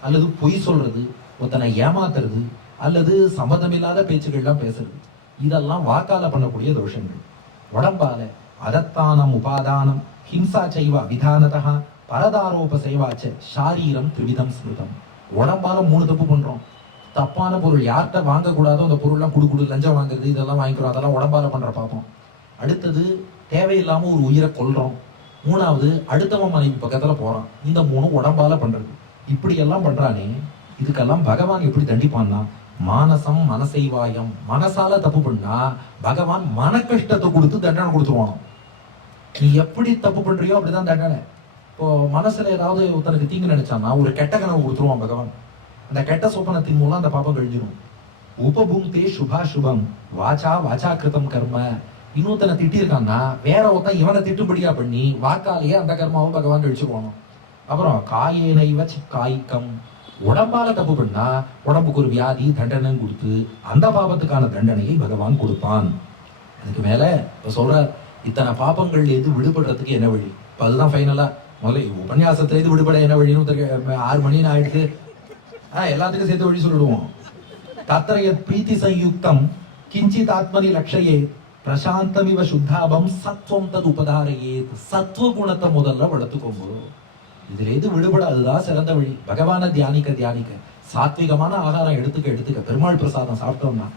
அல்லது பொய் சொல்றது, ஒருத்தனை ஏமாத்துறது, அல்லது சம்மதமில்லாத பேச்சுகள்லாம் பேசுறது, இதெல்லாம் வாக்கால பண்ணக்கூடிய தோஷங்கள். உடம்பால அதத்தானம் உபாதானம் ஹிம்சா செய்வா விதானதா பரதாரோப செய்வாச்ச ஷாரீரம் திரிவிதம் ஸ்மிருதம். உடம்பால 3 தப்பு பண்றோம். தப்பான பொருள் யார்கிட்ட வாங்கக்கூடாதோ அந்த பொருள்லாம் குடு லஞ்சம் வாங்குறது, இதெல்லாம் வாங்கிக்கிறோம், அதெல்லாம் உடம்பால பண்ற பாப்போம். அடுத்தது தேவையில்லாம ஒரு உயிரை கொல்றோம். 3வது அடுத்தவன் மனைவி பக்கத்துல போறான். இந்த 3 உடம்பால பண்றது. இப்படி எல்லாம் பண்றானே, இதுக்கெல்லாம் பகவான் எப்படி தண்டிப்பான்னா மானசம் மனசைவாயம். மனசால தப்பு பண்ணா பகவான் மன கஷ்டத்தை கொடுத்து தண்டனை கொடுத்துருவானோ. நீ எப்படி தப்பு பண்றியோ அப்படிதான் தண்டனை. இப்போ மனசுல ஏதாவது ஒருத்தனுக்கு தீங்கு நினைச்சான்னா ஒரு கெட்ட கனவு கொடுத்துருவான் பகவான். அந்த கெட்ட சொப்பனத்தின் மூலம் அந்த பாப்பம் கழிஞ்சிடும். உபபுங்கே சுபா சுபம் வாச்சா வாச்சா கிருதம் கர்ம. இன்னொருத்தனை திட்டிருக்கான்னா வேற ஒருத்தன் இவனை திட்டுபடியா பண்ணி வாக்காலேயே அந்த கர்மாவை பகவான் கழிச்சுருவானோ. அப்புறம் காயேனைவ காய்க்கம். உடம்பால தப்பு பண்ணா உடம்புக்கு ஒரு வியாதி தண்டனை கொடுத்து அந்த பாபத்துக்கான தண்டனையை பகவான் கொடுப்பான். அதுக்கு மேல சொல்ற இத்தனை பாபங்கள்ல இருந்து விடுபடுறதுக்கு என்ன வழி. இப்ப அதுதான் ஃபைனலா முதல்ல உபன்யாசத்துல இருந்து விடுபட என்ன வழின்னு 6 மணி ஆயிடுச்சு. எல்லாத்துக்கும் சேர்த்து வழி சொல்லிடுவோம். தத்ரய பிரீத்தி சயுக்தம் கிஞ்சித் ஆத்மனி லட்சயே பிரசாந்தமிவ சுத்தாபம் சத்வம் தது உபதாரையே. சத்துவ குணத்தை முதல்ல வளர்த்துக்கோங்க. இதுல எது விடுபட அதுதான் சிறந்த வழி. பகவான தியானிக்க சாத்விகமான ஆகாரம் எடுத்துக்க பெருமாள் பிரசாதம் சாப்பிட்டோம்னா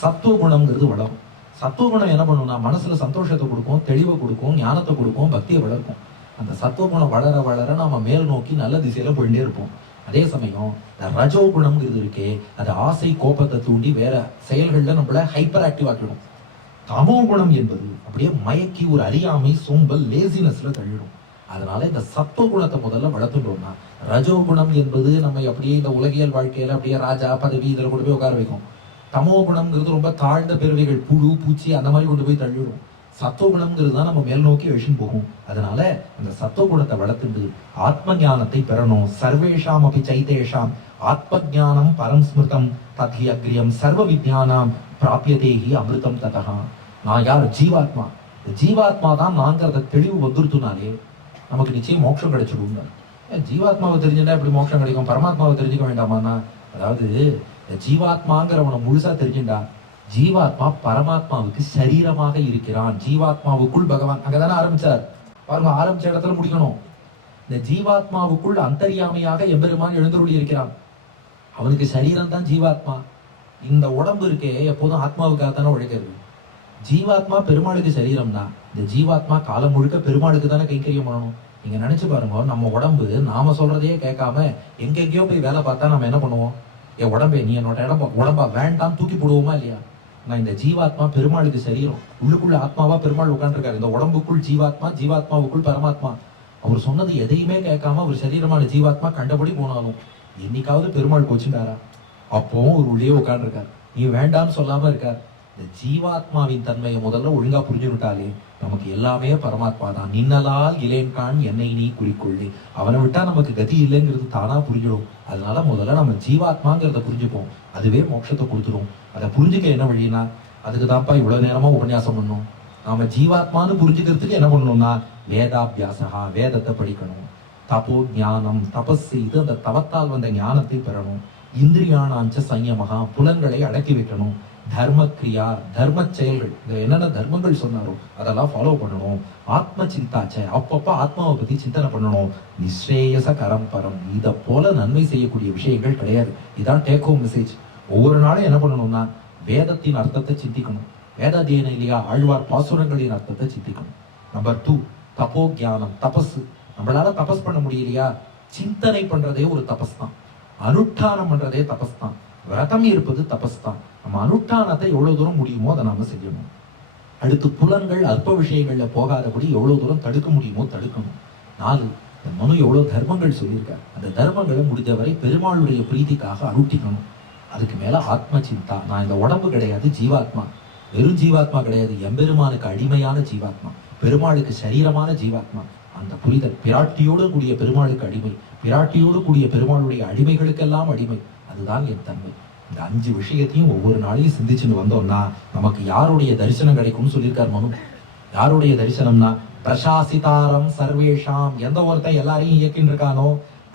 சத்துவ குணம்ங்கிறது வளரும். சத்துவ குணம் என்ன பண்ணும்னா மனசுல சந்தோஷத்தை கொடுக்கும், தெளிவை கொடுக்கும், ஞானத்தை கொடுக்கும், பக்தியை வளர்க்கும். அந்த சத்துவ குணம் வளர வளர நாம மேல் நோக்கி நல்ல திசையில போயிட்டே இருப்போம். அதே சமயம் இந்த ரஜோ குணம்ங்கிறது இருக்கே, அது ஆசை கோபத்தை தூண்டி வேற செயல்கள்ல நம்மள ஹைப்பர் ஆக்டிவ் ஆக்கிடும். தமோ குணம் என்பது அப்படியே மயக்கி ஒரு அறியாமை சோம்பல் லேசினஸ்ல தள்ளிடும். அதனால இந்த சத்துவ குணத்தை முதல்ல வளர்த்துட்டோம்னா ரஜோ குணம் என்பது நம்ம அப்படியே இந்த உலகியல் வாழ்க்கையில அப்படியே ராஜா பதவி இதுல கொண்டு போய் உட்கார வைக்கும். தமோ குணம்ங்கிறது ரொம்ப தாழ்ந்த பிறவிகள், புழு பூச்சி அந்த மாதிரி கொண்டு போய் தள்ளிடும். சத்துவ குணம்ங்கிறது தான் நம்ம மேல் நோக்கி எழுச்சின்னு போகும். அதனால அந்த சத்துவ குணத்தை வளர்த்துண்டு ஆத்ம ஞானத்தை பெறணும். சர்வேஷாம் அபி சைதேஷாம் ஆத்ம ஞானம் பரம் ஸ்மிருதம் தத்ஹி அக்ரியம் சர்வ வித்யானாம் பிராபியதேஹி அமிர்தம் ததஹா. நான் யார்? ஜீவாத்மா. ஜீவாத்மா தான் நாங்கிறத தெளிவு வந்துருத்துனாலே நமக்கு நிச்சயம் மோட்சம் கிடைச்சிடும். ஜீவாத்மாவை தெரிஞ்சுட்டா எப்படி மோட்சம் கிடைக்கும்? பரமாத்மாவை தெரிஞ்சுக்க வேண்டாமான்னா, அதாவது ஜீவாத்மாங்கிறவனை முழுசா தெரிஞ்சுட்டா ஜீவாத்மா பரமாத்மாவுக்கு சரீரமாக இருக்கிறான். ஜீவாத்மாவுக்குள் பகவான் அங்கதானே ஆரம்பிச்சார் பாருங்க. ஆரம்பிச்ச இடத்துல முடிக்கணும். இந்த ஜீவாத்மாவுக்குள் அந்தர்யாமியாக எம்பெருமான் எழுந்தருளி இருக்கிறான். அவனுக்கு சரீரம் தான் ஜீவாத்மா. இந்த உடம்பு இருக்கே எப்போதும் ஆத்மாவுக்காக தானே உழைக்கிறது. ஜீவாத்மா பெருமாளுக்கு சரீரம் தான். இந்த ஜீவாத்மா காலம் முழுக்க பெருமாளுக்கு தானே கைங்கரியம் பண்ணணும். நீங்க நினைச்சு பாருங்க, நம்ம உடம்பு நாம சொல்றதையே கேட்காம எங்கெங்கயோ போய் வேலை பார்த்தா நம்ம என்ன பண்ணுவோம்? என் உடம்பே நீ என்னோட உடம்பா வேண்டாம் தூக்கி போடுவோமா இல்லையா? நான் இந்த ஜீவாத்மா பெருமாளுக்கு சரீரம், உள்ளுக்குள்ள ஆத்மாவா பெருமாள் உட்காந்துருக்காரு. இந்த உடம்புக்குள் ஜீவாத்மா, ஜீவாத்மாவுக்குள் பரமாத்மா. அவர் சொன்னது எதையுமே கேட்காம அவர் சரீரமான ஜீவாத்மா கண்டபடி போனாலும் என்னைக்காவது பெருமாள் கோச்சுட்டாரா? அப்பவும் ஒரு உள்ளே உட்காந்துருக்கார். நீ வேண்டாம்னு சொல்லாம இருக்கார். இந்த ஜீவாத்மாவின் தன்மையை முதல்ல ஒழுங்கா புரிஞ்சுக்கிட்டாலே நமக்கு எல்லாமே பரமாத்மா தான். நின்னலால் இளையன்கான் என்னை நீ குறிக்கொள்ளி. அவனை விட்டா நமக்கு கதி இல்லைங்கிறது தானா புரிஞ்சிடும். அதனால முதல்ல நம்ம ஜீவாத்மாங்கிறத புரிஞ்சுப்போம். அதுவே மோட்சத்தை கொடுத்துரும். அதை புரிஞ்சுக்க என்ன வழினா, அதுக்கு தான்ப்பா இவ்வளவு நேரமா உபன்யாசம் பண்ணணும். நாம ஜீவாத்மான்னு புரிஞ்சுக்கிறதுக்கு என்ன பண்ணணும்னா வேதாபியாசகா, வேதத்தை படிக்கணும். தபோ ஞானம், தபஸ் செய்து அந்த தவத்தால் வந்த ஞானத்தை பெறணும். இந்திரியானாஞ்ச சயமகா, புலன்களை அடக்கி வைக்கணும். தர்ம கிரியா, தர்ம செயல்கள், இதுல என்னென்ன தர்மங்கள் சொன்னாரோ அதெல்லாம் ஃபாலோ பண்ணணும். ஆத்ம சிந்தாச்ச, அப்பப்ப ஆத்மாவை பத்தி சிந்தனை பண்ணணும். நிஸ்ரேயச கரம்பரம், இதை போல நன்மை செய்யக்கூடிய விஷயங்கள் கிடையாது. இதான் டேக் ஹோம் மெசேஜ். ஒவ்வொரு நாளும் என்ன பண்ணணும்னா வேதத்தின் அர்த்தத்தை சிந்திக்கணும். வேதாத்தியன இல்லையா, ஆழ்வார் பாசுரங்களின் அர்த்தத்தை சிந்திக்கணும். நம்பர் 2, தபோ ஞானம், தபஸ். நம்மளால தபஸ் பண்ண முடியலையா, சிந்தனை பண்றதே ஒரு தபஸ் தான். அனுஷ்டானம் பண்றதே தபஸ் தான். விரதம் இருப்பது தபஸ் தான். நம்ம அனுஷ்டானத்தை எவ்வளவு தூரம் முடியுமோ அதை நாம செய்யணும். அடுத்து புலன்கள் அல்ப விஷயங்கள்ல போகாதபடி எவ்வளவு தூரம் தடுக்க முடியுமோ தடுக்கணும். 4, இந்த மனு எவ்வளவு தர்மங்கள் சொல்லியிருக்காரு, அந்த தர்மங்களை முடிஞ்சவரை பெருமாளுடைய பிரீதிக்காக அனுஷ்டிக்கணும். அதுக்கு மேல ஆத்ம சிந்தா, நான் இந்த உடம்பு கிடையாது, ஜீவாத்மா. வெறும் ஜீவாத்மா கிடையாது, எம்பெருமானுக்கு அடிமையான ஜீவாத்மா, பெருமாளுக்கு சரீரமான ஜீவாத்மா. அந்த புரிதல், பிராட்டியோடு கூடிய பெருமாளுக்கு அடிமை, பிராட்டியோடு கூடிய பெருமாளுடைய அடிமைகளுக்கெல்லாம் அடிமை, அதுதான் என் தன்மை. இந்த 5 விஷயத்தையும் ஒவ்வொரு நாளையும் சிந்திச்சுன்னு வந்தோம்னா நமக்கு யாருடைய தரிசனம் கிடைக்கும்னு சொல்லியிருக்கார் மனு. யாருடைய தரிசனம்னா பிரசாசிதாரம் சர்வேஷாம், எந்த ஒருத்தன் எல்லாரையும் இயக்கின்னு இருக்கானோ,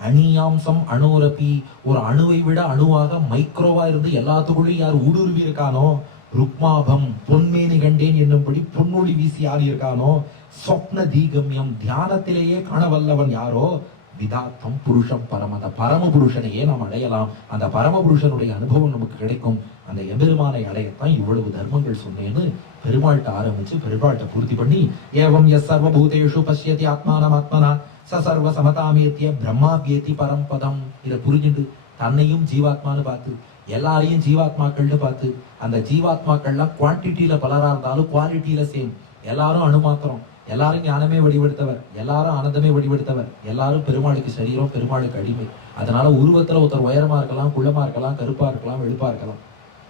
அணியாம்சம் அணுரப்பி, ஒரு அணுவை விட அணுவாக மைக்ரோவா இருந்து எல்லாத்துக்குள்ளேயும் யார் ஊடுருவி இருக்கானோ, ருக்மாபம், பொன்மேனி கண்டேன் என்னும்படி பொன்னொழி வீசி யார் இருக்கானோ, சொப்ன தீகம்யம், தியானத்திலேயே காணவல்லவன் யாரோ, விதாத்தம் புருஷம் பரமத, பரம புருஷனையே நாம் அடையலாம். அந்த பரம புருஷனுடைய அனுபவம் நமக்கு கிடைக்கும். அந்த எம்பெருமானை அடையத்தான் இவ்வளவு தர்மங்கள் சொன்னேன்னு பெருமாள்கிட்ட ஆரம்பிச்சு பெருமாள்கிட்ட பூர்த்தி பண்ணி, ஏவம் எஸ் சர்வபூதேஷு பஷ்யதி ஆத்மானம் ஆத்மனா ச சர்வ சமதாமேத்திய பிரம்மாபியேதி பரம்பதம். இதை புரிஞ்சுட்டு தன்னையும் ஜீவாத்மான்னு பார்த்து எல்லாரையும் ஜீவாத்மாக்கள்னு பார்த்து, அந்த ஜீவாத்மாக்கள்லாம் குவான்டிட்டியில பலரா இருந்தாலும் குவாலிட்டியில சேம். எல்லாரும் அணுமாத்திரம், எல்லாரும் ஞானமே வடிவெடுத்தவர், எல்லாரும் ஆனந்தமே வடிவெடுத்தவர், எல்லாரும் பெருமாளுக்கு சரீரம், பெருமாளுக்கு அடிமை. அதனால உருவத்துல ஒருத்தர் உயரமா இருக்கலாம், குள்ளமா இருக்கலாம், கருப்பா இருக்கலாம், வெளுப்பா இருக்கலாம்,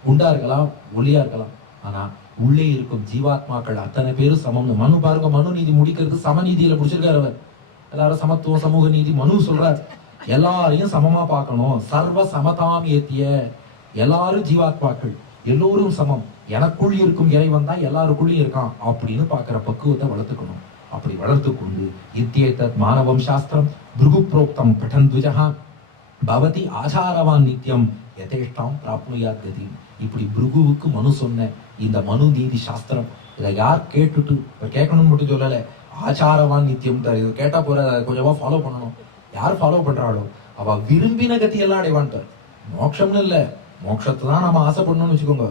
குண்டா இருக்கலாம், ஒல்லியா இருக்கலாம். ஆனா உள்ளே இருக்கும் ஜீவாத்மாக்கள் அத்தனை பேரும் சமம்னு மனு பாருங்க. மனு நீதி முடிக்கிறது சமநீதியில முடிச்சிருக்காரு அவர். எல்லாரும் சமத்துவம், சமூக நீதி மனு சொல்றார். எல்லாரையும் சமமா பார்க்கணும். சர்வ சமதாம் ஏத்திய, எல்லாரும் ஜீவாத்மாக்கள், எல்லோரும் சமம். எனக்குள் இருக்கும் இறைவன் தான் எல்லாருக்குள்ளயும் இருக்கான் அப்படின்னு பாக்குற பக்குவத்தை வளர்த்துக்கணும். அப்படி வளர்த்து கொண்டு இத்தியேதத் மானவம் சாஸ்திரம் பிருகு புரோக்தம் பட்டன் துஜஹா பவதி ஆச்சாரவான் நித்தியம் யதேஷ்டாம் பிராப்னுயாத் கதி. இப்படி பிருகுவுக்கு மனு சொன்ன இந்த மனு நீதி சாஸ்திரம், இதை யார் கேட்டுட்டு, கேட்கணும்னு மட்டும் சொல்லல, ஆச்சாரவான் நித்தியம் இது கேட்டா போற, கொஞ்சமா ஃபாலோ பண்ணணும். யார் ஃபாலோ பண்றாளோ அவ விரும்பின கதி எல்லாம் அடைவான்ட்டார். மோட்சம்னு இல்ல, மோட்சத்தை தான் நம்ம ஆசைப்படணும்னு வச்சுக்கோங்க.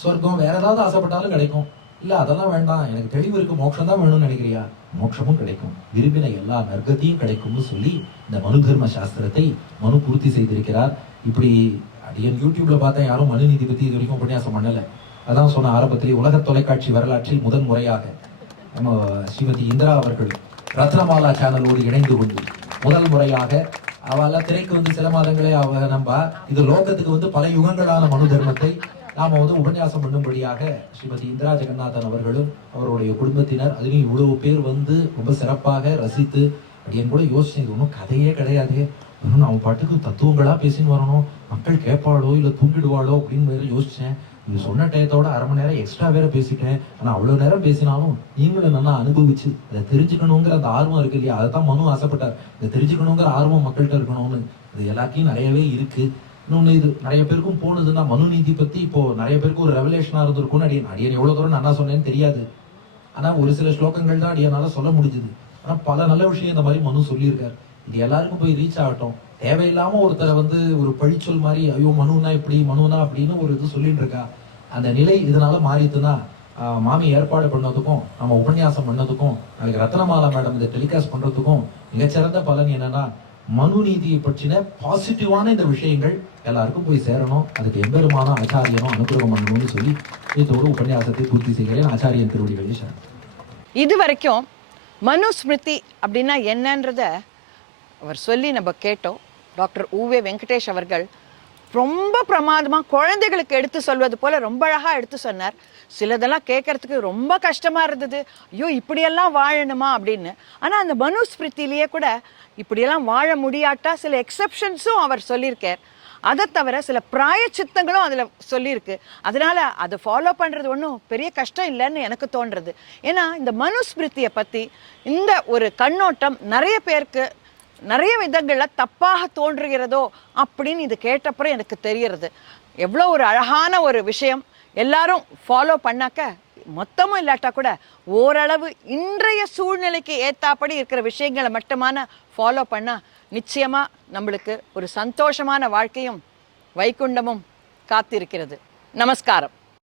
சொர்க்கம் வேற ஏதாவது ஆசைப்பட்டாலும் கிடைக்கும். இல்ல அதெல்லாம் வேண்டாம், எனக்கு தெளிவு இருக்கு, மோட்சம் தான் வேணும்னு நினைக்கிறியா, மோட்சமும் கிடைக்கும், விரும்பின எல்லா நற்கத்தையும் கிடைக்கும்னு சொல்லி இந்த மனு தர்ம சாஸ்திரத்தை மனு பூர்த்தி செய்திருக்கிறார். இப்படி அடியன் யூடியூப்ல பார்த்தா யாரும் மனு நீதி பத்தி இது வரைக்கும் உபன்யாசம் பண்ணல. அதான் சொன்ன ஆரம்பத்திலே, உலக தொலைக்காட்சி வரலாற்றில் முதன் முறையாக நம்ம ஸ்ரீமதி இந்திரா அவர்கள் ரத்னமாலா சேனலோடு இணைந்து கொண்டு முதல் முறையாக அவெல்லாம் திரைக்கு வந்து சில மாதங்களே அவ நம்ப இது லோகத்துக்கு வந்து பல யுகங்களான மனு தர்மத்தை நாம வந்து உபன்யாசம் பண்ணும்படியாக ஸ்ரீமதி இந்திரா ஜெகநாதன் அவர்களும் அவருடைய குடும்பத்தினர், அதுவும் இவ்வளவு பேர் வந்து ரொம்ப சிறப்பாக ரசித்து, அப்படின்னு கூட யோசிச்சேன், இது ஒன்றும் கதையே கிடையாது, இன்னும் நம்ம பாட்டுக்கு தத்துவங்களா பேசின்னு வரணும், மக்கள் கேட்பாளோ இல்லை தூங்கிடுவாளோ அப்படின்னு வேற யோசிச்சேன். இது சொன்ன டயத்தோட 1/2 மணி நேரம் எக்ஸ்ட்ரா வேற பேசிட்டேன். ஆனா அவ்வளவு நேரம் பேசினாலும் நீங்களும் நல்லா அனுபவிச்சு அதை தெரிஞ்சுக்கணுங்கிற அந்த ஆர்வம் இருக்கு இல்லையா, அதைத்தான் மனு ஆசைப்பட்டார். இதை தெரிஞ்சுக்கணுங்கிற ஆர்வம் மக்கள்கிட்ட இருக்கணும்னு. இது எல்லாத்தையும் நிறையவே இருக்கு. இன்னொன்னு, இது நிறைய பேருக்கும் போனதுன்னா மனு நீதி பத்தி இப்போ நிறைய பேருக்கு ஒரு ரெவலேஷனா இருந்திருக்கும்னு அடியன் எவ்வளவு தூரம் நான் சொன்னேன்னு தெரியாது. ஆனா ஒரு சில ஸ்லோகங்கள் தான் அடியனால சொல்ல முடிஞ்சது. ஆனா பல நல்ல விஷயம் இந்த மாதிரி மனு சொல்லியிருக்காரு. இது எல்லாருக்கும் போய் ரீச் ஆகட்டும். தேவையில்லாம ஒருத்தரை வந்து ஒரு பழிச்சொல் மாதிரி, ஐயோ மனுனா இப்படி மனுனா அப்படின்னு ஒரு இது சொல்லிட்டு இருக்கா. அந்த நிலை இதனால மாறிட்டுன்னா மாமி ஏற்பாடு பண்ணதுக்கும் நம்ம உபன்யாசம் பண்ணதுக்கும் நாளைக்கு ரத்னமாலா மேடம் இதை டெலிகாஸ்ட் பண்றதுக்கும் மிகச்சிறந்த பலன் என்னன்னா, மனு நீதியை பற்றின பாசிட்டிவான இந்த விஷயங்கள் எல்லாருக்கும் போய் சேரணும். அதுக்கு எம்பெருமான ஆச்சாரியனும் அனுகிரகம் பண்ணணும்னு சொல்லி இதோடு உபன்யாசத்தை பூர்த்தி செய்கிறேன். ஆச்சாரியன் திருவடிகளே சரணம். இது வரைக்கும் மனுஸ்மிருதி அப்படின்னா என்னன்றத அவர் சொல்லி நம்ம கேட்டோம். டாக்டர் உவே வெங்கடேஷ் அவர்கள் ரொம்ப பிரமாதமாக குழந்தைகளுக்கு எடுத்து சொல்வது போல ரொம்ப அழகாக எடுத்து சொன்னார். சிலதெல்லாம் கேட்கறதுக்கு ரொம்ப கஷ்டமாக இருந்தது. ஐயோ இப்படியெல்லாம் வாழணுமா அப்படின்னு. ஆனால் அந்த மனுஸ்மிருதியிலேயே கூட இப்படியெல்லாம் வாழ முடியாட்டா சில எக்ஸப்ஷன்ஸும் அவர் சொல்லியிருக்கார். அதை தவிர சில பிராயச்சித்தங்களும் அதில் சொல்லியிருக்கு. அதனால அதை ஃபாலோ பண்ணுறது ஒன்றும் பெரிய கஷ்டம் இல்லைன்னு எனக்கு தோன்றுறது. ஏன்னா இந்த மனுஸ்மிருதியை பற்றி இந்த ஒரு கண்ணோட்டம் நிறைய பேருக்கு நிறைய விதங்களில் தப்பாக தோன்றுகிறதோ அப்படின்னு இது கேட்டப்புறம் எனக்கு தெரியறது. எவ்வளோ ஒரு அழகான ஒரு விஷயம். எல்லாரும் ஃபாலோ பண்ணாக்க மொத்தமும் இல்லாட்டா கூட ஓரளவு இன்றைய சூழ்நிலைக்கு ஏத்தாப்படி இருக்கிற விஷயங்களை மட்டுமான ஃபாலோ பண்ணால் நிச்சயமாக நம்மளுக்கு ஒரு சந்தோஷமான வாழ்க்கையும் வைகுண்டமும் காத்திருக்கிறது. நமஸ்காரம்.